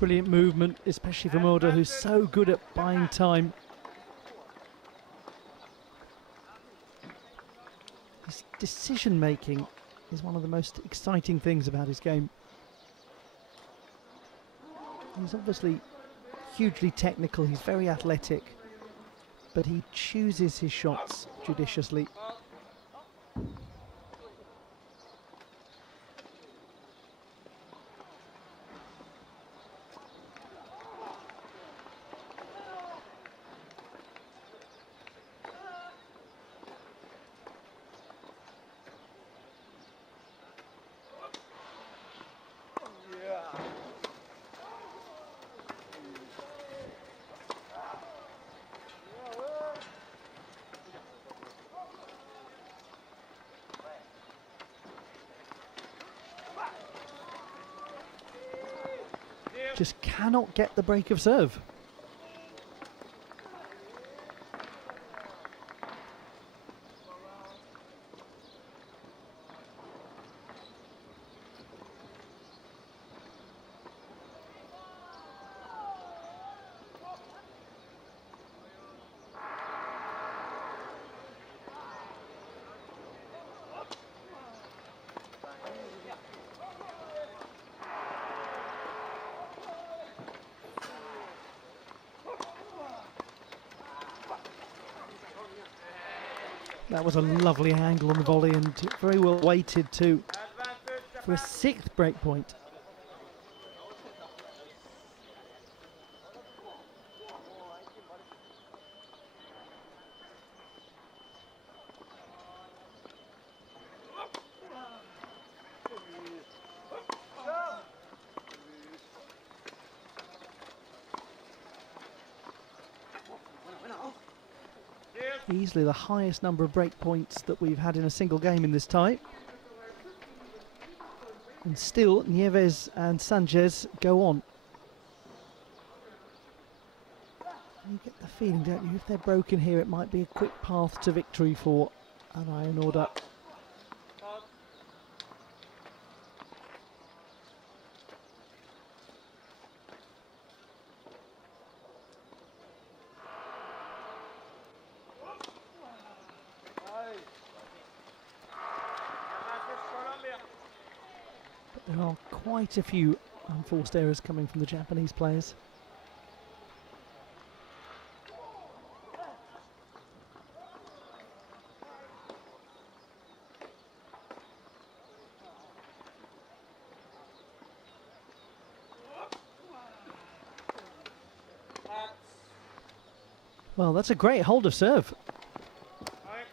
brilliant movement, especially from Oda, who's so good at buying time. His decision making is one of the most exciting things about his game. He's obviously hugely technical, he's very athletic, but he chooses his shots judiciously. Just cannot get the break of serve. That was a lovely angle on the volley and very well weighted too for a 6th break point. Easily the highest number of break points that we've had in a single game in this tie. And still, Nieves and Sanchez go on. You get the feeling, don't you, if they're broken here, it might be a quick path to victory for荒井Oda. There are quite a few unforced errors coming from the Japanese players. Well, that's a great hold of serve.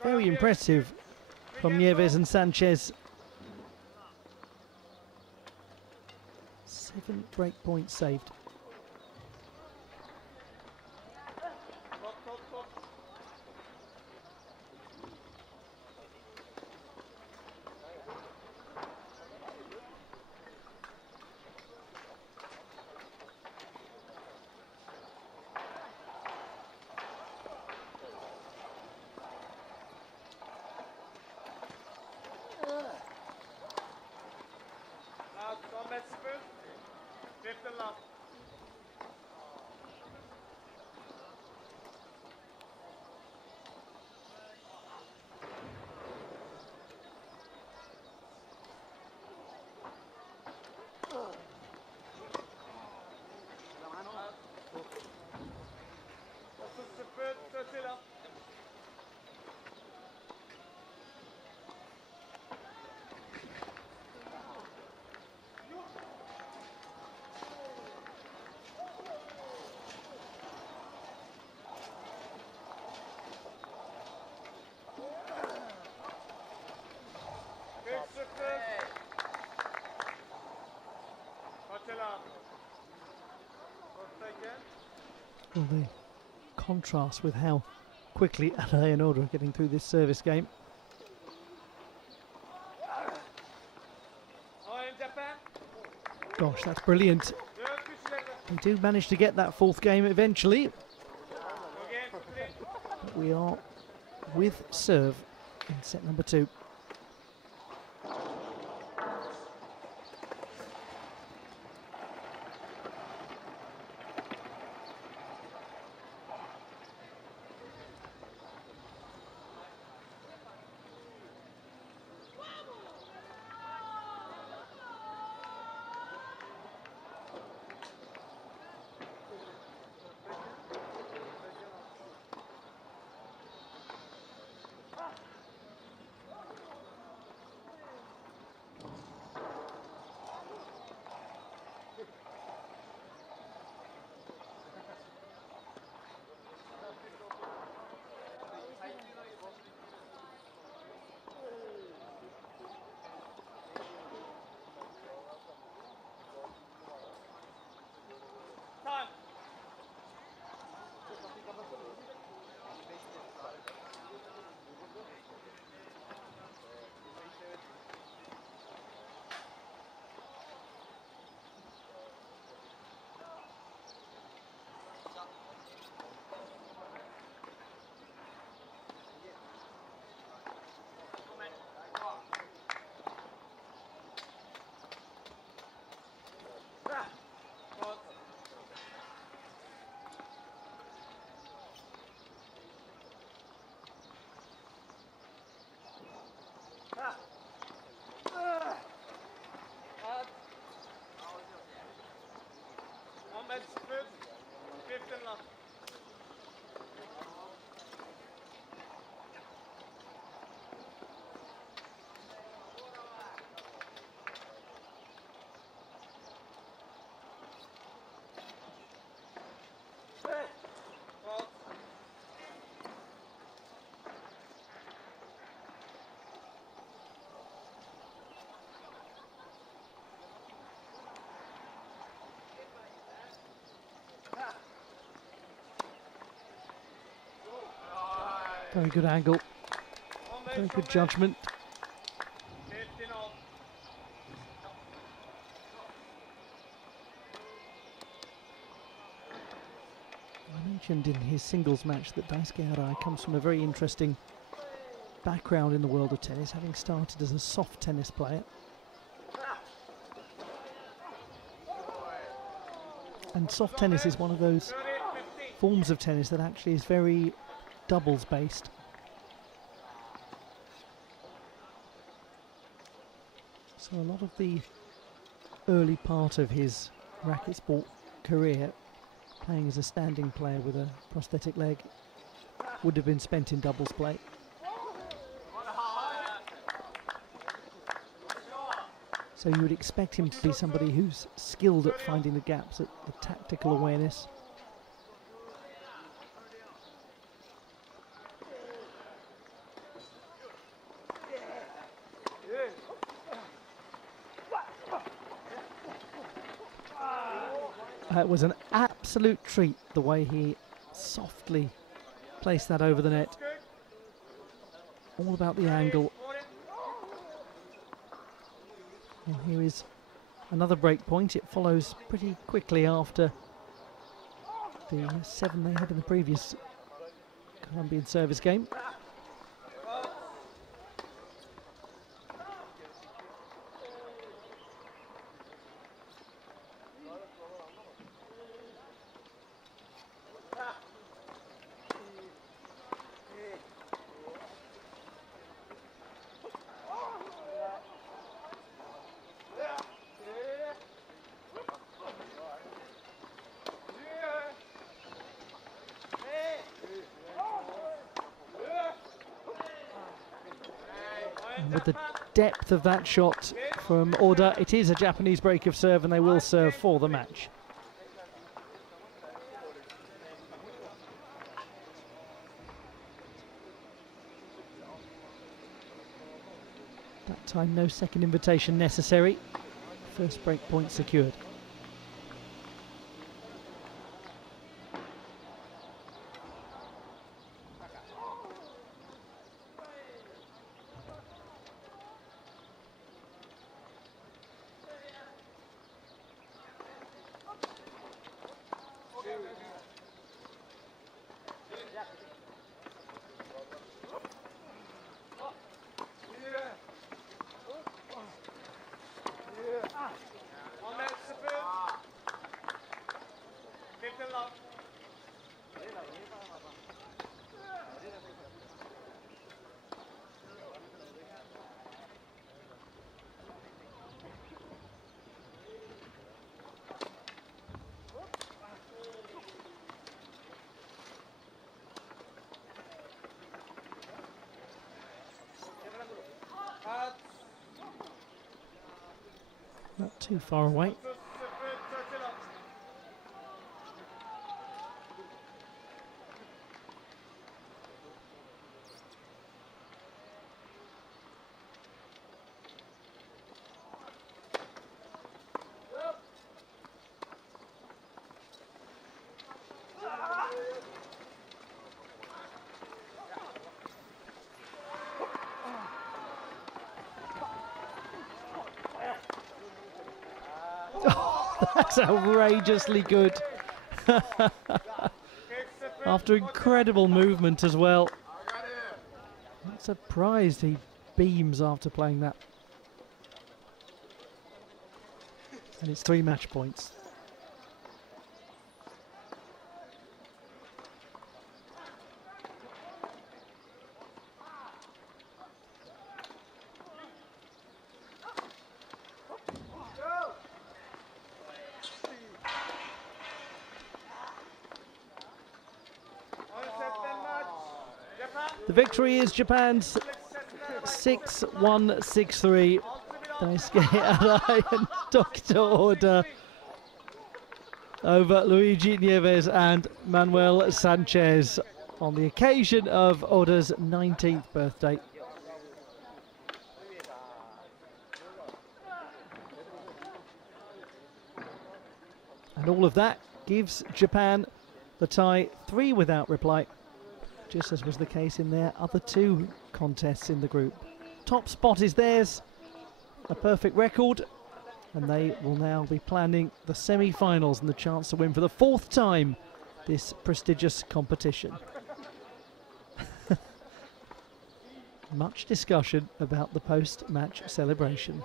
Very impressive from Nieves and Sanchez. 7 break points saved. Well, the contrast with how quickly荒井and Oda are getting through this service game. Gosh, that's brilliant. We do manage to get that 4th game eventually. But we are with serve in set number 2. Very good angle, very good judgment. I mentioned in his singles match that Daisuke Arai comes from a very interesting background in the world of tennis, having started as a soft tennis player. And soft tennis is one of those forms of tennis that actually is very doubles based. So a lot of the early part of his racket sport career, playing as a standing player with a prosthetic leg, would have been spent in doubles play. So you would expect him to be somebody who's skilled at finding the gaps, at the tactical awareness. It was an absolute treat the way he softly placed that over the net. All about the angle. And here is another break point. It follows pretty quickly after the 7 they had in the previous Colombian service game. With the depth of that shot from Oda, it is a Japanese break of serve, and they will serve for the match. That time no second invitation necessary. First break point secured. Not too far away. That's outrageously good. After incredible movement as well. I'm surprised he beams after playing that. And it's 3 match points. The victory is Japan's 6-1, 6-3. Daisuke Arai and Dr. Oda over LuigyNieves and ManuelSanchez on the occasion of Oda's 19th birthday. And all of that gives Japan the tie 3 without reply just as was the case in their other 2 contests in the group. Top spot is theirs, a perfect record, and they will now be planning the semi-finals and the chance to win for the 4th time this prestigious competition. Much discussion about the post-match celebration.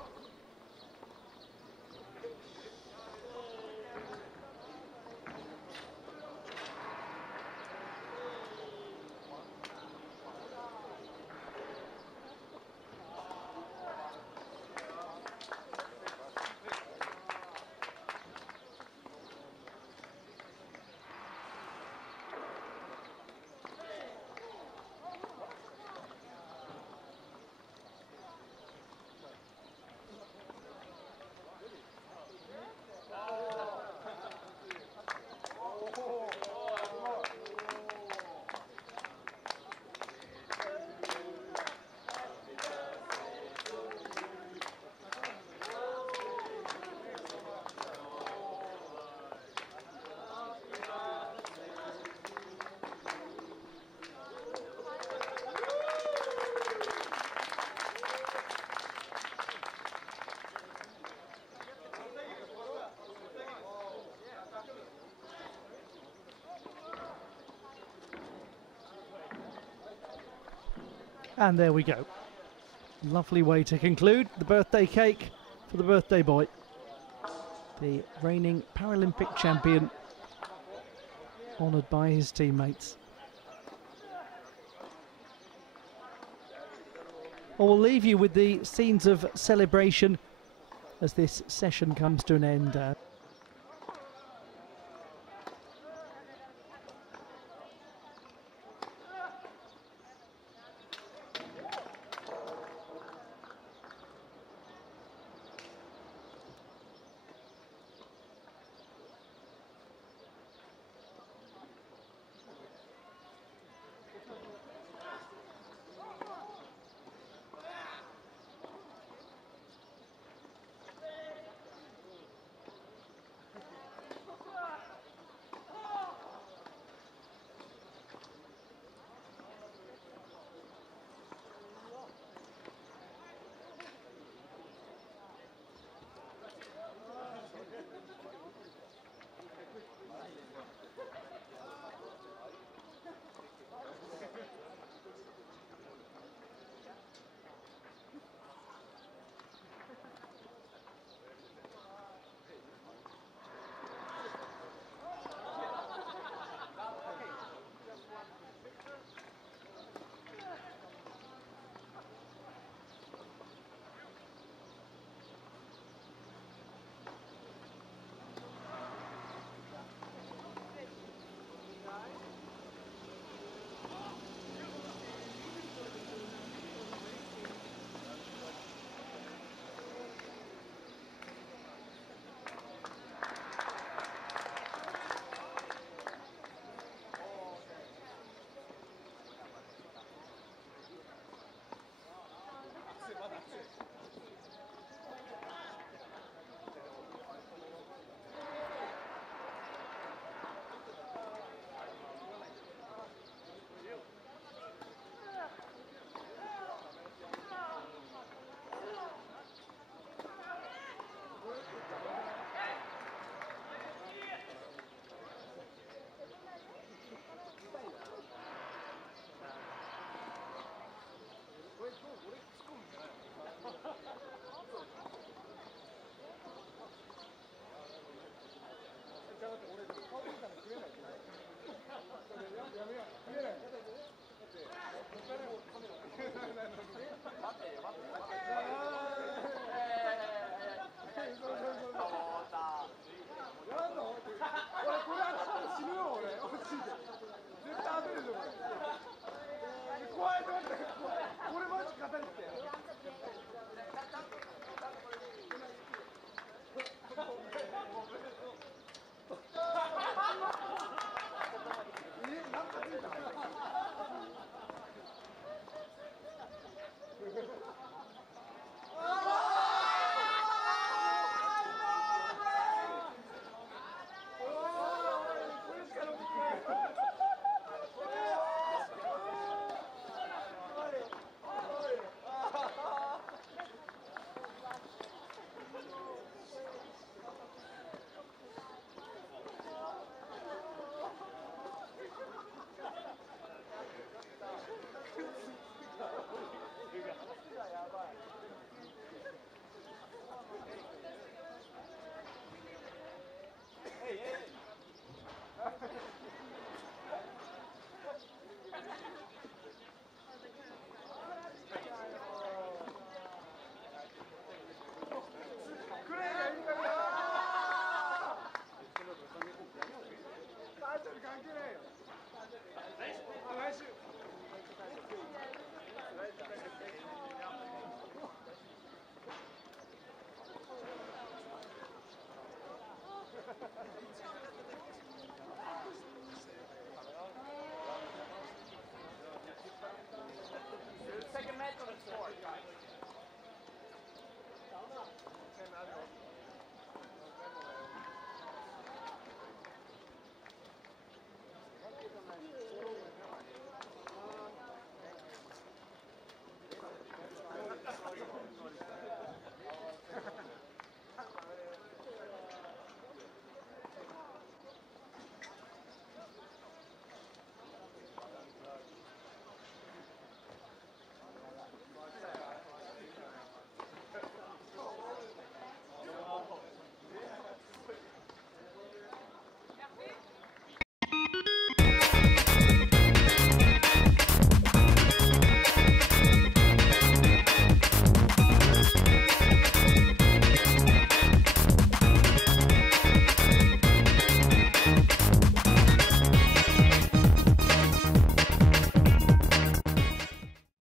And there we go. Lovely way to conclude the birthday cake for the birthday boy. The reigning Paralympic champion, honoured by his teammates. Well, we'll leave you with the scenes of celebration as this session comes to an end.